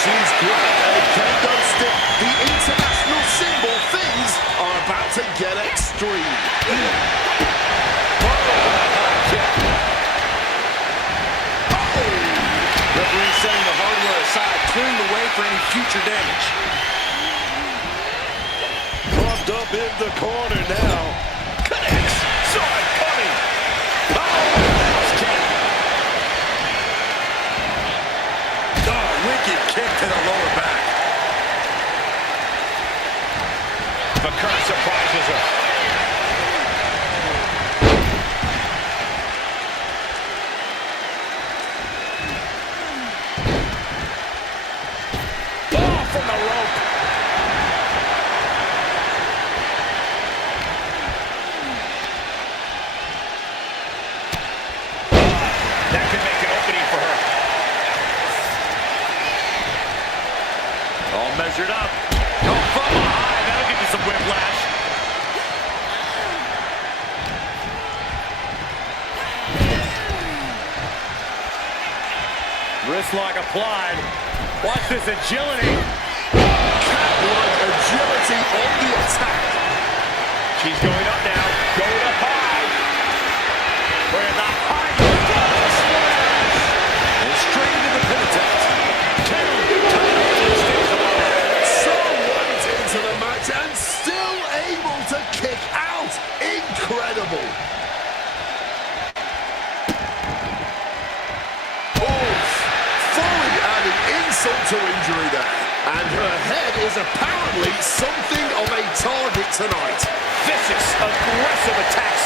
She's grabbed a kendo stick, the international symbol. Things are about to get extreme. Referee setting the hardware aside, clearing the way for any future damage. Pumped up in the corner now. Connects. Saw it coming. measured up. Go from behind. That'll give you some whiplash. Wrist lock applied. Watch this agility. Catwoman agility on the attack. She's going up now. Going up high. Where the high splash. And straight into the pin attempt. Someone's into the match and still able to kick out. Incredible. Insult to injury there. And her head is apparently something of a target tonight. Vicious, aggressive attacks.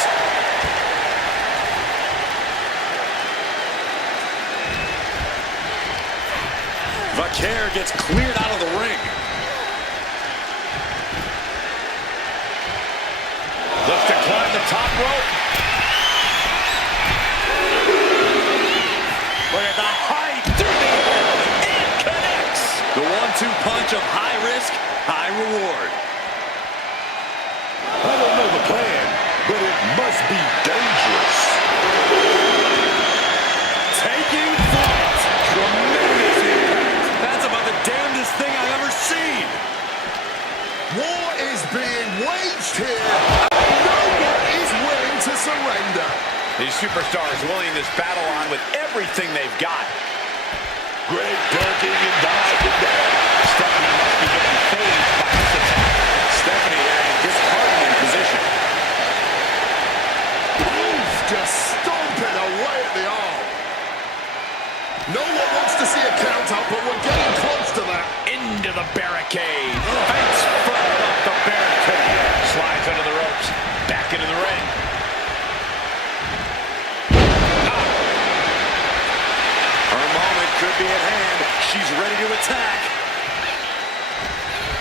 Vaquer gets cleared out of the ring. Looks to climb the top rope. Look at the height through the air. It connects. The 1-2 punch of high risk, high reward. I don't know the plan, but it must be dangerous. Taking flight. Tremendous impact. That's about the damnedest thing I've ever seen. War is being waged here, and no one is willing to surrender. These superstars willing this battle on with everything they've got. Great ducking and diving there. Stephanie must be getting phased by this attack. Stephanie there in disheartening position. Oof, just stomping away at the arm. No one wants to see a count out, but we're getting close to that. Into the barricade. Face first up the barricade. Slides under the ropes. Back into the ring. Could be at hand. She's ready to attack.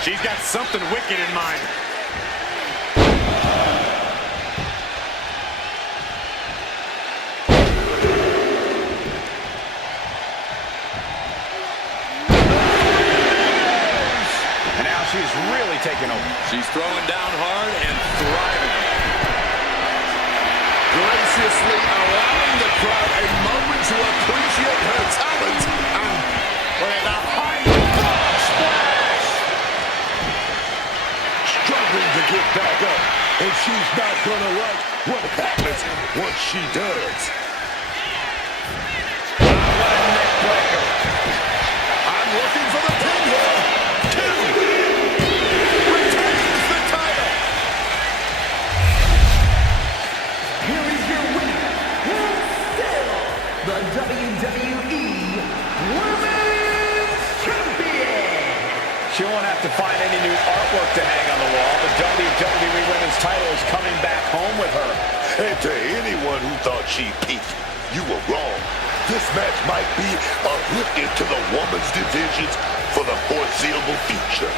She's got something wicked in mind. And now she's really taking over. She's throwing down hard and thriving. Graciously allowing the crowd a moment to appreciate her talent and look at the high splash. Struggling to get back up, and she's not gonna like what happens once she does. What a neck breaker. I'm looking for the pin here. Retains the title. Here is your winner, and still the WWE Women's Champion. She won't have to find any new artwork to hang on the wall. The WWE Women's title is coming back home with her. And to anyone who thought she peaked, you were wrong. This match might be a hook into the women's divisions for the foreseeable future.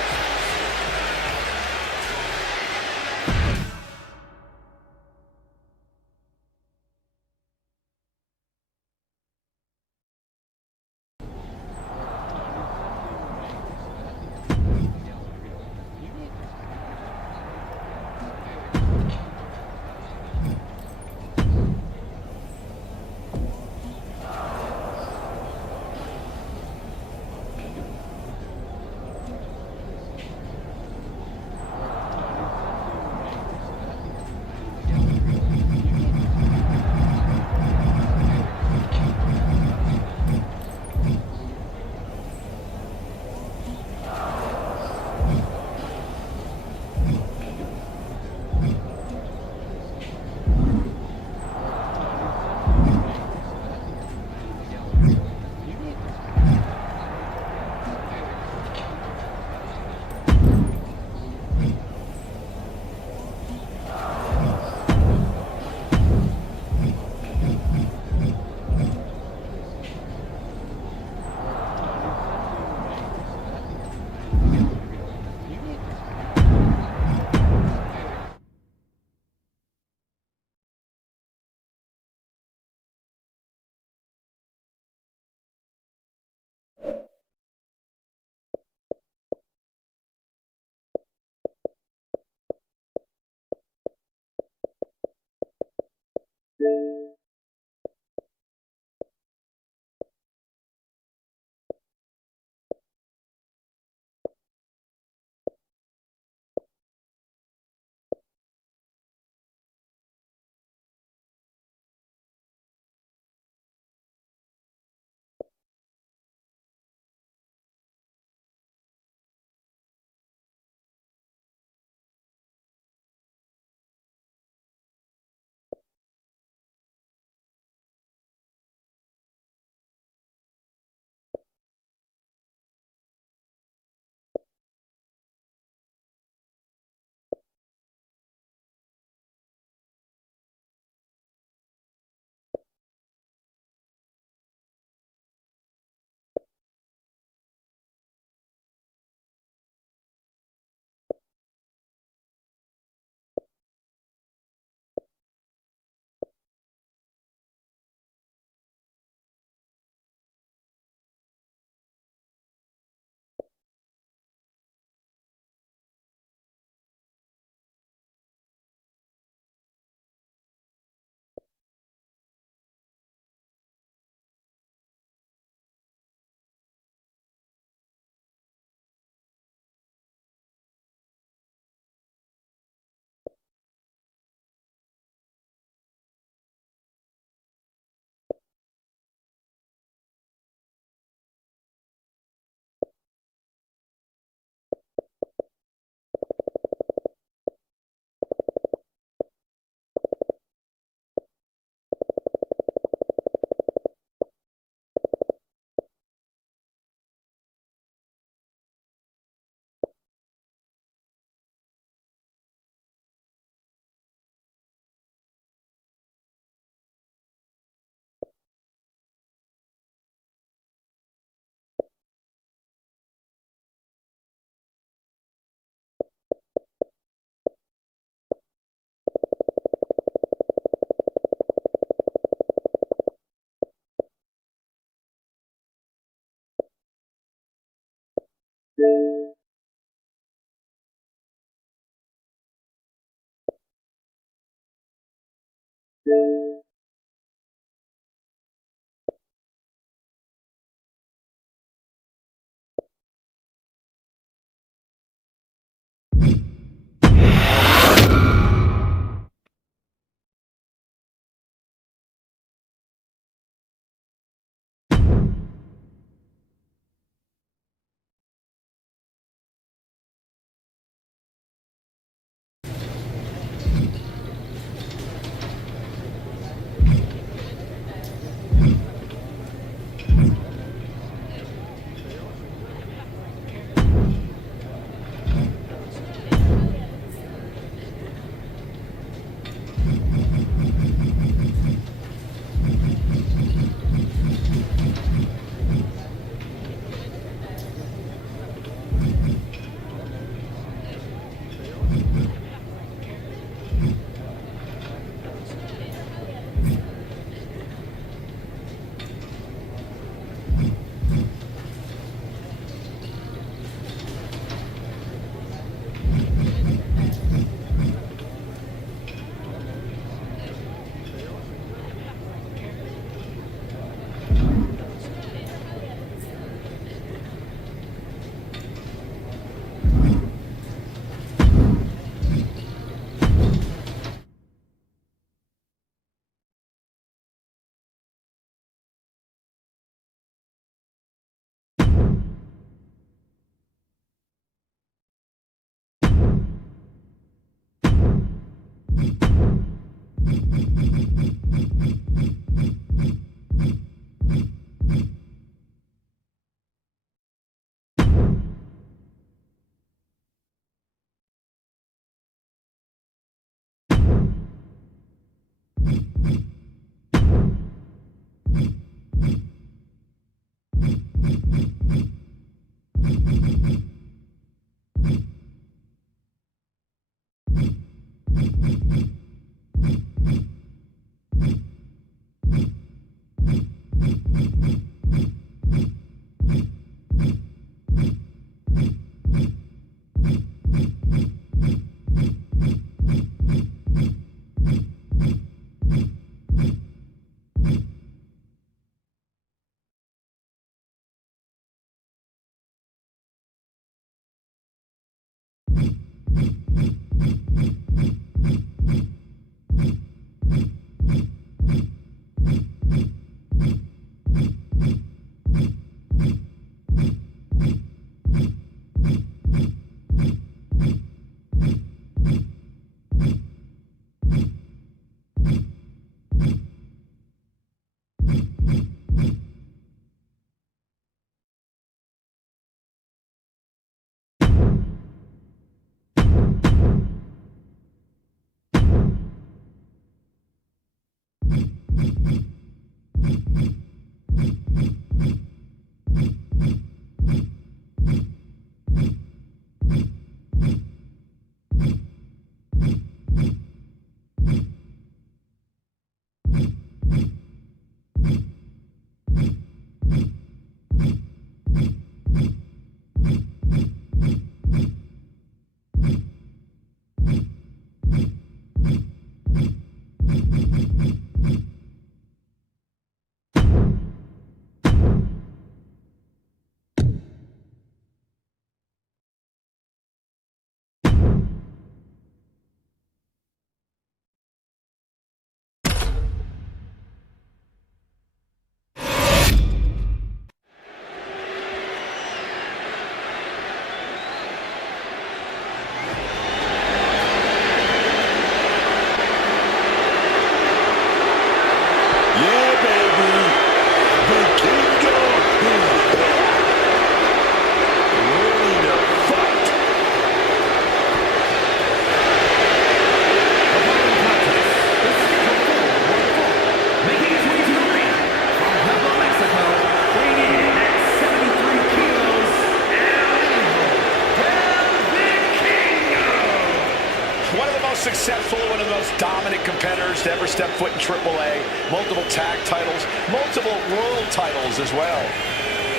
Successful, one of the most dominant competitors to ever step foot in AAA. Multiple tag titles, multiple world titles as well.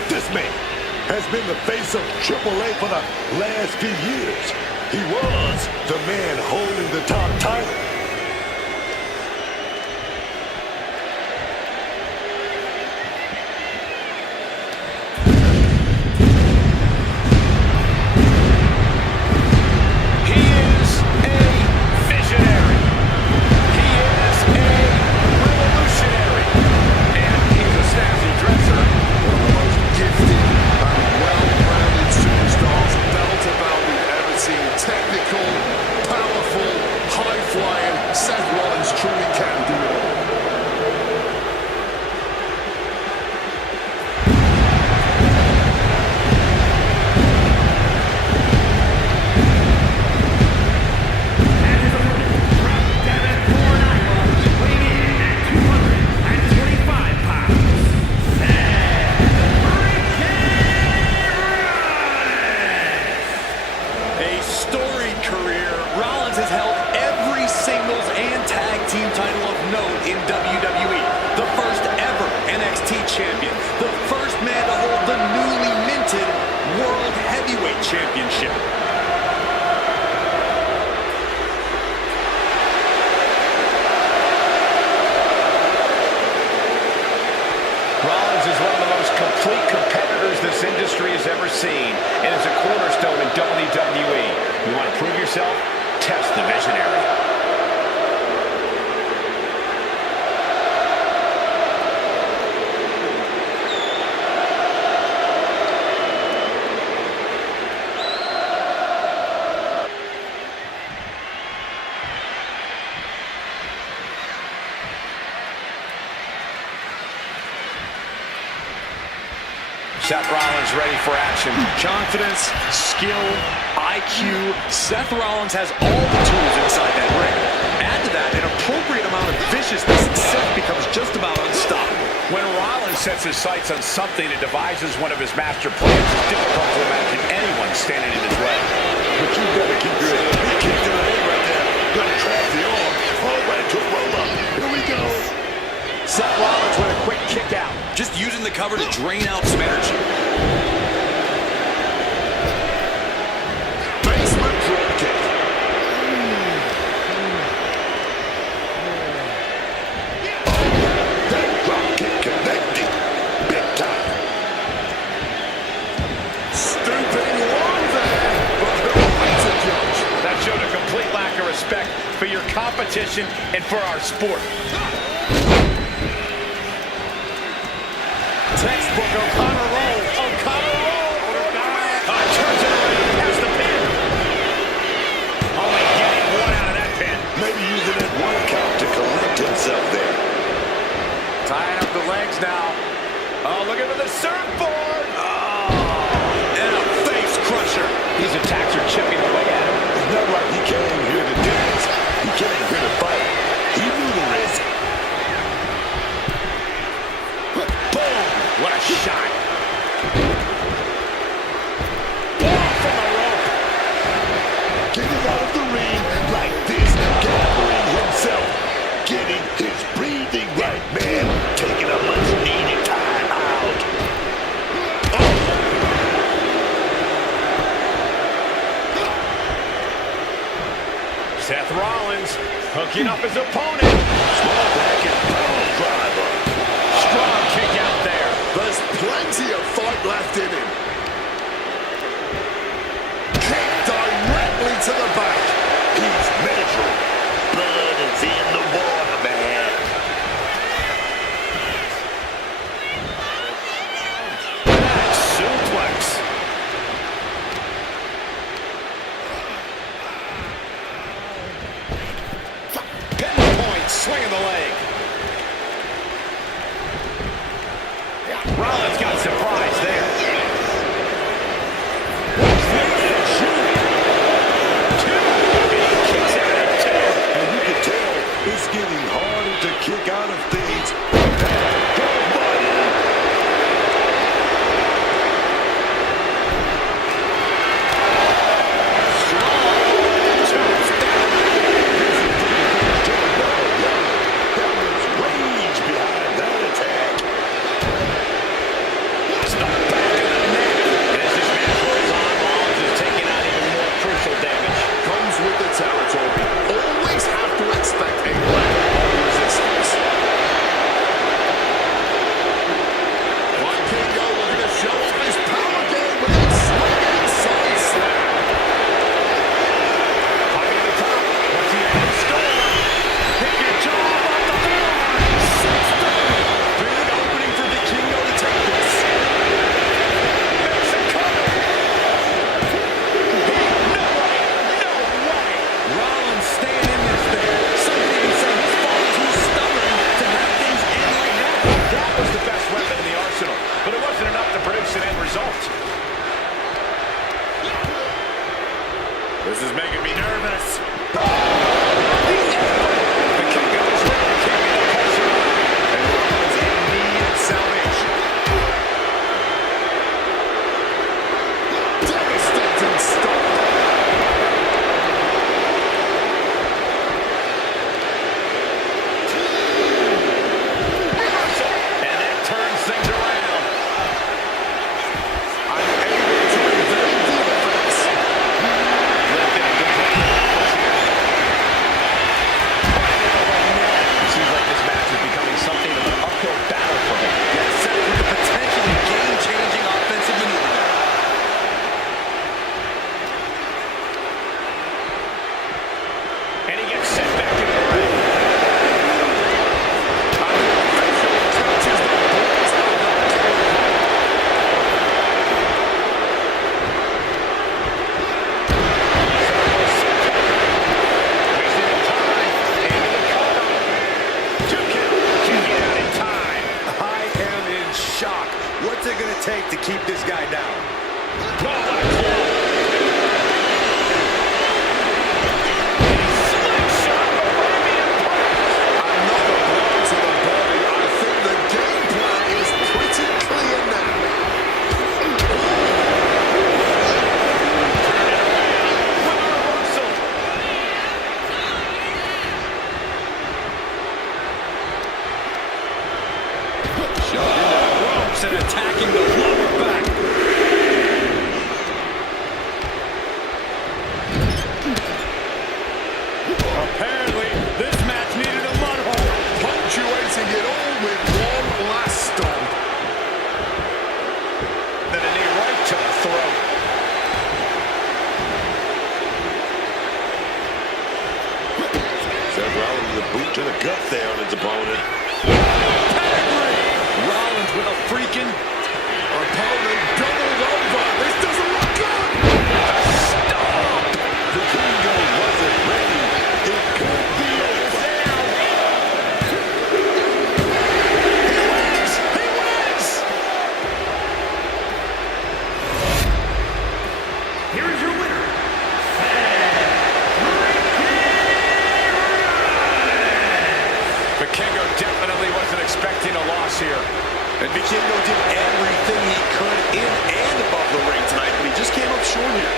This man has been the face of AAA for the last few years. He was the man holding the top title. This industry has ever seen, and is a cornerstone in WWE. You want to prove yourself? Test the Visionary. Seth Rollins ready for action. Confidence, skill, IQ. Seth Rollins has all the tools inside that ring. Add to that an appropriate amount of viciousness, and Seth becomes just about unstoppable. When Rollins sets his sights on something and devises one of his master plans, it's difficult to imagine anyone standing in his way. But you gotta keep your head. He kicked in the head right there. Gonna trap the arm. All right to a roll up. Here we go. Seth Rollins with a quick kick out. Just using the cover to drain out some energy. Basement drop kick. That drop kick connecting. Big time. Stooping one there. But who wins a judge? That showed a complete lack of respect for your competition and for our sport. Textbook O'Connor roll. O'Connor roll. Turns it around past the pin. Only getting one out of that pin. Maybe using that one count to collect himself there. Tying up the legs now. Oh, looking for the surfboard. Oh, and a face crusher. These attacks are chipping away at him. It's not like he came here to dance. He came here to fight. He knew the risk. What a shot. From the rope. Getting out of the ring like this, gathering himself, getting his breathing right, man. Taking a much needed time out. Seth Rollins hooking up his opponent. Small back and power driver. Strong kick out there. There's plenty of fight left in him. Kick directly to the back. He's measuring. Blood is in the water, man. Suplex. Pinpoint, swinging the leg. Rollins got surprised there. Kicks out of two. And you can tell it's getting harder to kick out of things. Rage behind that attack. Stop back in the neck. As this match goes on, Rollins is taking out even more crucial damage. Comes with the territory. Always have to expect a level of resistance. One Kingo looking to show off his power game with a slinging side slam. High at the top. What's he have in store? Take your jaw off the floor. Big opening for the Kingo to take this. Makes a cover. No way. Rollins staying in this there. Some even say he's far too stubborn to have things end like that. That was the best weapon in the arsenal, but it wasn't enough to produce an end result. This is making me nervous. The kick goes well, keeping the pressure on, and Rollins in need of salvation. Devastating stop. And that turns things around. Unable to evade the offense. Lifted and completely. What's it going to take to keep this guy down? Another blow to the body. I think the game plan is pretty clear now. Shoved into the ropes and attacking the lower back. Apparently, this match needed a mud hole. Punctuating it all with one last stomp. Then a knee right to the throat. Seth Rollins with a boot to the gut there on his opponent. Rollins with a freaking Opponent doubled over. This doesn't look good. The Kingo wasn't ready. It could be over. He wins! Here is your winner, Vikingo definitely wasn't expecting a loss here. And Vikingo did everything he could in and above the ring tonight, but he just came up short here.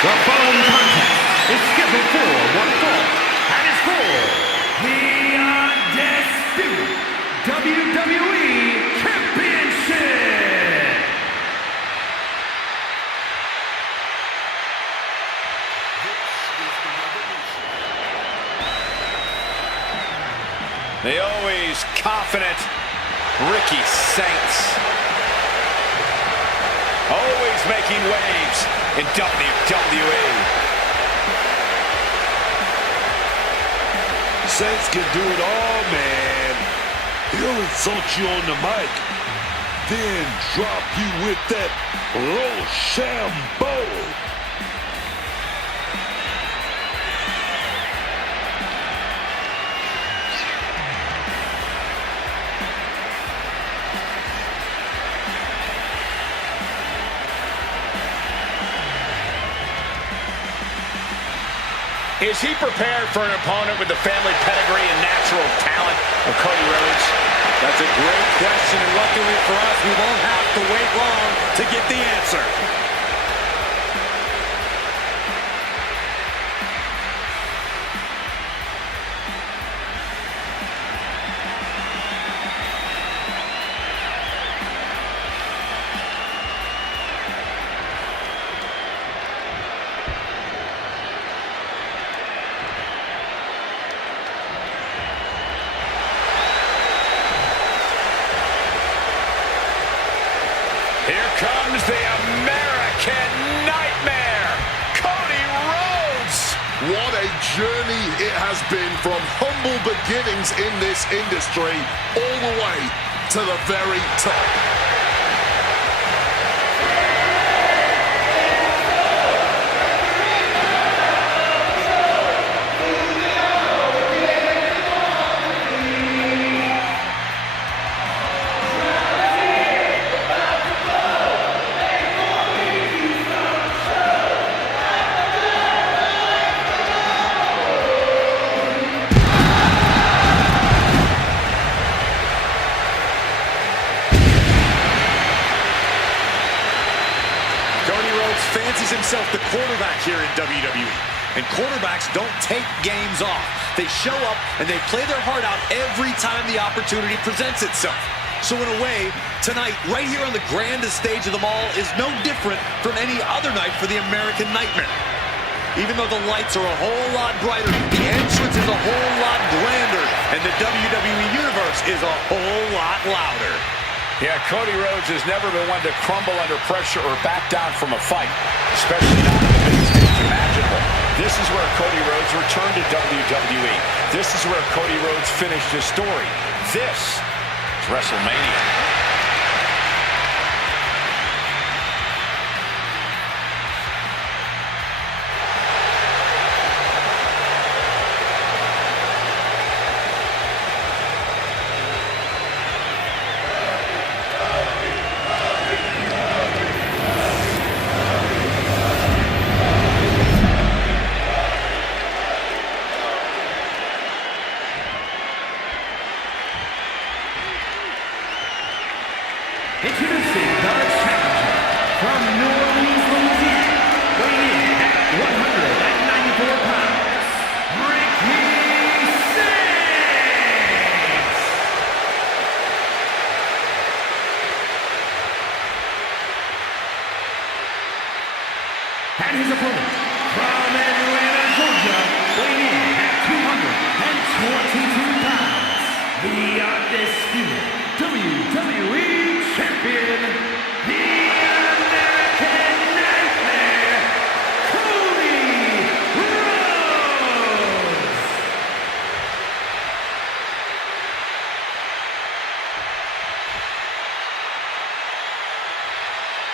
The following contest is scheduled for one fall and is for the undisputed WWE Championship. The always confident Ricky Saints. Always making waves in WWE. Saints can do it all, man. He'll insult you on the mic, then drop you with that Rochambeau. Is he prepared for an opponent with the family pedigree and natural talent of Cody Rhodes? That's a great question, and luckily for us, we won't have to wait long to get the answer. Here comes the American journey it has been from humble beginnings in this industry all the way to the very top. Fancies himself the quarterback here in WWE. And quarterbacks don't take games off. They show up and they play their heart out every time the opportunity presents itself. So in a way, tonight, right here on the grandest stage of them all, is no different from any other night for the American Nightmare. Even though the lights are a whole lot brighter, the entrance is a whole lot grander, and the WWE Universe is a whole lot louder. Yeah, Cody Rhodes has never been one to crumble under pressure or back down from a fight, especially not on the biggest stage imaginable. This is where Cody Rhodes returned to WWE. This is where Cody Rhodes finished his story. This is WrestleMania. Introducing our challenger from New Orleans, Louisiana, weighing in at 194 pounds, Ricky Sings! And his opponent from Atlanta, Georgia, weighing in at 222 pounds, the undisputed WWE Champion, the American Nightmare, Cody Rhodes!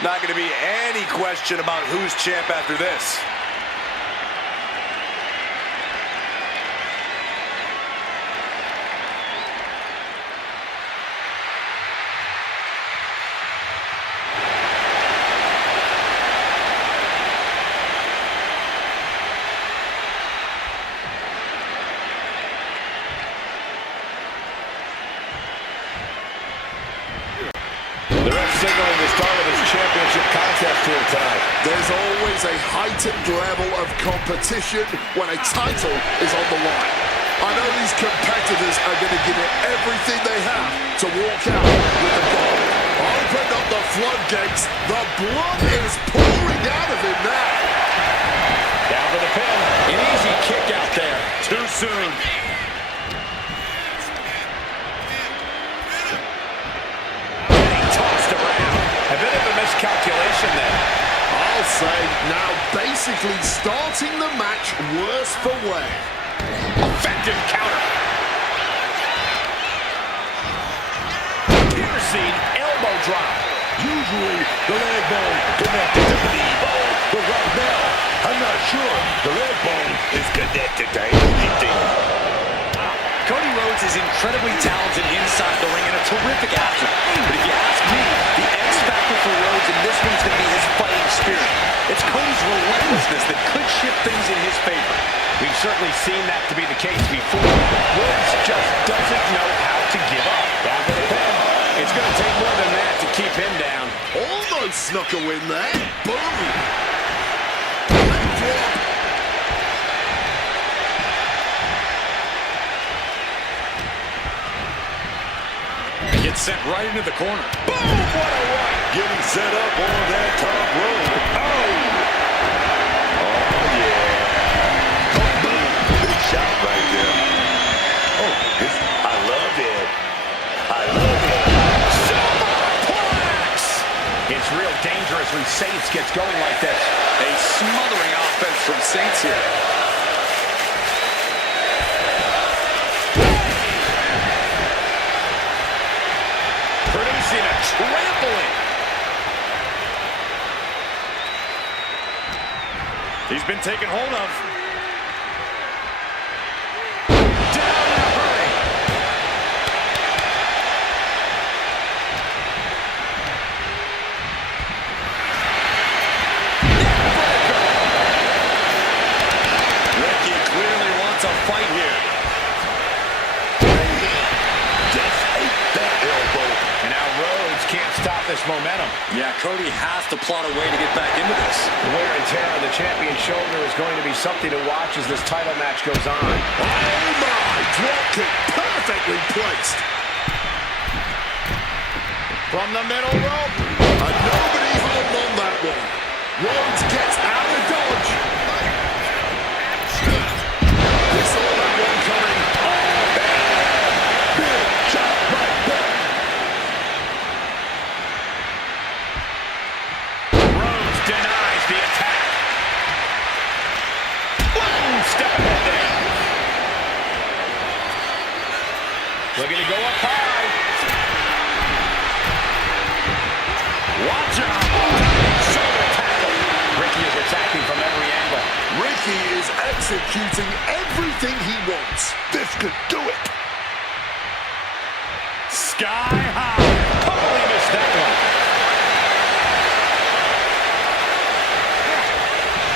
Not going to be any question about who's champ after this. Signaling the start of his championship contest here tonight. There's always a heightened level of competition when a title is on the line. I know these competitors are going to give it everything they have to walk out with the ball. Open up the floodgates. The blood is pouring out of him now. Down for the pin. An easy kick out there. Too soon. A bit of a miscalculation there. I'll say now basically starting the match worse for wear. Effective counter. Piercing elbow drop. Usually the leg bone connected to the knee bone, but right now, I'm not sure the leg bone is connected to anything. Cody Rhodes is incredibly talented inside the ring and a terrific athlete. But if you ask me, the X factor for Rhodes in this one's going to be his fighting spirit. It's Cody's relentlessness that could shift things in his favor. We've certainly seen that to be the case before. Rhodes just doesn't know how to give up. Down for the pin. It's going to take more than that to keep him down. Almost snuck a win there. Boom. Leg drop. Gets sent right into the corner. Boom! What a right! Getting set up on that top rope. Oh! Oh, yeah. Boom! Big shot right there. Oh, I love it. I love it. Superplex! It's real dangerous when Saints gets going like this. A smothering offense from Saints here. trampling. He's been taken hold of. Down in a hurry. Ricky clearly wants a fight here. Just ate that elbow. And now Rhodes can't stop this momentum. Yeah, Cody has to plot a way to get back into this. The wear and tear on the champion's shoulder is going to be something to watch as this title match goes on. Oh my, drop kick perfectly placed. From the middle rope. And nobody home on that one. Rhodes gets out of dodge. He saw that one coming. Big shot right there. Rhodes denies the attack. Boom! Step ahead there. Looking to go up high. Watch out. Shoulder tackle. Ricky is attacking from every angle. Ricky is executing everything he wants. This could do it. Sky high. Totally missed that one.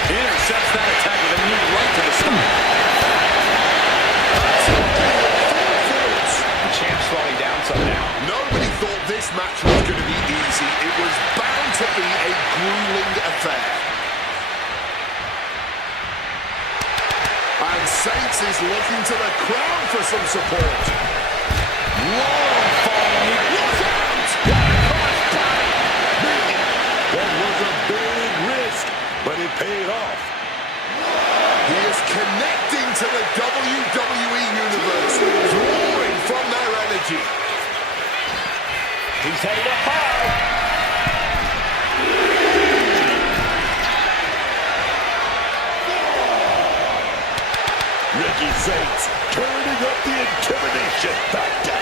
Intercepts that attack with a knee right to the stomach. The champ slowing down some now. Nobody thought this match was going to be easy. It was bound to be a grueling affair. And Saints is looking to the crowd for some support. Long falling knee. Look out! That was a big risk, but it paid off. He is connecting to the WWE Universe, drawing from their energy. He's headed up high. Ricky Saints turning up the intimidation factor.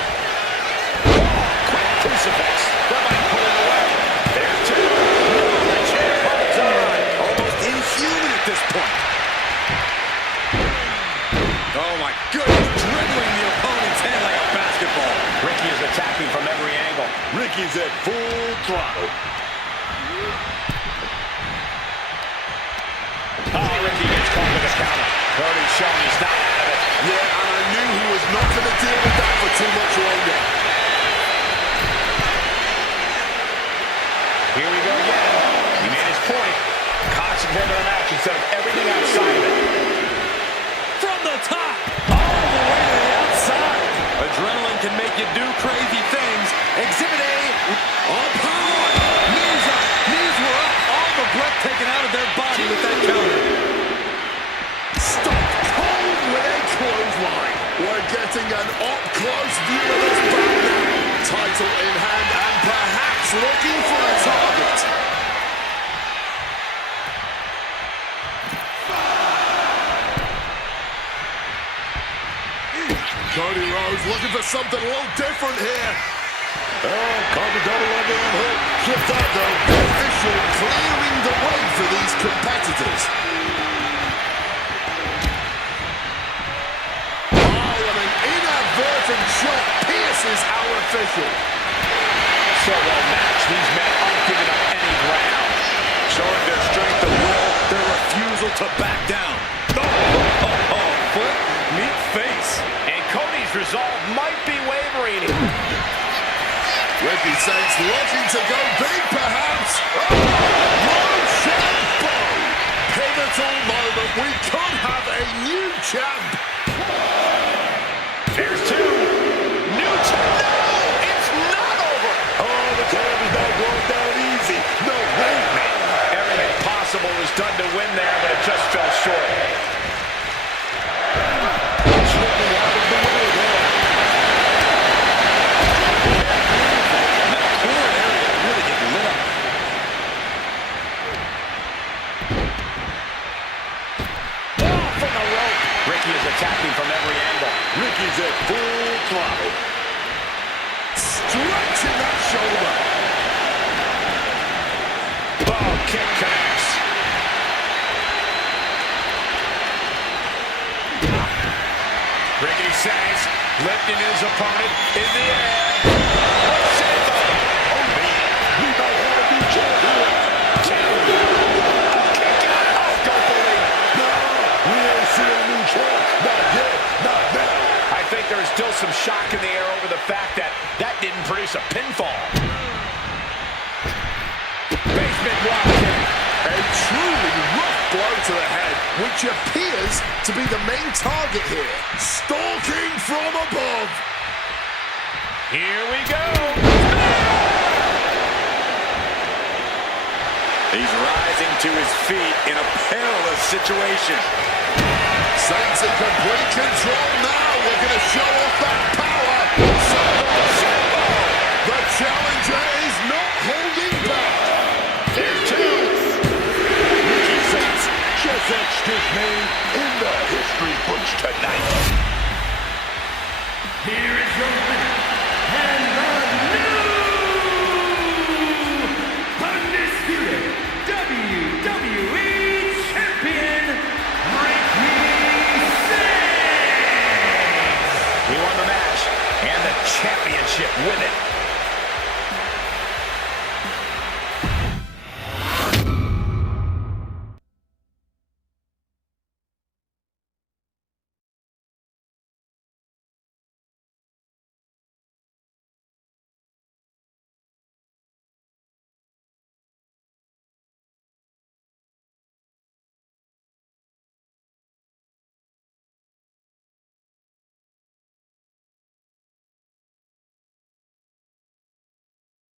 Quick crucifix. Somebody put it away. There's two. The champ holds on. Almost inhuman at this point. Oh my goodness. Dribbling the opponent's head like a basketball. Ricky is attacking from every angle. Ricky's at full throttle. Oh, Ricky gets caught with a counter. Cody's showing he's not out of it. Yeah, and I knew he was not going to deal with that for too much longer. Here we go again. He made his point. Concentrate on the match instead of everything outside of it. From the top. All the way to the outside. Adrenaline can make you do crazy things. Exhibit A. On power. Knees up. Knees were up. All the breath taken out of their body with that counter. Stop cold with a clothesline. We're getting an up-close view of this battle now. Title in hand and perhaps looking for a target. Cody Rhodes looking for something a little different here. Oh, caught the double underarm hook. Slipped out though. The official clearing the way for these competitors. Inadvertent shot pierces our official. So well matched. These men aren't giving up any ground. Showing their strength of will, their refusal to back down. Foot meet face. And Cody's resolve might be wavering. Ricky Saints looking to go big perhaps. Rochambeau. Pivotal moment. We could have a new champ. There's two. New champ. No, it's not over. Oh, the time is not going down easy. No way, man. Everything possible was done to win there, but it just fell short. Slipping out of the way there. That corner area really getting lit up. From the rope. Ricky is attacking from every angle. Ricky's at full throttle. stretching that shoulder. Oh, kick connects. Ricky Sainz lifting his opponent in the air. We might have a new champ here. We ain't seeing a new champ. Not yet. Not now. I think there is still some shock in the air over the fact that that didn't produce a pinfall. Basement drop kick. A truly rough blow to the head, which appears to be the main target here. Stalking from above. Here we go. He's rising to his feet in a perilous situation. Saints in complete control now. We're going to show off that power. The challenger is not holding back. There's two. Ricky Sainz just etched his name in the history books tonight. Here